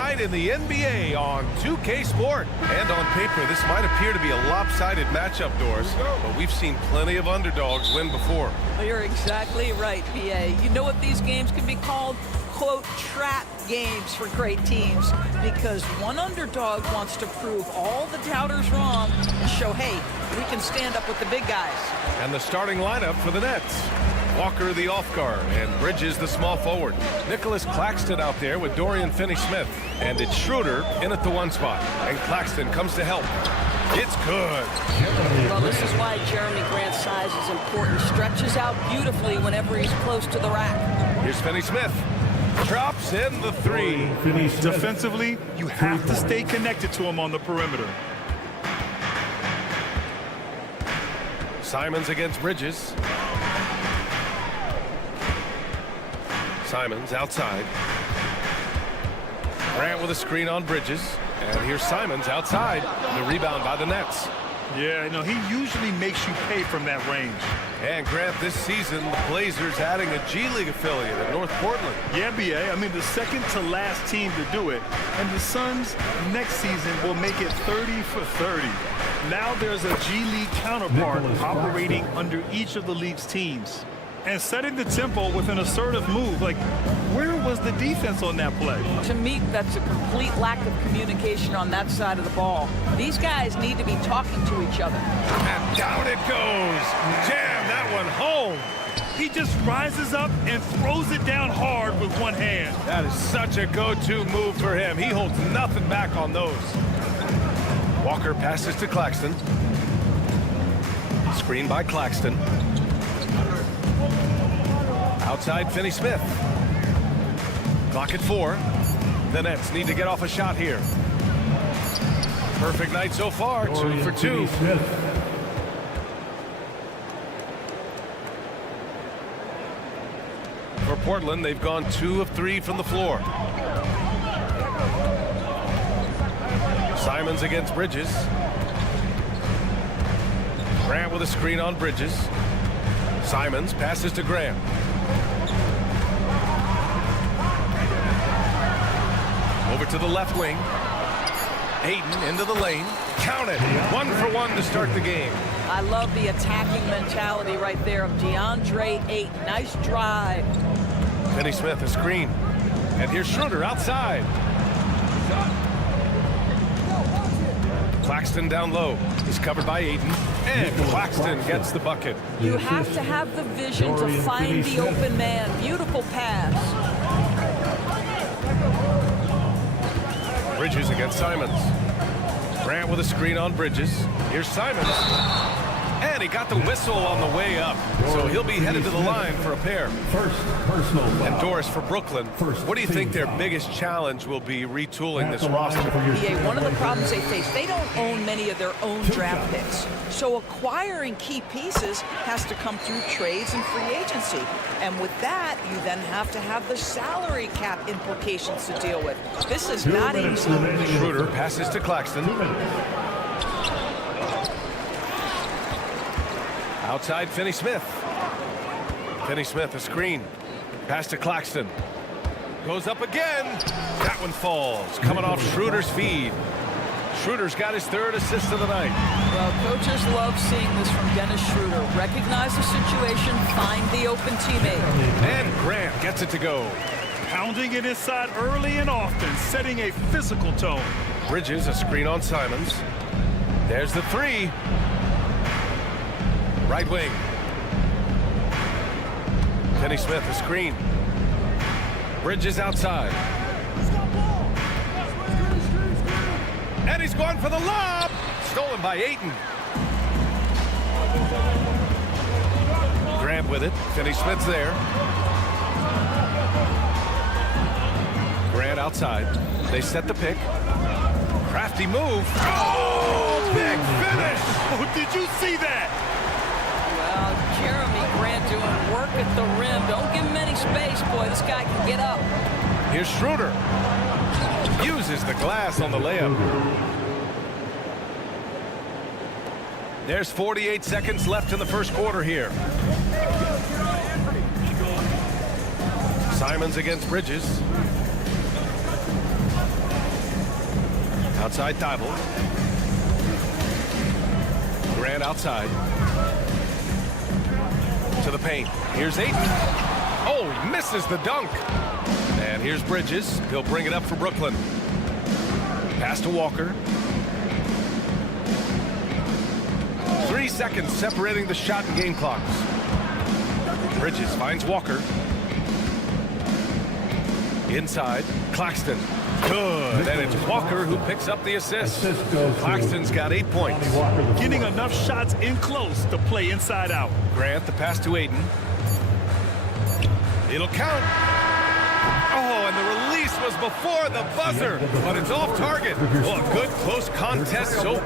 in the NBA on 2K Sport. And on paper, this might appear to be a lopsided matchup, Doris, but we've seen plenty of underdogs win before. Well, you're exactly right, PA. You know what these games can be called? Quote, trap games for great teams, because one underdog wants to prove all the doubters wrong and show, hey, we can stand up with the big guys. And the starting lineup for the Nets. Walker the off guard and Bridges the small forward. Nicholas Claxton out there with Dorian Finney-Smith. And it's Schroeder in at the 1 spot. And Claxton comes to help. It's good. Well, this is why Jeremy Grant's size is important. Stretches out beautifully whenever he's close to the rack. Here's Finney-Smith. Drops in the 3. Defensively, you have to stay connected to him on the perimeter. Simons against Bridges. Simons outside. Grant with a screen on Bridges. And here's Simons outside. The rebound by the Nets. Yeah, no, he usually makes you pay from that range. And Grant, this season, the Blazers adding a G League affiliate at North Portland. Yeah, BA. I mean, the second to last team to do it. And the Suns next season will make it 30 for 30. Now there's a G League counterpart operating under each of the league's teams. And setting the tempo with an assertive move. Like, where was the defense on that play? To me, that's a complete lack of communication on that side of the ball. These guys need to be talking to each other. And down it goes. Jam that one home. He just rises up and throws it down hard with one hand. That is such a go-to move for him. He holds nothing back on those. Walker passes to Claxton. Screen by Claxton. Outside Finney-Smith. Clock at 4. The Nets need to get off a shot here. Perfect night so far. 2 for 2. For Portland, they've gone 2 of 3 from the floor. Simons against Bridges. Grant with a screen on Bridges. Simons passes to Grant. Over to the left wing. Ayton into the lane. Count it. 1 for 1 to start the game. I love the attacking mentality right there of DeAndre Ayton. Nice drive. Finney-Smith a screen. And here's Schroeder outside. Claxton down low. He's covered by Ayton. And Claxton gets the bucket. You have to have the vision to find the open man. Beautiful pass. Bridges against Simons. Grant with a screen on Bridges. Here's Simons. And he got the whistle on the way up. So he'll be headed to the line for a pair. First personal foul. And Doris, for Brooklyn, what do you think their biggest challenge will be retooling this roster? Yeah, one of the problems they face, they don't own many of their own draft picks. So acquiring key pieces has to come through trades and free agency. And with that, you then have to have the salary cap implications to deal with. This is not easy. Schroeder passes to Claxton. Outside Finney-Smith. Finney-Smith a screen. Pass to Claxton. Goes up again. That one falls. Coming off Schroeder's feed. Schroeder's got his 3rd assist of the night. Well, coaches love seeing this from Dennis Schroeder. Recognize the situation, find the open teammate. And Grant gets it to go. Pounding it inside early and often, setting a physical tone. Bridges a screen on Simons. There's the 3. Right wing. Finney-Smith a screen. Bridges outside. And he's going for the lob. Stolen by Ayton. Grant with it. Finney-Smith's there. Grant outside. They set the pick. Crafty move. Oh, big finish. Oh, did you see that? Well, Jeremy Grant doing work at the rim. Don't give him any space, boy. This guy can get up. Here's Schroeder. Uses the glass on the layup. There's 48 seconds left in the first quarter here. Simons against Bridges. Outside Thibault. Grant outside. To the paint. Here's Ayton. Oh, he misses the dunk. And here's Bridges. He'll bring it up for Brooklyn. Pass to Walker. 3 seconds separating the shot and game clocks. Bridges finds Walker. Inside, Claxton. Good. And it's Walker who picks up the assist. Claxton's got 8 points. Getting enough shots in close to play inside out. Grant, the pass to Ayton. It'll count. Oh, and the release was before the buzzer, but it's off target. Oh, a good close contest. So.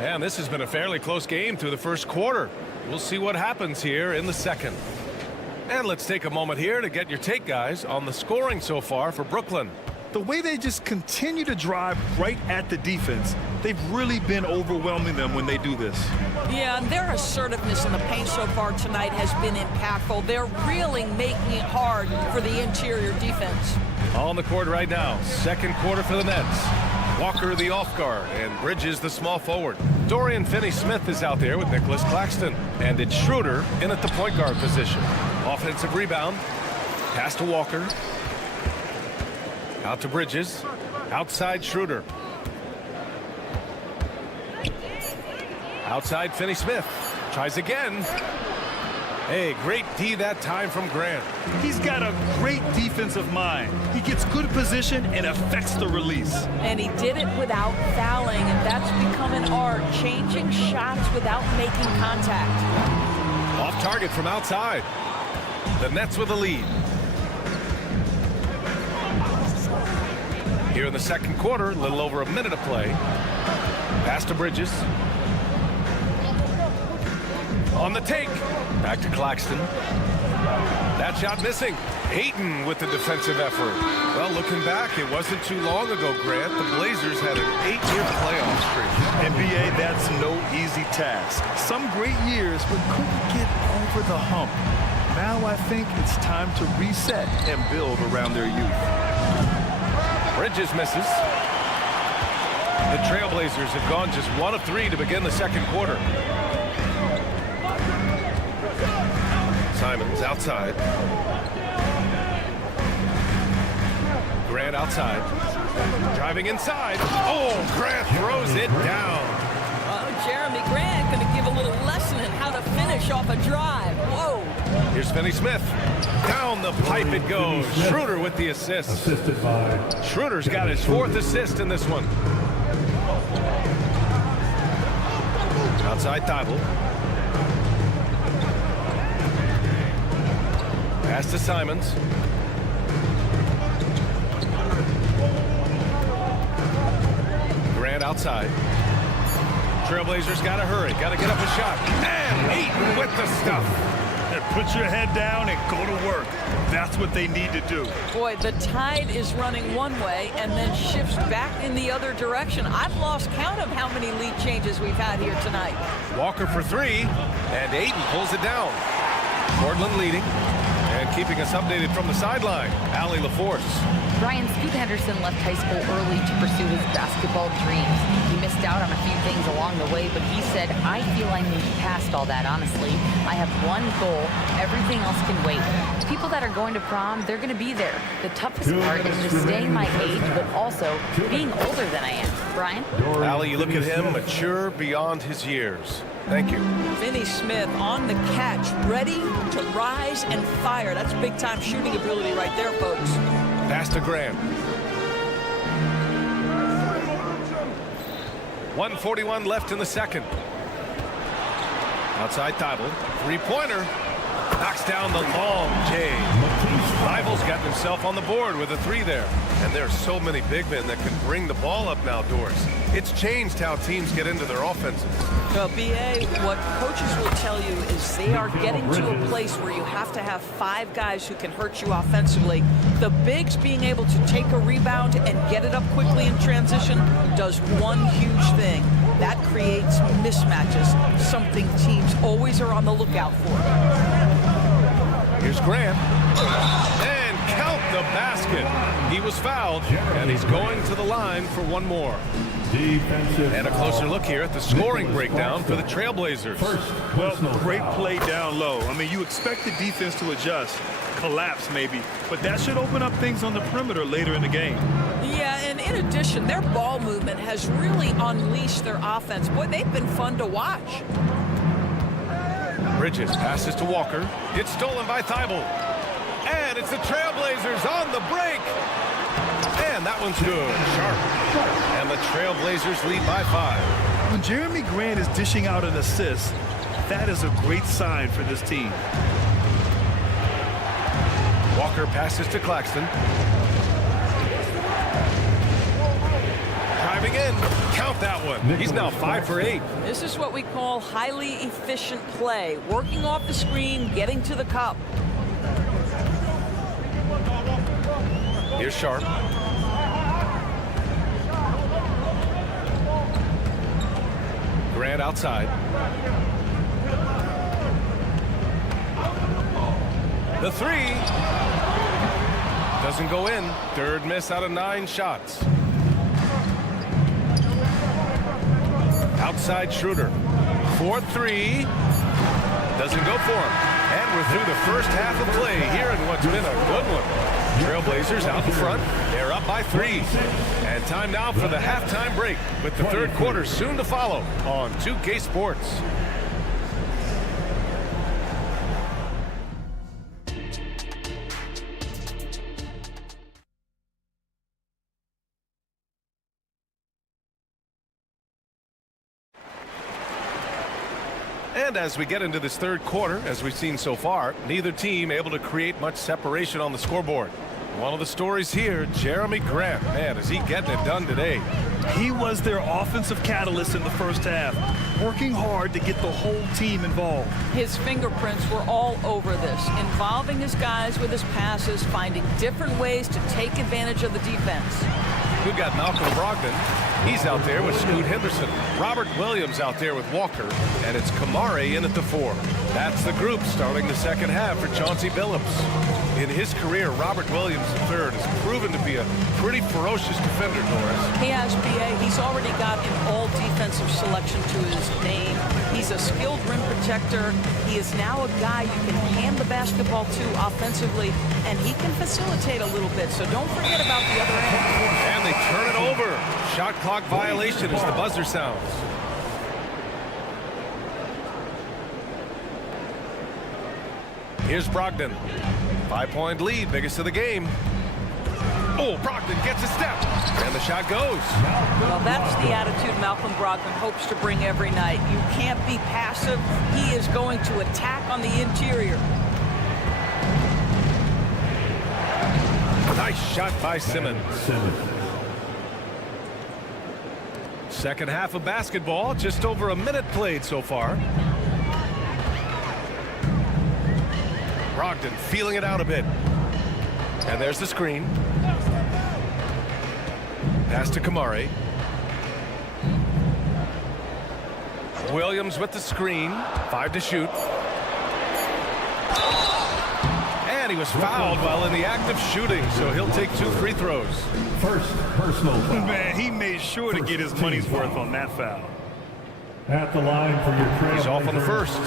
And this has been a fairly close game through the first quarter. We'll see what happens here in the second. And let's take a moment here to get your take, guys, on the scoring so far for Brooklyn. The way they just continue to drive right at the defense, they've really been overwhelming them when they do this. Yeah, and their assertiveness in the paint so far tonight has been impactful. They're really making it hard for the interior defense. On the court right now, second quarter for the Nets. Walker the off guard and Bridges the small forward. Dorian Finney-Smith is out there with Nicholas Claxton. And it's Schroeder in at the point guard position. Offensive rebound. Pass to Walker. Out to Bridges. Outside Schroeder. Outside Finney-Smith. Tries again. Hey, great D that time from Grant. He's got a great defensive mind. He gets good position and affects the release. And he did it without fouling, and that's become an art, changing shots without making contact. Off target from outside. The Nets with the lead. Here in the second quarter, a little over a minute of play. Pass to Bridges. On the take. Back to Claxton. That shot missing. Ayton with the defensive effort. Well, looking back, it wasn't too long ago, Grant. The Blazers had an 8-year playoff streak. NBA, that's no easy task. Some great years, but couldn't get over the hump. Now I think it's time to reset and build around their youth. Bridges misses. The Trailblazers have gone just 1 of 3 to begin the second quarter. Simons outside. Grant outside. Driving inside. Oh, Grant throws it down. Jeremy Grant going to give a little lesson in how to finish off a drive. Whoa. Here's Finney-Smith. Down the pipe it goes. Schroeder with the assist. Assisted by Schroeder's got his 4th assist in this one. Outside Thibault. Pass to Simons. Grant outside. Trailblazers got to hurry. Got to get up a shot. And Ayton with the stuff. And put your head down and go to work. That's what they need to do. Boy, the tide is running one way and then shifts back in the other direction. I've lost count of how many lead changes we've had here tonight. Walker for 3, and Ayton pulls it down. Portland leading. And keeping us updated from the sideline, Allie LaForce. Brian Scoot Henderson left high school early to pursue his basketball dreams. He missed out on a few things along the way, but he said, I feel I moved past all that, honestly. I have one goal. Everything else can wait. People that are going to prom, they're going to be there. The toughest part is just staying my age, but also being older than I am. Brian? Allie, you look at him, mature beyond his years. Thank you. Finney-Smith on the catch, ready to rise and fire. That's big-time shooting ability right there, folks. Pass to Grant. 1:41 left in the second. Outside Thibault. 3-pointer. Knocks down the long J. Thibauld's gotten himself on the board with a 3 there. And there are so many big men that can bring the ball up now, Doris. It's changed how teams get into their offenses. Well, BA, what coaches will tell you is they are getting to a place where you have to have 5 guys who can hurt you offensively. The bigs being able to take a rebound and get it up quickly in transition does one huge thing. That creates mismatches, something teams always are on the lookout for. Here's Grant. And count the basket. He was fouled, and he's going to the line for one more. And a closer look here at the scoring breakdown for the Trailblazers. Well, great play down low. I mean, you expect the defense to adjust, collapse maybe, but that should open up things on the perimeter later in the game. Yeah, and in addition, their ball movement has really unleashed their offense. Boy, they've been fun to watch. Bridges passes to Walker. It's stolen by Thibault. And it's the Trailblazers on the break. And that one's good. Sharp. And the Trailblazers lead by 5. When Jeremy Grant is dishing out an assist, that is a great sign for this team. Walker passes to Claxton. Driving in. Count that one. He's now 5 for 8. This is what we call highly efficient play. Working off the screen, getting to the cup. Here's Sharp. Grant outside. The 3 doesn't go in. Third miss out of 9 shots. Outside Schroeder. 4-3. Doesn't go for him. And we're through the first half of play here in what's been a good one. Trailblazers out in front. They're up by 3. And time now for the halftime break with the third quarter soon to follow on 2K Sports. And as we get into this third quarter, as we've seen so far, neither team able to create much separation on the scoreboard. One of the stories here, Jeremy Grant. Man, is he getting it done today. He was their offensive catalyst in the first half, working hard to get the whole team involved. His fingerprints were all over this, involving his guys with his passes, finding different ways to take advantage of the defense. We've got Malcolm Brogdon. He's out there with Scoot Henderson. Robert Williams out there with Walker. And it's Kamari in at the 4. That's the group starting the second half for Chauncey Billups. In his career, Robert Williams III has proven to be a pretty ferocious defender, Norris. He has, B.A. He's already got an all-defensive selection to his name. He's a skilled rim protector. He is now a guy you can hand the basketball to offensively, and he can facilitate a little bit, so don't forget about the other end. And they turn it over. Shot clock violation as the buzzer sounds. Here's Brogdon. 5-point lead, biggest of the game. Oh, Brogdon gets a step, and the shot goes. Well, that's the attitude Malcolm Brogdon hopes to bring every night. You can't be passive. He is going to attack on the interior. Nice shot by Simmons. Second half of basketball, just over a minute played so far. Brogdon feeling it out a bit. And there's the screen. Pass to Kamari. Williams with the screen. 5 to shoot. And he was fouled while in the act of shooting, so he'll take 2 free throws. First personal foul. Man, he made sure to get his money's worth on that foul. At the line for your Trailblazers. He's off on the first.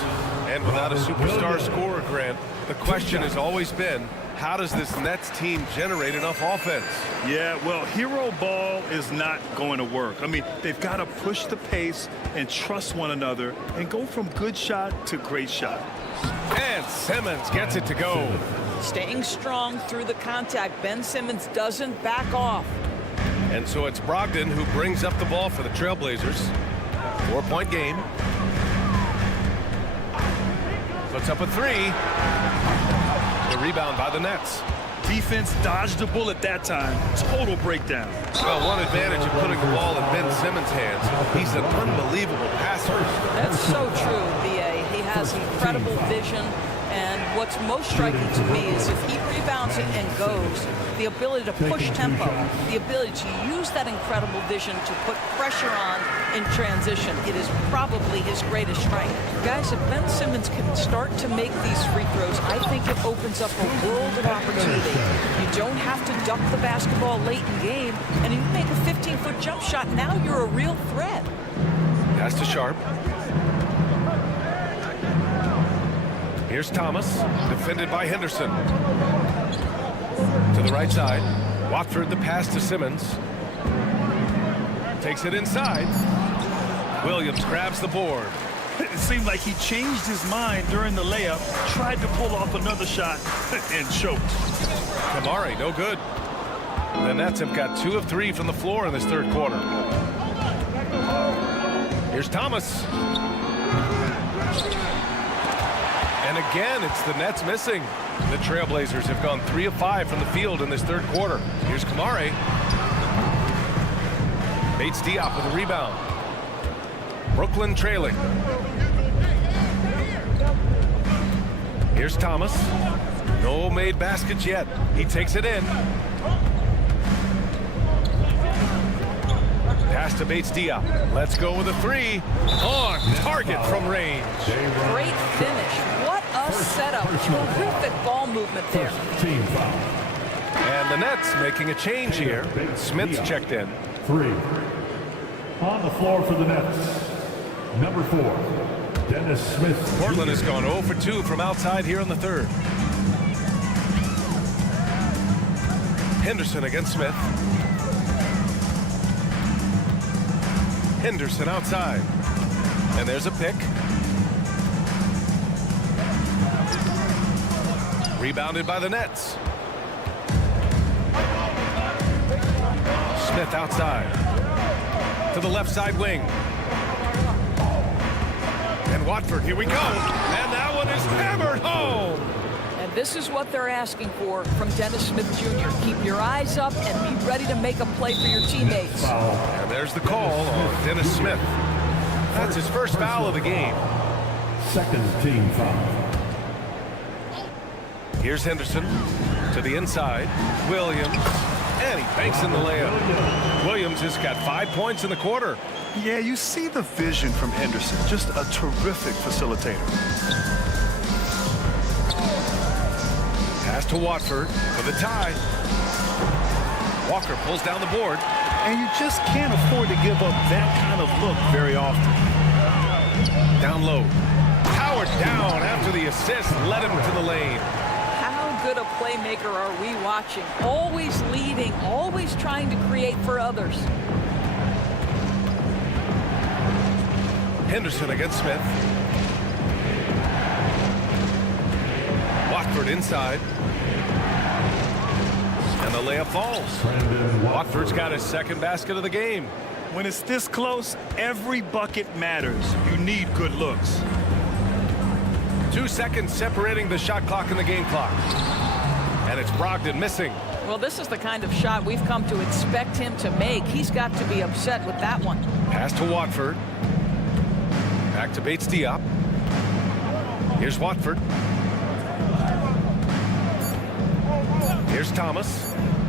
And without a superstar scorer, Grant, the question has always been, how does this Nets team generate enough offense? Yeah, well, hero ball is not going to work. I mean, they've got to push the pace and trust one another and go from good shot to great shot. And Simmons gets it to go. Staying strong through the contact. Ben Simmons doesn't back off. And so it's Brogdon who brings up the ball for the Trailblazers. 4-point game. Puts up a 3. The rebound by the Nets. Defense dodged the bullet that time. Total breakdown. Well, one advantage of putting the ball in Ben Simmons' hands. He's an unbelievable passer. That's so true, B.A. He has incredible vision, And what's most striking to me is if he rebounds it and goes, the ability to push tempo, the ability to use that incredible vision to put pressure on in transition. It is probably his greatest strength. Guys, if Ben Simmons can start to make these free throws, I think it opens up a world of opportunity. You don't have to duck the basketball late in game, and if you make a 15-foot jump shot, now you're a real threat. Pass to Sharp. Here's Thomas, defended by Henderson. To the right side. Watford the pass to Simmons. Takes it inside. Williams grabs the board. It seemed like he changed his mind during the layup, tried to pull off another shot, and choked. Kamari, no good. The Nets have got 2 of 3 from the floor in this third quarter. Here's Thomas. And again, it's the Nets missing. The Trailblazers have gone 3 of 5 from the field in this third quarter. Here's Kamari. Bates Diop with a rebound. Brooklyn trailing. Here's Thomas. No made baskets yet. He takes it in. Pass to Bates Diop. Let's go with a 3. On target from range. Great finish. What a setup. Terrific ball movement there. And the Nets making a change here. Smith's checked in. 3. On the floor for the Nets, number 4, Dennis Smith. Portland has gone 0 for 2 from outside here in the third. Henderson against Smith. Henderson outside. And there's a pick. Rebounded by the Nets. Smith outside. To the left side wing. And Watford, here we go. And that one is hammered home. And this is what they're asking for from Dennis Smith Jr. Keep your eyes up and be ready to make a play for your teammates. And there's the call on Dennis Smith. That's his first foul of the game. Second team foul. Here's Henderson to the inside. Williams. And he banks in the layup. Williams has got 5 points in the quarter. Yeah, you see the vision from Henderson. Just a terrific facilitator. Pass to Watford for the tie. Walker pulls down the board. And you just can't afford to give up that kind of look very often. Down low. Powered down after the assist. Led him to the lane. How good a playmaker are we watching? Always leading, always trying to create for others. Henderson against Smith. Watford inside. And the layup falls. Watford's got his second basket of the game. When it's this close, every bucket matters. You need good looks. 2 seconds separating the shot clock and the game clock. And it's Brogdon missing. Well, this is the kind of shot we've come to expect him to make. He's got to be upset with that one. Pass to Watford. Back to Bates Diop. Here's Watford. Here's Thomas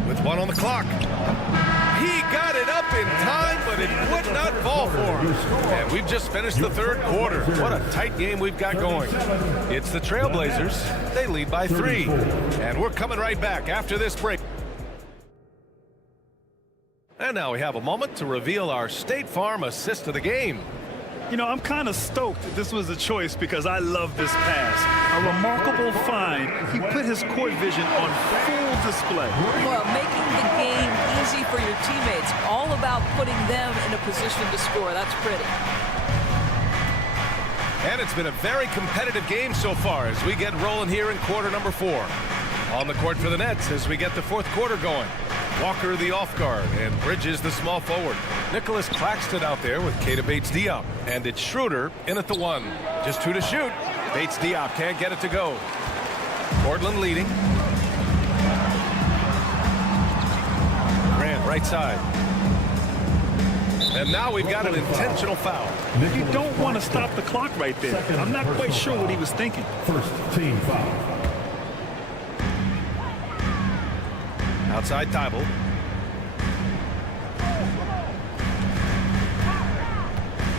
with 1 on the clock. He got it up in time, but it would not fall for him. And we've just finished the third quarter. What a tight game we've got going. It's the Trailblazers. They lead by 3. And we're coming right back after this break. And now we have a moment to reveal our State Farm assist of the game. You know, I'm kind of stoked this was a choice because I love this pass. A remarkable find. He put his court vision on full display. Well, making the game easy for your teammates. All about putting them in a position to score. That's pretty. And it's been a very competitive game so far as we get rolling here in quarter number 4. On the court for the Nets as we get the fourth quarter going. Walker the off guard and Bridges the small forward. Nicholas Claxton out there with Keita Bates Diop. And it's Schroeder in at the 1. Just 2 to shoot. Bates Diop can't get it to go. Portland leading. Grant right side. And now we've got an intentional foul. You don't want to stop the clock right there. I'm not quite sure what he was thinking. First team foul. Outside Thibault.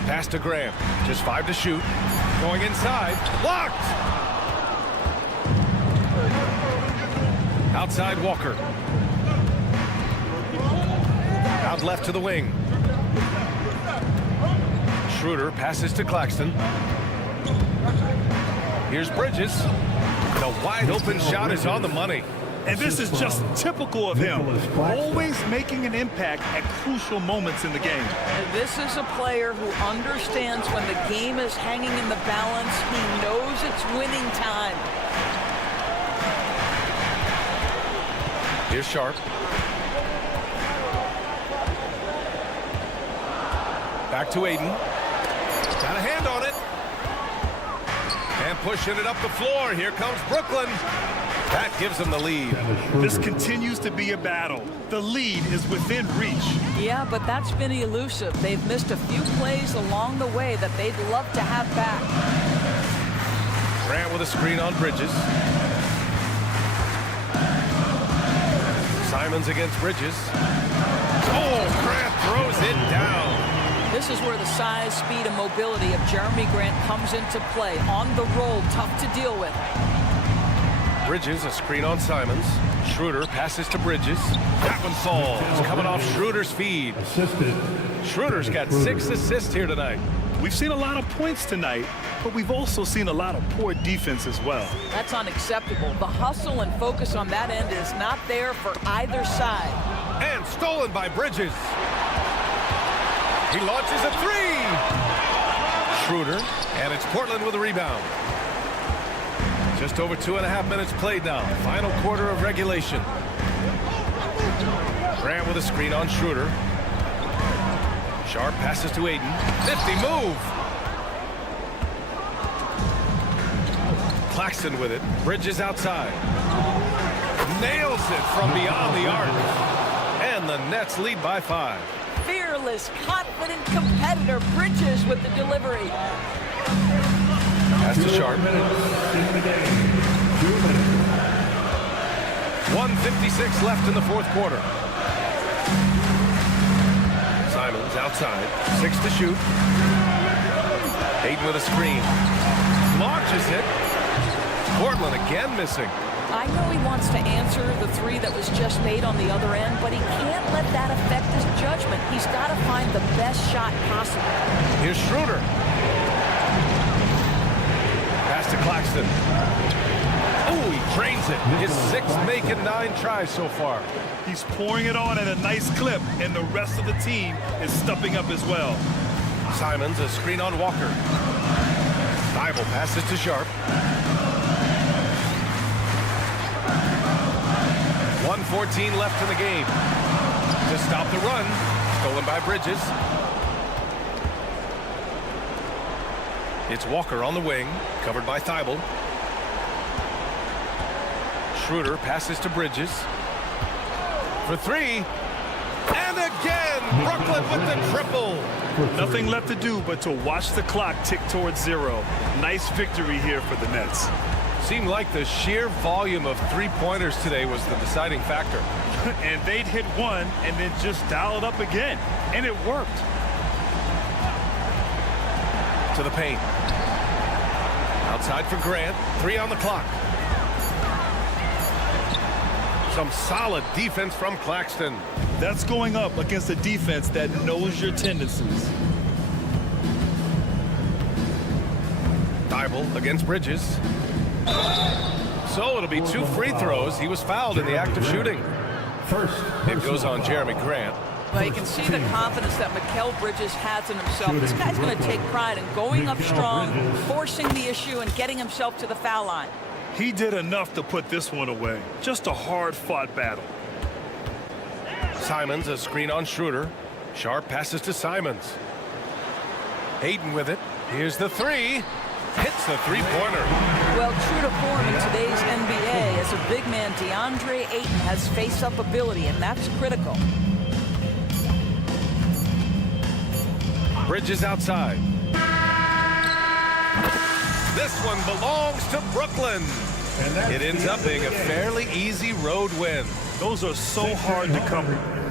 Pass to Graham. Just 5 to shoot. Going inside. Blocked! Outside Walker. Out left to the wing. Schroeder passes to Claxton. Here's Bridges. The wide open shot is on the money. And this is just typical of him. Always making an impact at crucial moments in the game. And this is a player who understands when the game is hanging in the balance. He knows it's winning time. Here's Sharp. Back to Aiden. Got a hand on it. And pushing it up the floor. Here comes Brooklyn. That gives them the lead. This continues to be a battle. The lead is within reach. Yeah, but that's been elusive. They've missed a few plays along the way that they'd love to have back. Grant with a screen on Bridges. Simons against Bridges. Oh, Grant throws it down. This is where the size, speed, and mobility of Jeremy Grant comes into play. On the roll, tough to deal with. Bridges, a screen on Simons. Schroeder passes to Bridges. That one falls. Coming off Schroeder's feed. Schroeder's got 6 assists here tonight. We've seen a lot of points tonight, but we've also seen a lot of poor defense as well. That's unacceptable. The hustle and focus on that end is not there for either side. And stolen by Bridges. He launches a 3. Schroeder, and it's Portland with a rebound. Just over 2.5 minutes played now. Final quarter of regulation. Grant with a screen on Schroeder. Sharp passes to Aiden. 50 move. Claxton with it. Bridges outside. Nails it from beyond the arc. And the Nets lead by 5. Fearless, confident competitor. Bridges with the delivery. Pass to Sharp. 1:56 left in the fourth quarter. Simons outside. 6 to shoot. Aiden with a screen. Launches it. Portland again missing. I know he wants to answer the 3 that was just made on the other end, but he can't let that affect his judgment. He's got to find the best shot possible. Here's Schroeder. Pass to Claxton. Oh, he drains it. His 6th make in 9 tries so far. He's pouring it on at a nice clip, and the rest of the team is stepping up as well. Simons, a screen on Walker. Thibault passes to Sharp. 1:14 left in the game. To stop the run, stolen by Bridges. It's Walker on the wing, covered by Thibault. Schroeder passes to Bridges. For 3. And again, Brooklyn with the triple. Nothing left to do but to watch the clock tick towards 0. Nice victory here for the Nets. Seemed like the sheer volume of 3-pointers today was the deciding factor. And they'd hit one and then just dial it up again. And it worked. To the paint. Outside for Grant. 3 on the clock. Some solid defense from Claxton. That's going up against a defense that knows your tendencies. Thibault against Bridges. So it'll be 2 free throws. He was fouled in the act of shooting. It goes on Jeremy Grant. Well, you can see the confidence that Mikal Bridges has in himself. This guy's going to take pride in going up strong, forcing the issue, and getting himself to the foul line. He did enough to put this one away. Just a hard-fought battle. Simons, a screen on Schroeder. Sharp passes to Simons. Aiden with it. Here's the 3. Hits the 3-pointer. Well, true to form in today's NBA, as a big man, DeAndre Ayton has face-up ability, and that's critical. Bridges outside. This one belongs to Brooklyn. It ends up being a fairly easy road win. Those are so hard to cover.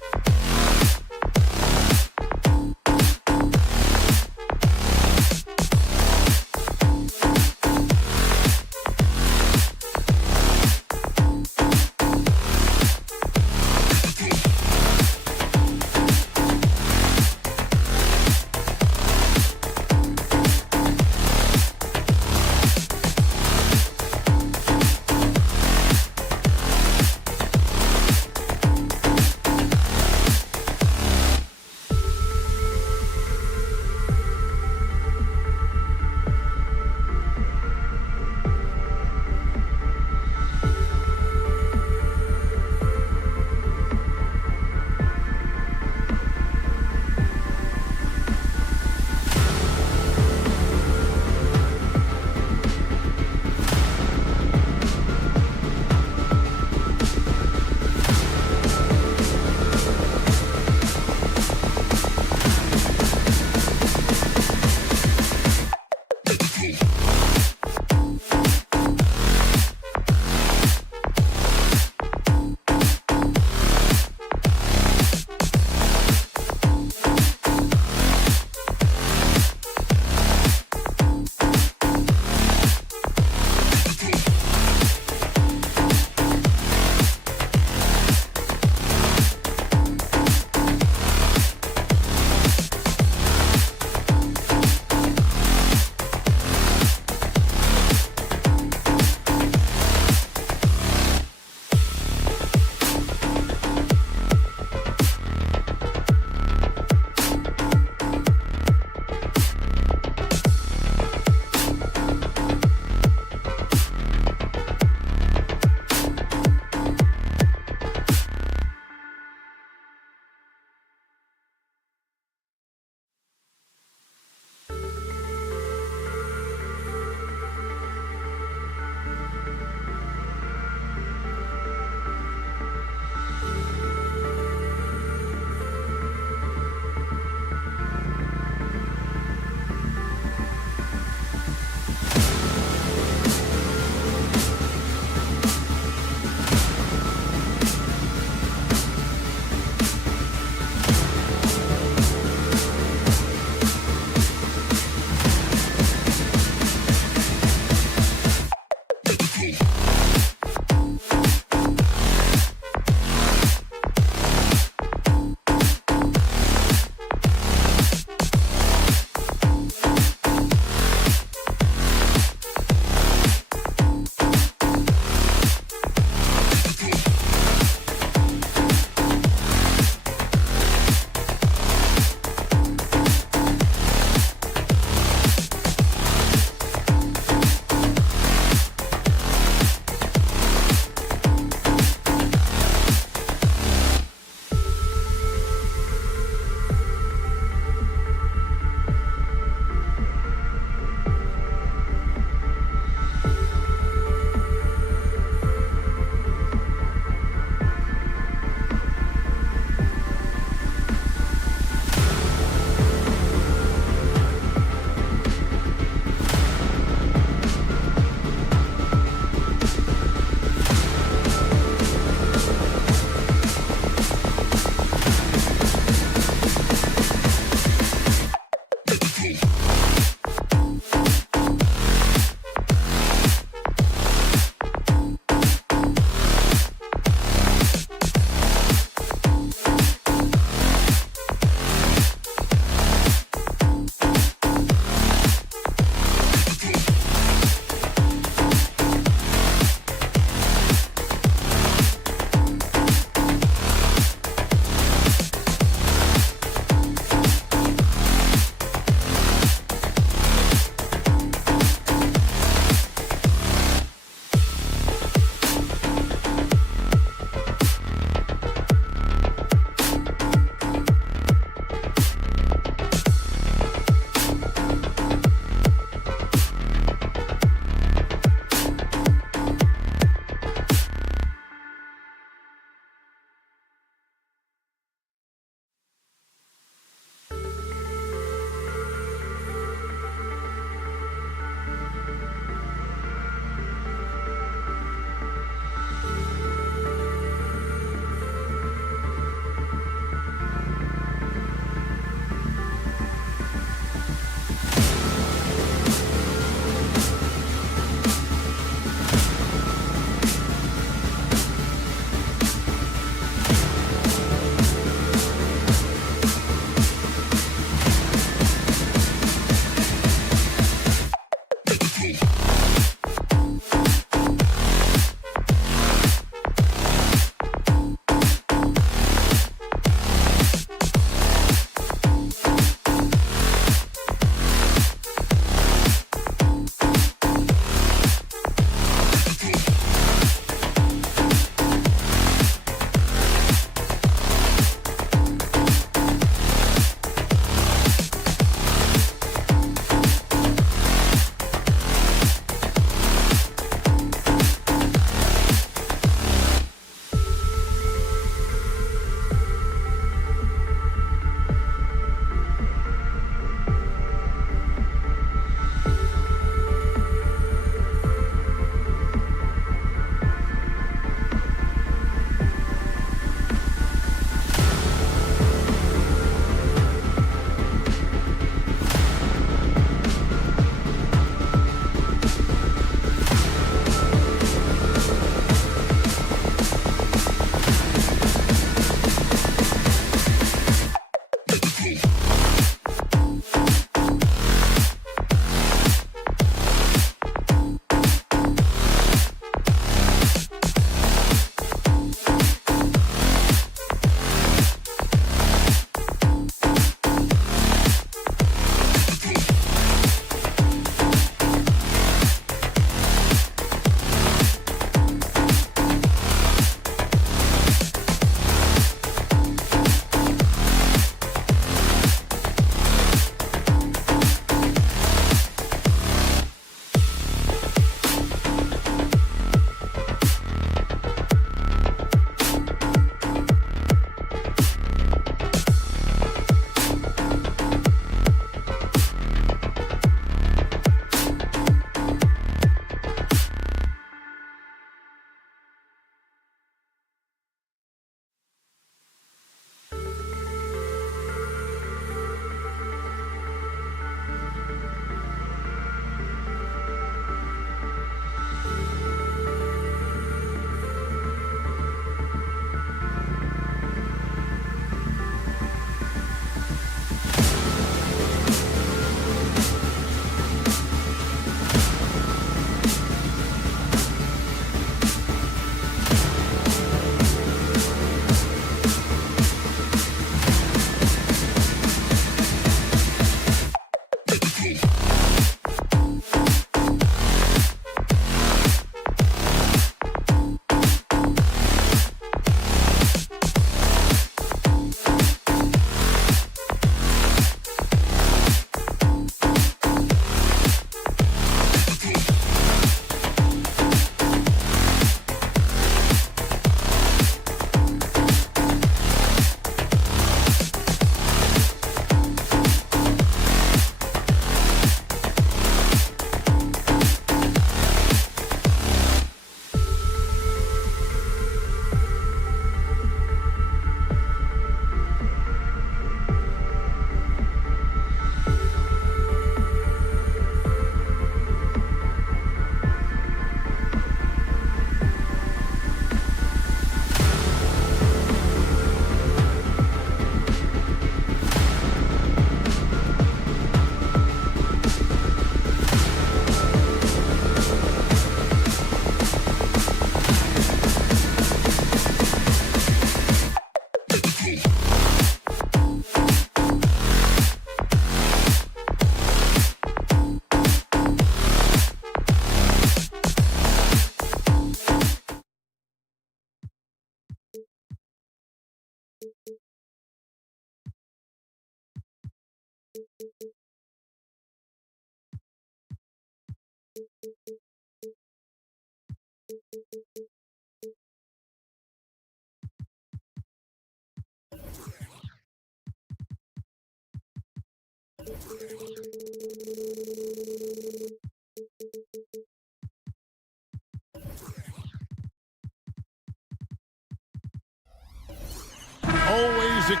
Always.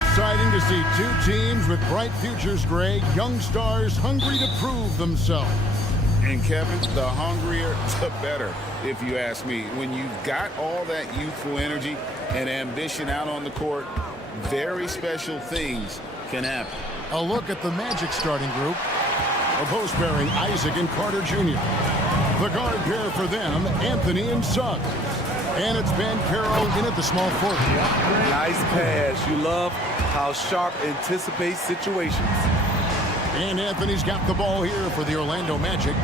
Exciting to see two teams with bright futures, Greg. Young stars hungry to prove themselves. And Kevin, the hungrier, the better, if you ask me. When you've got all that youthful energy and ambition out on the court, very special things can happen. A look at the Magic starting group. A post pairing Isaac and Carter Jr. The guard pair for them, Anthony and Suggs. And it's Banchero in at the small forward. Nice pass. You love how Sharp anticipates situations. And Anthony's got the ball here for the Orlando Magic.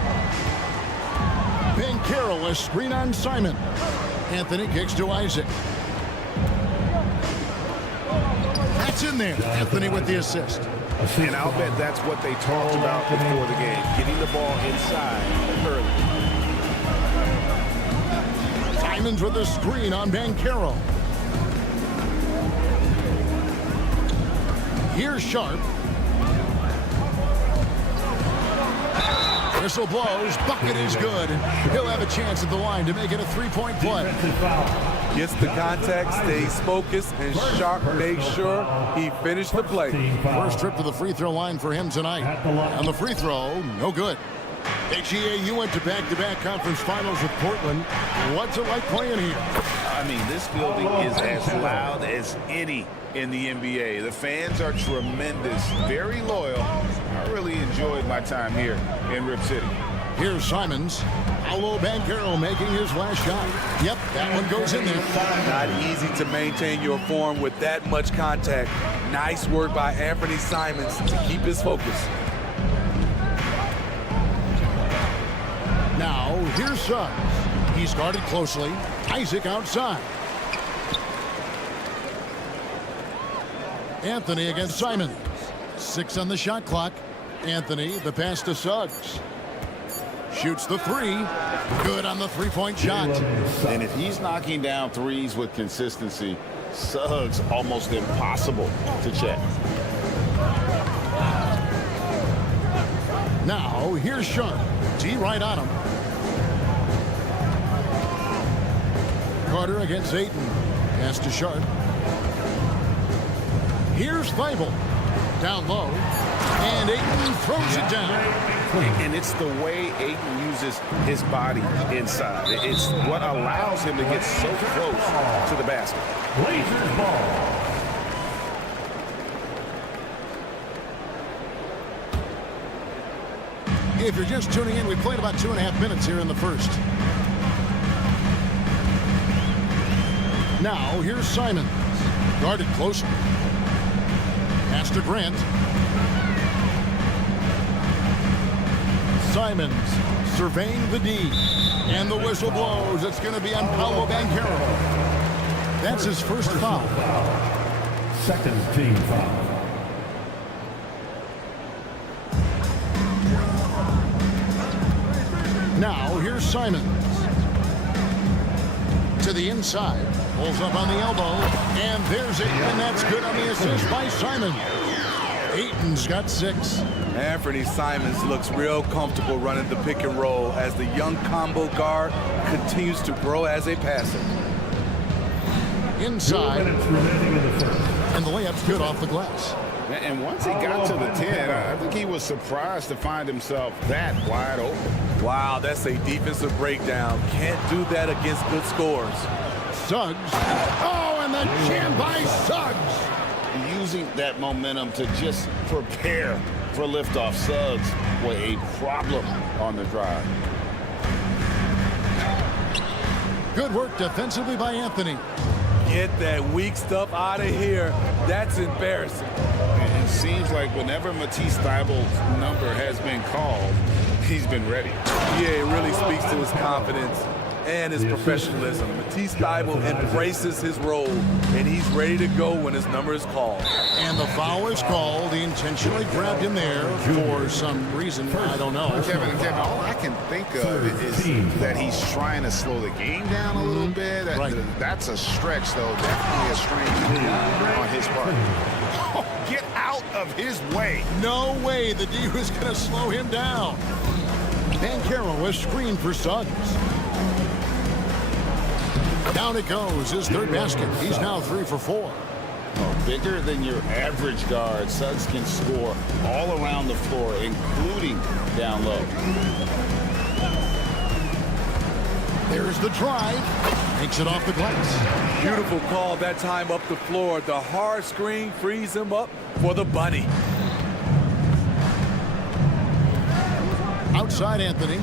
Banchero, a screen on Simon. Anthony kicks to Isaac. That's in there. Anthony with the assist. And I'll bet that's what they talked about before the game, getting the ball inside early. Simons with a screen on Banchero. Here's Sharp. Whistle blows. Bucket is good. He'll have a chance at the line to make it a three-point play. Gets the contact, stays focused, and Sharp makes sure he finished the play. First trip to the free throw line for him tonight. On the free throw, no good. HEA, you went to back-to-back conference finals with Portland. What's it like playing here? I mean, this building is as loud as any in the NBA. The fans are tremendous, very loyal. I really enjoyed my time here in Rip City. Here's Simons. Paolo Banchero making his last shot. Yep, that one goes in there. Not easy to maintain your form with that much contact. Nice work by Anthony Simons to keep his focus. Now, here's Suggs. He's guarded closely. Isaac outside. Anthony against Simon. 6 on the shot clock. Anthony, the pass to Suggs. Shoots the three. Good on the three-point shot. And if he's knocking down threes with consistency, Suggs almost impossible to check. Now, here's Sharp. T right on him. Carter against Ayton. Pass to Sharp. Here's Thibault. Down low. And Ayton throws it down. And it's the way Ayton uses his body inside. It's what allows him to get so close to the basket. Blazers ball. If you're just tuning in, we played about 2.5 minutes here in the first. Now, here's Simon. Guarded close. Pass to Grant. Simons surveying the D. And the whistle blows. It's going to be on Paolo Banchero. That's his first foul. Second team foul. Now, here's Simons. To the inside. Pulls up on the elbow. And there's it. And that's good on the assist by Simon. Ayton's got 6. Anthony Simons looks real comfortable running the pick and roll as the young combo guard continues to grow as a passer. Inside. And the layup's good off the glass. And once he got to the 10, I think he was surprised to find himself that wide open. Wow, that's a defensive breakdown. Can't do that against good scores. Suggs. Oh, and the jam by Suggs. Using that momentum to just prepare for liftoff. Suggs were a problem on the drive. Good work defensively by Anthony. Get that weak stuff out of here. That's embarrassing. It seems like whenever Matisse Thybulle's number has been called, he's been ready. Yeah, it really speaks to his confidence and his professionalism. Matisse Thybulle embraces his role, and he's ready to go when his number is called. And the foul is called. He intentionally grabbed him there for some reason. I don't know. Kevin, all I can think of is that he's trying to slow the game down a little bit. That's a stretch, though. Definitely a strange move on his part. Oh, get out of his way. No way the D was going to slow him down. Banchero was screened for Suggs. Down it goes, his third basket. He's now 3 for 4. Oh, bigger than your average guard, Suggs can score all around the floor, including down low. There's the drive. Makes it off the glass. Beautiful call that time up the floor. The hard screen frees him up for the bunny. Outside Anthony.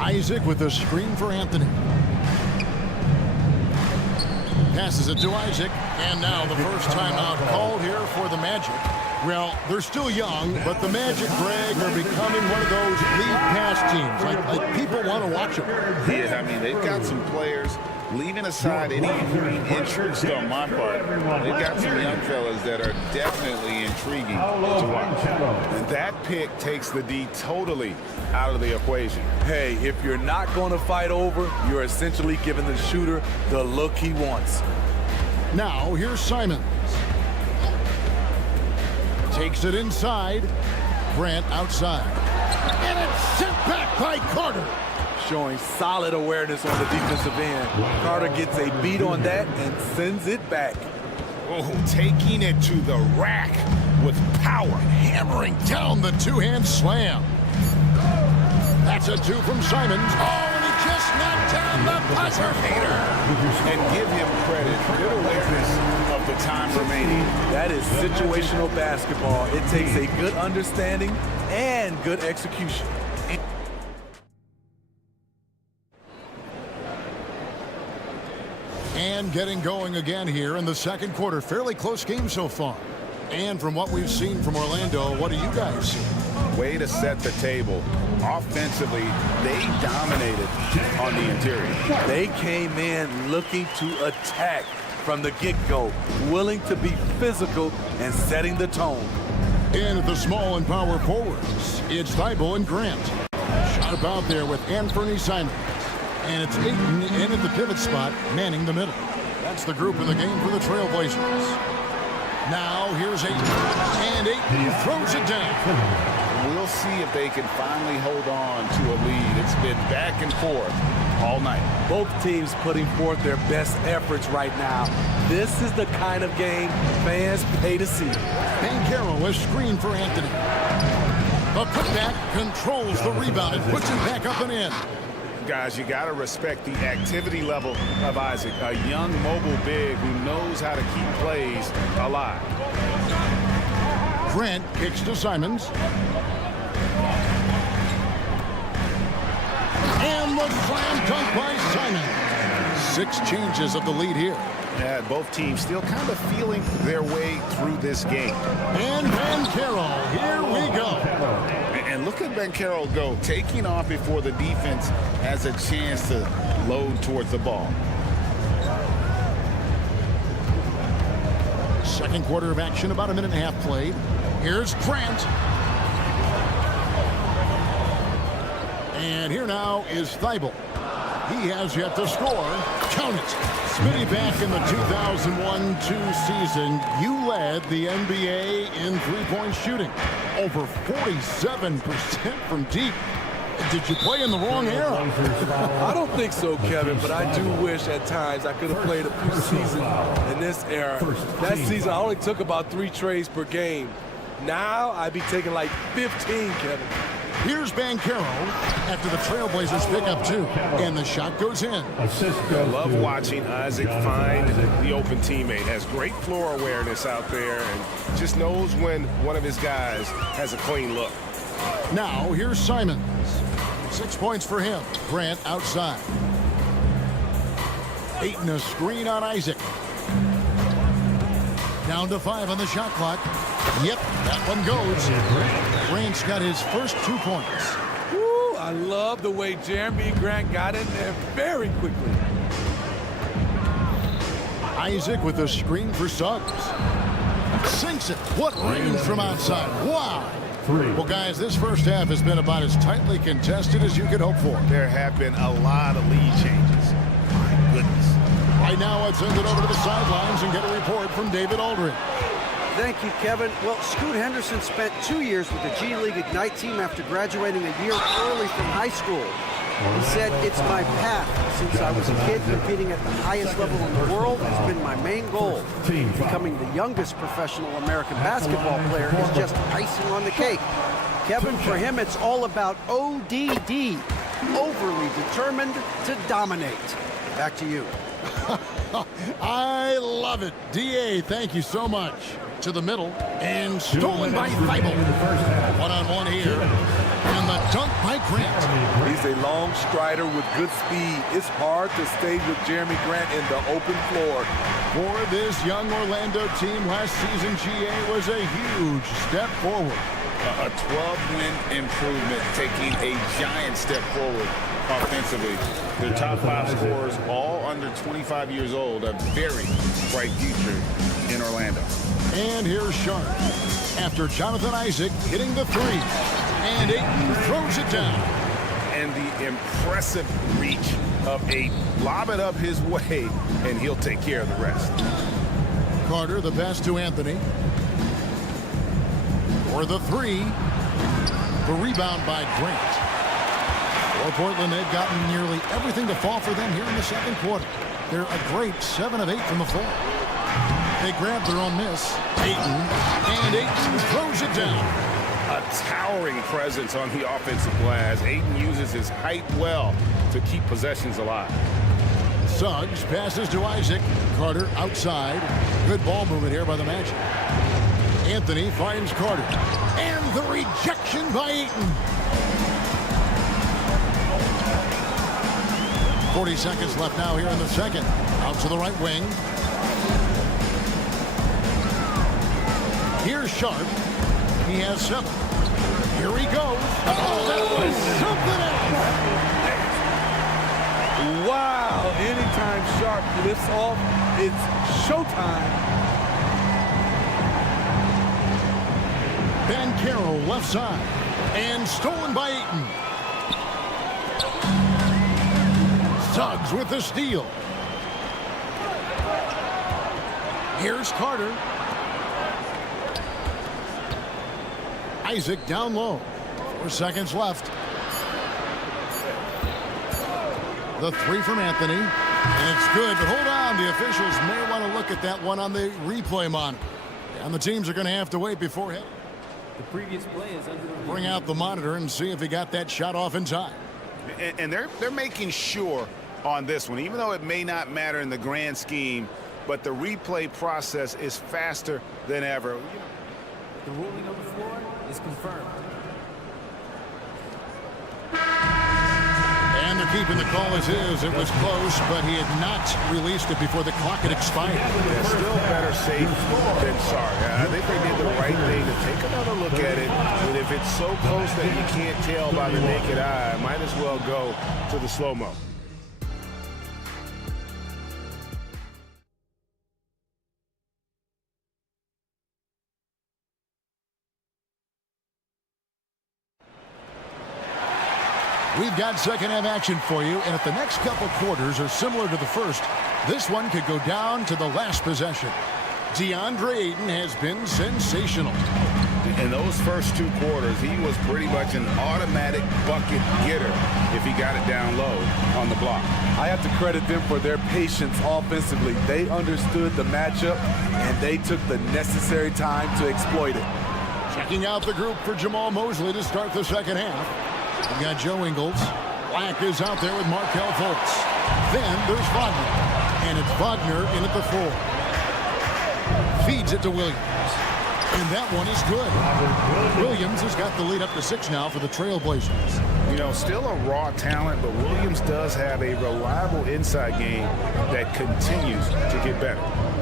Isaac with a screen for Anthony. Passes it to Isaac. And now the first timeout called here for the Magic. Well, they're still young, but the Magic, Greg, are becoming one of those lead pass teams. Like people want to watch them. Yeah, I mean, they've got some players, leaving aside any interest on my part, they've got some young fellas that are definitely intriguing to watch. And that pick takes the D totally out of the equation. Hey, if you're not going to fight over, you're essentially giving the shooter the look he wants. Now, here's Simons. Takes it inside. Grant outside. And it's sent back by Carter. Showing solid awareness on the defensive end. Carter gets a beat on that and sends it back. Oh, taking it to the rack with power. Hammering down the two-hand slam. That's a 2 from Simons. Oh, and he just knocked down the buzzer beater. And give him credit. Good awareness of the time remaining. That is situational basketball. It takes a good understanding and good execution. And getting going again here in the second quarter. Fairly close game so far. And from what we've seen from Orlando, what do you guys see? Way to set the table. Offensively, they dominated on the interior. They came in looking to attack from the get-go, willing to be physical and setting the tone. And at the small and power forwards, it's Thybulle and Grant. Shot about there with Anthony Simons. And it's Ayton in at the pivot spot, manning the middle. That's the group in the game for the Trailblazers. Now here's Ayton. And Ayton throws it down. We'll see if they can finally hold on to a lead. It's been back and forth all night. Both teams putting forth their best efforts right now. This is the kind of game fans pay to see. Banchero was screened for Anthony. A putback controls the rebound and puts it back up and in. Guys, you got to respect the activity level of Isaac, a young mobile big who knows how to keep plays alive. Grant kicks to Simons. And the slam dunk by Simons. 6 changes of the lead here. Yeah, both teams still kind of feeling their way through this game. And Banchero, here we go. And look at Banchero go, taking off before the defense has a chance to load towards the ball. Second quarter of action, about a minute and a half played. Here's Grant. And here now is Thybulle. He has yet to score. Count it. Smitty, back in the 2001-2 season, you led the NBA in three-point shooting. Over 47% from deep. Did you play in the wrong era? I don't think so, Kevin, but I do wish at times I could have played a few seasons in this era. That season, I only took about 3 trays per game. Now, I'd be taking like 15, Kevin. Here's Banchero after the Trailblazers pick up 2, and the shot goes in. I love watching Isaac find the open teammate. Has great floor awareness out there and just knows when one of his guys has a clean look. Now, here's Simons. 6 points for him. Grant outside. Ayton a screen on Isaac. Down to 5 on the shot clock. Yep, that one goes. Grant's got his first 2 points. Woo, I love the way Jeremy Grant got in there very quickly. Isaac with a screen for Suggs. Sinks it. What range from outside. Wow. Well, guys, this first half has been about as tightly contested as you could hope for. There have been a lot of lead changes. My goodness. Right now, let's send it over to the sidelines and get a report from David Aldridge. Thank you, Kevin. Well, Scoot Henderson spent 2 years with the G League Ignite team after graduating a year early from high school. He said, "It's my path. Since I was a kid, competing at the highest level in the world has been my main goal. Becoming the youngest professional American basketball player is just icing on the cake." Kevin, for him, it's all about ODD, overly determined to dominate. Back to you. I love it. DA, thank you so much. To the middle, and stolen by Thibault. One-on-one here, and the dunk by Grant. He's a long strider with good speed. It's hard to stay with Jeremy Grant in the open floor. For this young Orlando team, last season GA was a huge step forward. A 12-win improvement, taking a giant step forward offensively. Their top 5 scorers, all under 25 years old, a very bright future in Orlando. And here's Sharp after Jonathan Isaac hitting the 3. And Ayton throws it down. And the impressive reach of Ayton. Lob it up his way, and he'll take care of the rest. Carter, the pass to Anthony. For the 3. The rebound by Grant. For Portland, they've gotten nearly everything to fall for them here in the second quarter. They're a great 7 of 8 from the floor. They grab their own miss. Ayton, and Ayton throws it down. A towering presence on the offensive glass. Ayton uses his height well to keep possessions alive. Suggs passes to Isaac. Carter outside. Good ball movement here by the Magic. Anthony finds Carter. And the rejection by Ayton. 40 seconds left now here in the second. Out to the right wing. Here's Sharp. He has 7. Here he goes. Oh, that was something else. Wow, anytime Sharp lifts off, it's showtime. Banchero left side. And stolen by Ayton. Suggs with the steal. Here's Carter. Isaac down low. 4 seconds left. The 3 from Anthony. And it's good, but hold on. The officials may want to look at that one on the replay monitor. And the teams are going to have to wait before him. The previous play is under the Bring out the monitor and see if he got that shot off in time. And they're making sure on this one, even though it may not matter in the grand scheme, but the replay process is faster than ever. The ruling on the floor is confirmed. And they're keeping the call as is. It was close, but he had not released it before the clock had expired. Yeah, still better safe than sorry. I think they did the right thing to take another look at it. But if it's so close that you can't tell by the naked eye, might as well go to the slow-mo. We've got second half action for you, and if the next couple quarters are similar to the first, this one could go down to the last possession. DeAndre Ayton has been sensational. In those first 2 quarters, he was pretty much an automatic bucket getter if he got it down low on the block. I have to credit them for their patience offensively. They understood the matchup, and they took the necessary time to exploit it. Checking out the group for Jamal Mosley to start the second half. We got Joe Ingles. Black is out there with Markelle Fultz. Then there's Wagner. And it's Wagner in at the 4. Feeds it to Williams. And that one is good. Williams has got the lead up to 6 now for the Trailblazers. You know, still a raw talent, but Williams does have a reliable inside game that continues to get better.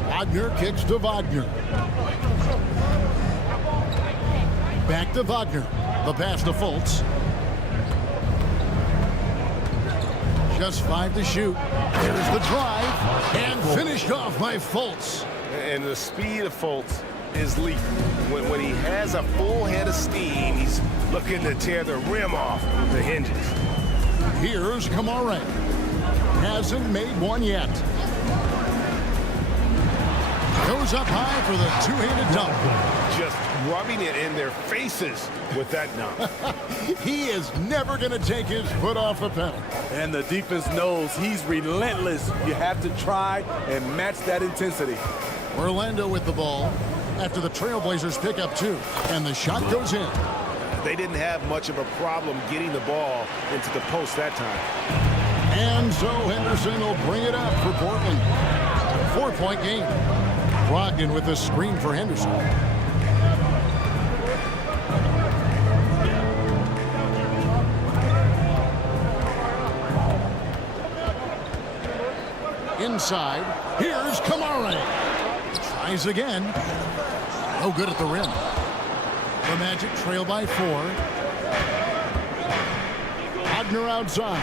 Wagner kicks to Wagner. Back to Wagner. The pass to Fultz. Just 5 to shoot. There's the drive. And finished off by Fultz. And the speed of Fultz is lethal. When he has a full head of steam, he's looking to tear the rim off the hinges. Here's Kamara. Hasn't made one yet. Goes up high for the 2-handed dunk. Just rubbing it in their faces with that dunk. He is never going to take his foot off the pedal. And the defense knows he's relentless. You have to try and match that intensity. Orlando with the ball after the Trailblazers pick up 2. And the shot goes in. They didn't have much of a problem getting the ball into the post that time. And so Henderson will bring it up for Portland. 4-point game. Brogdon with the screen for Henderson. Inside, here's Kamara. Tries again. No good at the rim. The Magic trail by 4. Wagner outside.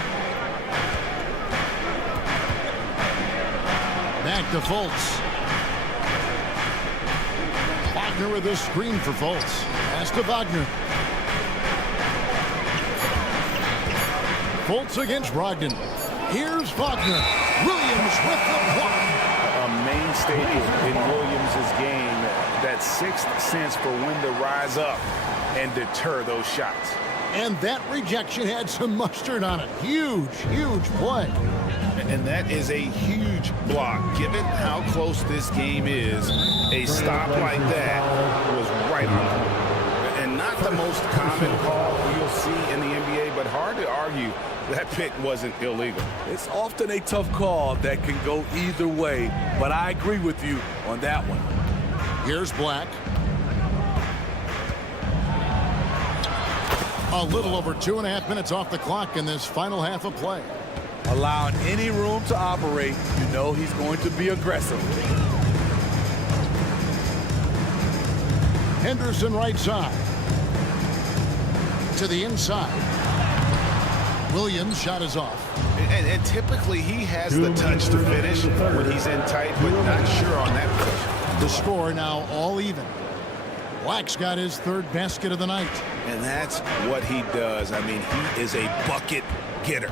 Back to Fultz. Wagner with a screen for Fultz. Pass to Wagner. Fultz against Brogdon. Here's Wagner. Williams with the block. A main staple in Williams' game, that 6th sense for when to rise up and deter those shots. And that rejection had some mustard on it. Huge, huge play. And that is a huge block. Given how close this game is, a stop like that was right on. And not the most common call you'll see in the NBA, but hard to argue that pick wasn't illegal. It's often a tough call that can go either way, but I agree with you on that one. Here's Black. A little over 2.5 minutes off the clock in this final half of play. Allowing any room to operate, you know he's going to be aggressive. Henderson right side. To the inside. Williams' shot is off. And typically he has the touch to finish when he's in tight, but not sure on that possession. The score now all even. Black's got his 3rd basket of the night. And that's what he does. I mean, he is a bucket getter.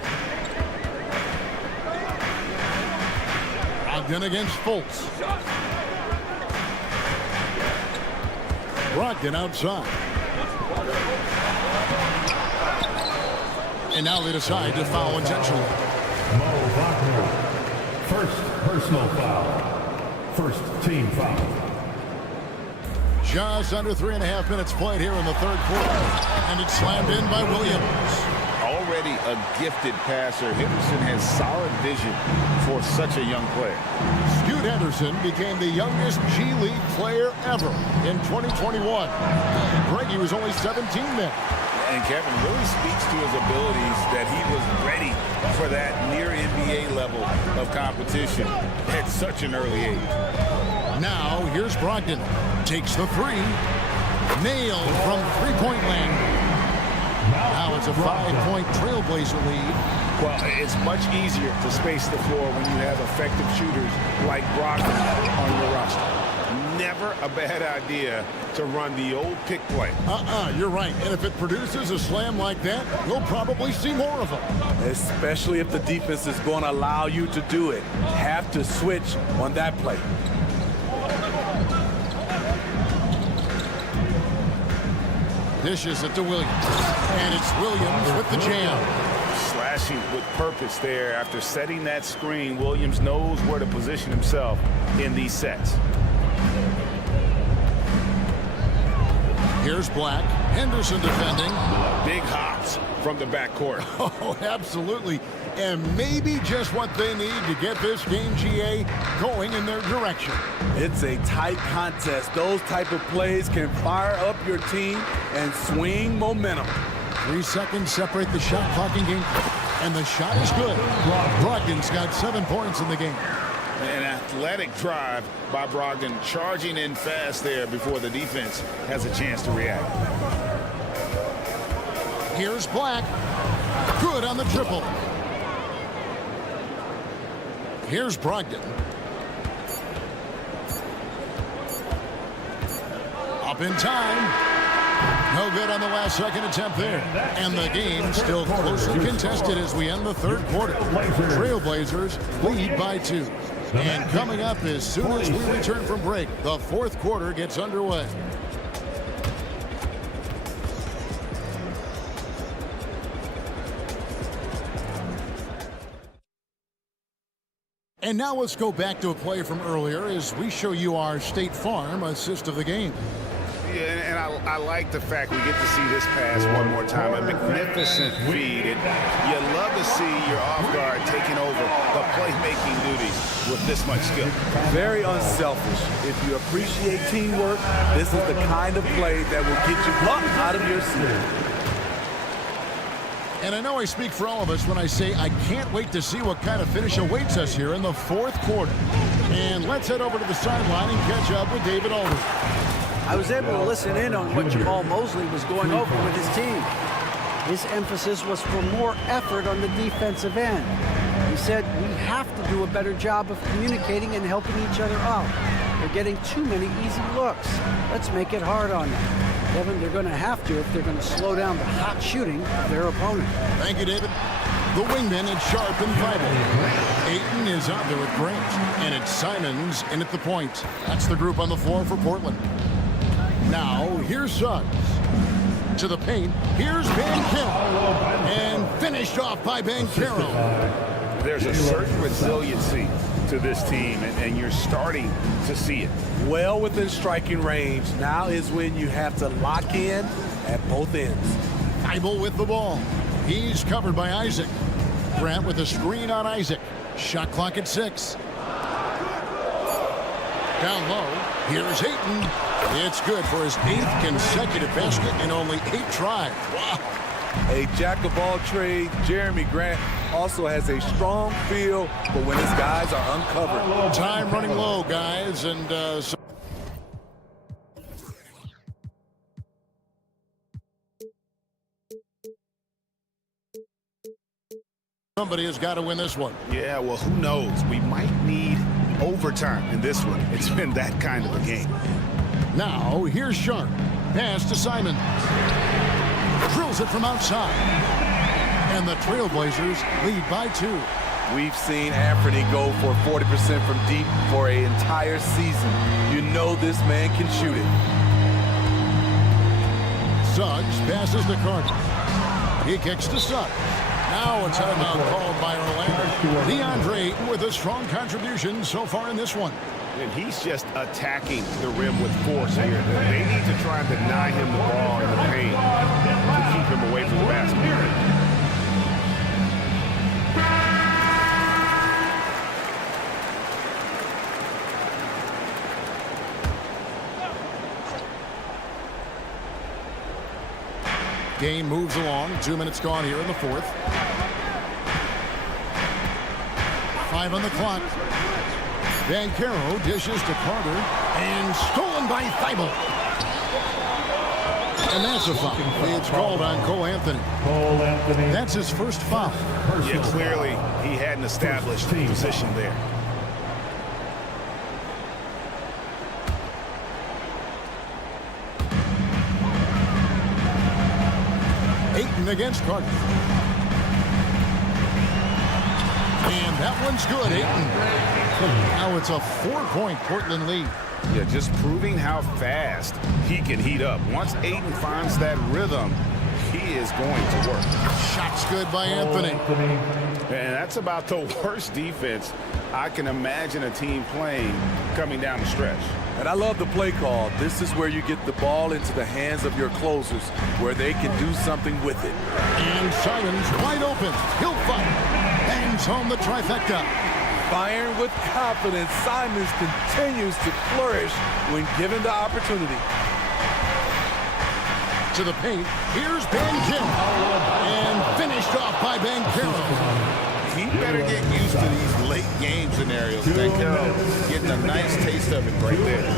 Brogdon against Fultz. Brogdon outside. And now they decide to foul intentionally. Mo Wagner, first personal foul. First team foul. Just under 3.5 minutes played here in the 3rd quarter. And it's slammed in by Williams. Already a gifted passer, Henderson has solid vision for such a young player. Scoot Henderson became the youngest G League player ever in 2021. Greggy was only 17 then. And Kevin really speaks to his abilities that he was ready for that near NBA level of competition at such an early age. Now here's Brogdon. Takes the 3. Nailed from 3-point land. Now it's a 5-point Trailblazer lead. Well, it's much easier to space the floor when you have effective shooters like Brogdon on your roster. Never a bad idea to run the old pick play. You're right. And if it produces a slam like that, we'll probably see more of them. Especially if the defense is going to allow you to do it. Have to switch on that play. Dishes it to Williams. And it's Williams with the jam. Slashing with purpose there. After setting that screen, Williams knows where to position himself in these sets. Here's Black. Henderson defending. Big hops from the backcourt. Oh, absolutely. And maybe just what they need to get this game, GA, going in their direction. It's a tight contest. Those type of plays can fire up your team and swing momentum. 3 seconds separate the shot clock in game. And the shot is good. Brogdon's got 7 points in the game. An athletic drive by Brogdon, charging in fast there before the defense has a chance to react. Here's Black. Good on the triple. Here's Brogdon. Up in time. No good on the last second attempt there. And the game still closely contested as we end the third quarter. Trailblazers lead by 2. And coming up as soon as we return from break, the fourth quarter gets underway. And now let's go back to a play from earlier as we show you our State Farm assist of the game. Yeah, and I like the fact we get to see this pass one more time. A magnificent feed. You love to see your off guard taking over the playmaking duties with this much skill. Very unselfish. If you appreciate teamwork, this is the kind of play that will get you up out of your seat. And I know I speak for all of us when I say I can't wait to see what kind of finish awaits us here in the fourth quarter. And let's head over to the sideline and catch up with David Aldridge. I was able to listen in on what Jamal Mosley was going over with his team. His emphasis was for more effort on the defensive end. He said we have to do a better job of communicating and helping each other out. They're getting too many easy looks. Let's make it hard on them. Kevin, they're going to have to if they're going to slow down the hot shooting of their opponent. Thank you, David. The wingman is Sharp and Thibault. Ayton is out there with Grant. And it's Simons in at the point. That's the group on the floor for Portland. Now, here's Suggs. To the paint. Here's Banchero. And finished off by Banchero. There's a certain resiliency to this team, and you're starting to see it. Well within striking range. Now is when you have to lock in at both ends. Thibault with the ball. He's covered by Isaac. Grant with a screen on Isaac. Shot clock at 6. Down low. Here's Ayton. It's good for his 8th consecutive basket in only 8 tries. Wow. A jack of all trades, Jeremy Grant also has a strong feel for when his guys are uncovered. Time running low, guys, and somebody has got to win this one. Yeah, well, who knows? We might need overtime in this one. It's been that kind of a game. Now, here's Sharp. Pass to Simon. Drills it from outside. And the Trailblazers lead by 2. We've seen Anthony go for 40% from deep for an entire season. You know this man can shoot it. Suggs passes to Carter. He kicks to Suggs. Now a timeout called by Orlando. DeAndre Ayton with a strong contribution so far in this one. And he's just attacking the rim with force here. They need to try and deny him the ball in the paint to keep him away from the basket. Game moves along. 2 minutes gone here in the fourth. 5 on the clock. Banchero dishes to Carter. And stolen by Thibault. And that's a foul. It's called on Cole Anthony. That's his first foul. Yeah, clearly he hadn't established the position there. Ayton against Carter. And that one's good, Ayton. Now it's a 4-point Portland lead. Yeah, just proving how fast he can heat up. Once Ayton finds that rhythm, he is going to work. Shot's good by Anthony. And that's about the worst defense I can imagine a team playing coming down the stretch. And I love the play call. This is where you get the ball into the hands of your closers, where they can do something with it. And Simons wide open. He'll fight. Bangs home the trifecta. Firing with confidence, Simons continues to flourish when given the opportunity. To the paint, here's Banchero. And finished off by Banchero. He better get used to these late game scenarios. Banchero getting a nice taste of it right there.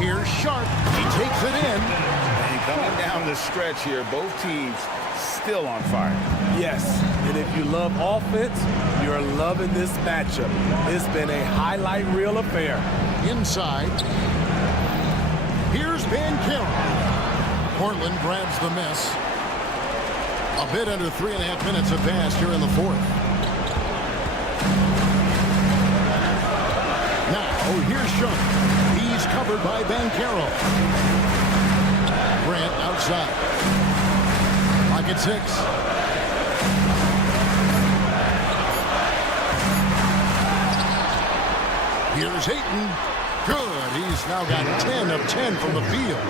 Here's Sharp. He takes it in. And coming down the stretch here, both teams still on fire. Yes, and if you love offense, you're loving this matchup. It's been a highlight reel affair. Inside. Here's Banchero. Portland grabs the miss. A bit under 3.5 minutes have passed here in the fourth. Now, here's Sharp. He's covered by Banchero. Grant outside. Pocket 6. Here's Ayton. Good. He's now got 10 of 10 from the field.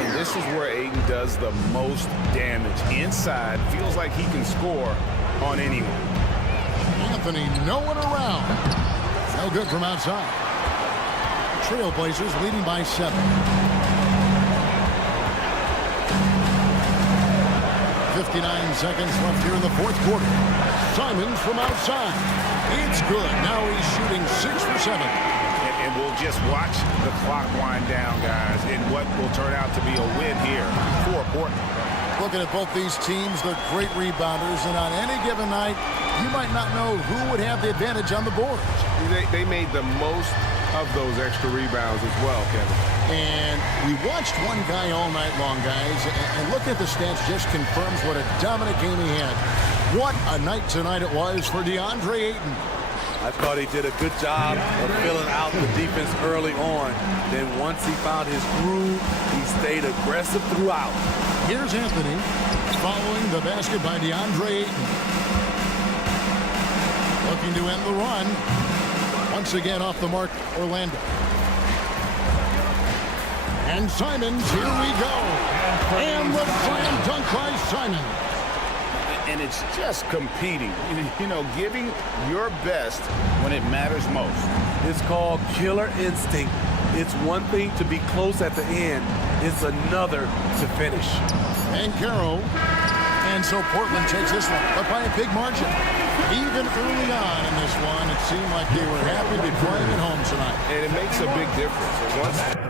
And this is where Ayton does the most damage. Inside, feels like he can score on anyone. Anthony, no one around. No good from outside. Trailblazers leading by 7. 59 seconds left here in the fourth quarter. Simons from outside. It's good. Now he's shooting 6 for 7. And we'll just watch the clock wind down, guys, in what will turn out to be a win here for Portland. Looking at both these teams, they're great rebounders, and on any given night, you might not know who would have the advantage on the boards. They made the most of those extra rebounds as well, Kevin. And we watched one guy all night long, guys, and looking at the stats just confirms what a dominant game he had. What a night tonight it was for DeAndre Ayton. I thought he did a good job of filling out the defense early on. Then once he found his groove, he stayed aggressive throughout. Here's Anthony following the basket by DeAndre Ayton. Looking to end the run. Once again off the mark, Orlando. And Simons, here we go. And the slam dunk by Simons. And it's just competing, you know, giving your best when it matters most. It's called killer instinct. It's one thing to be close at the end. It's another to finish. Banchero. And so Portland takes this one, but by a big margin. Even early on in this one, it seemed like they were happy to be playing at home tonight. And it makes a big difference. Once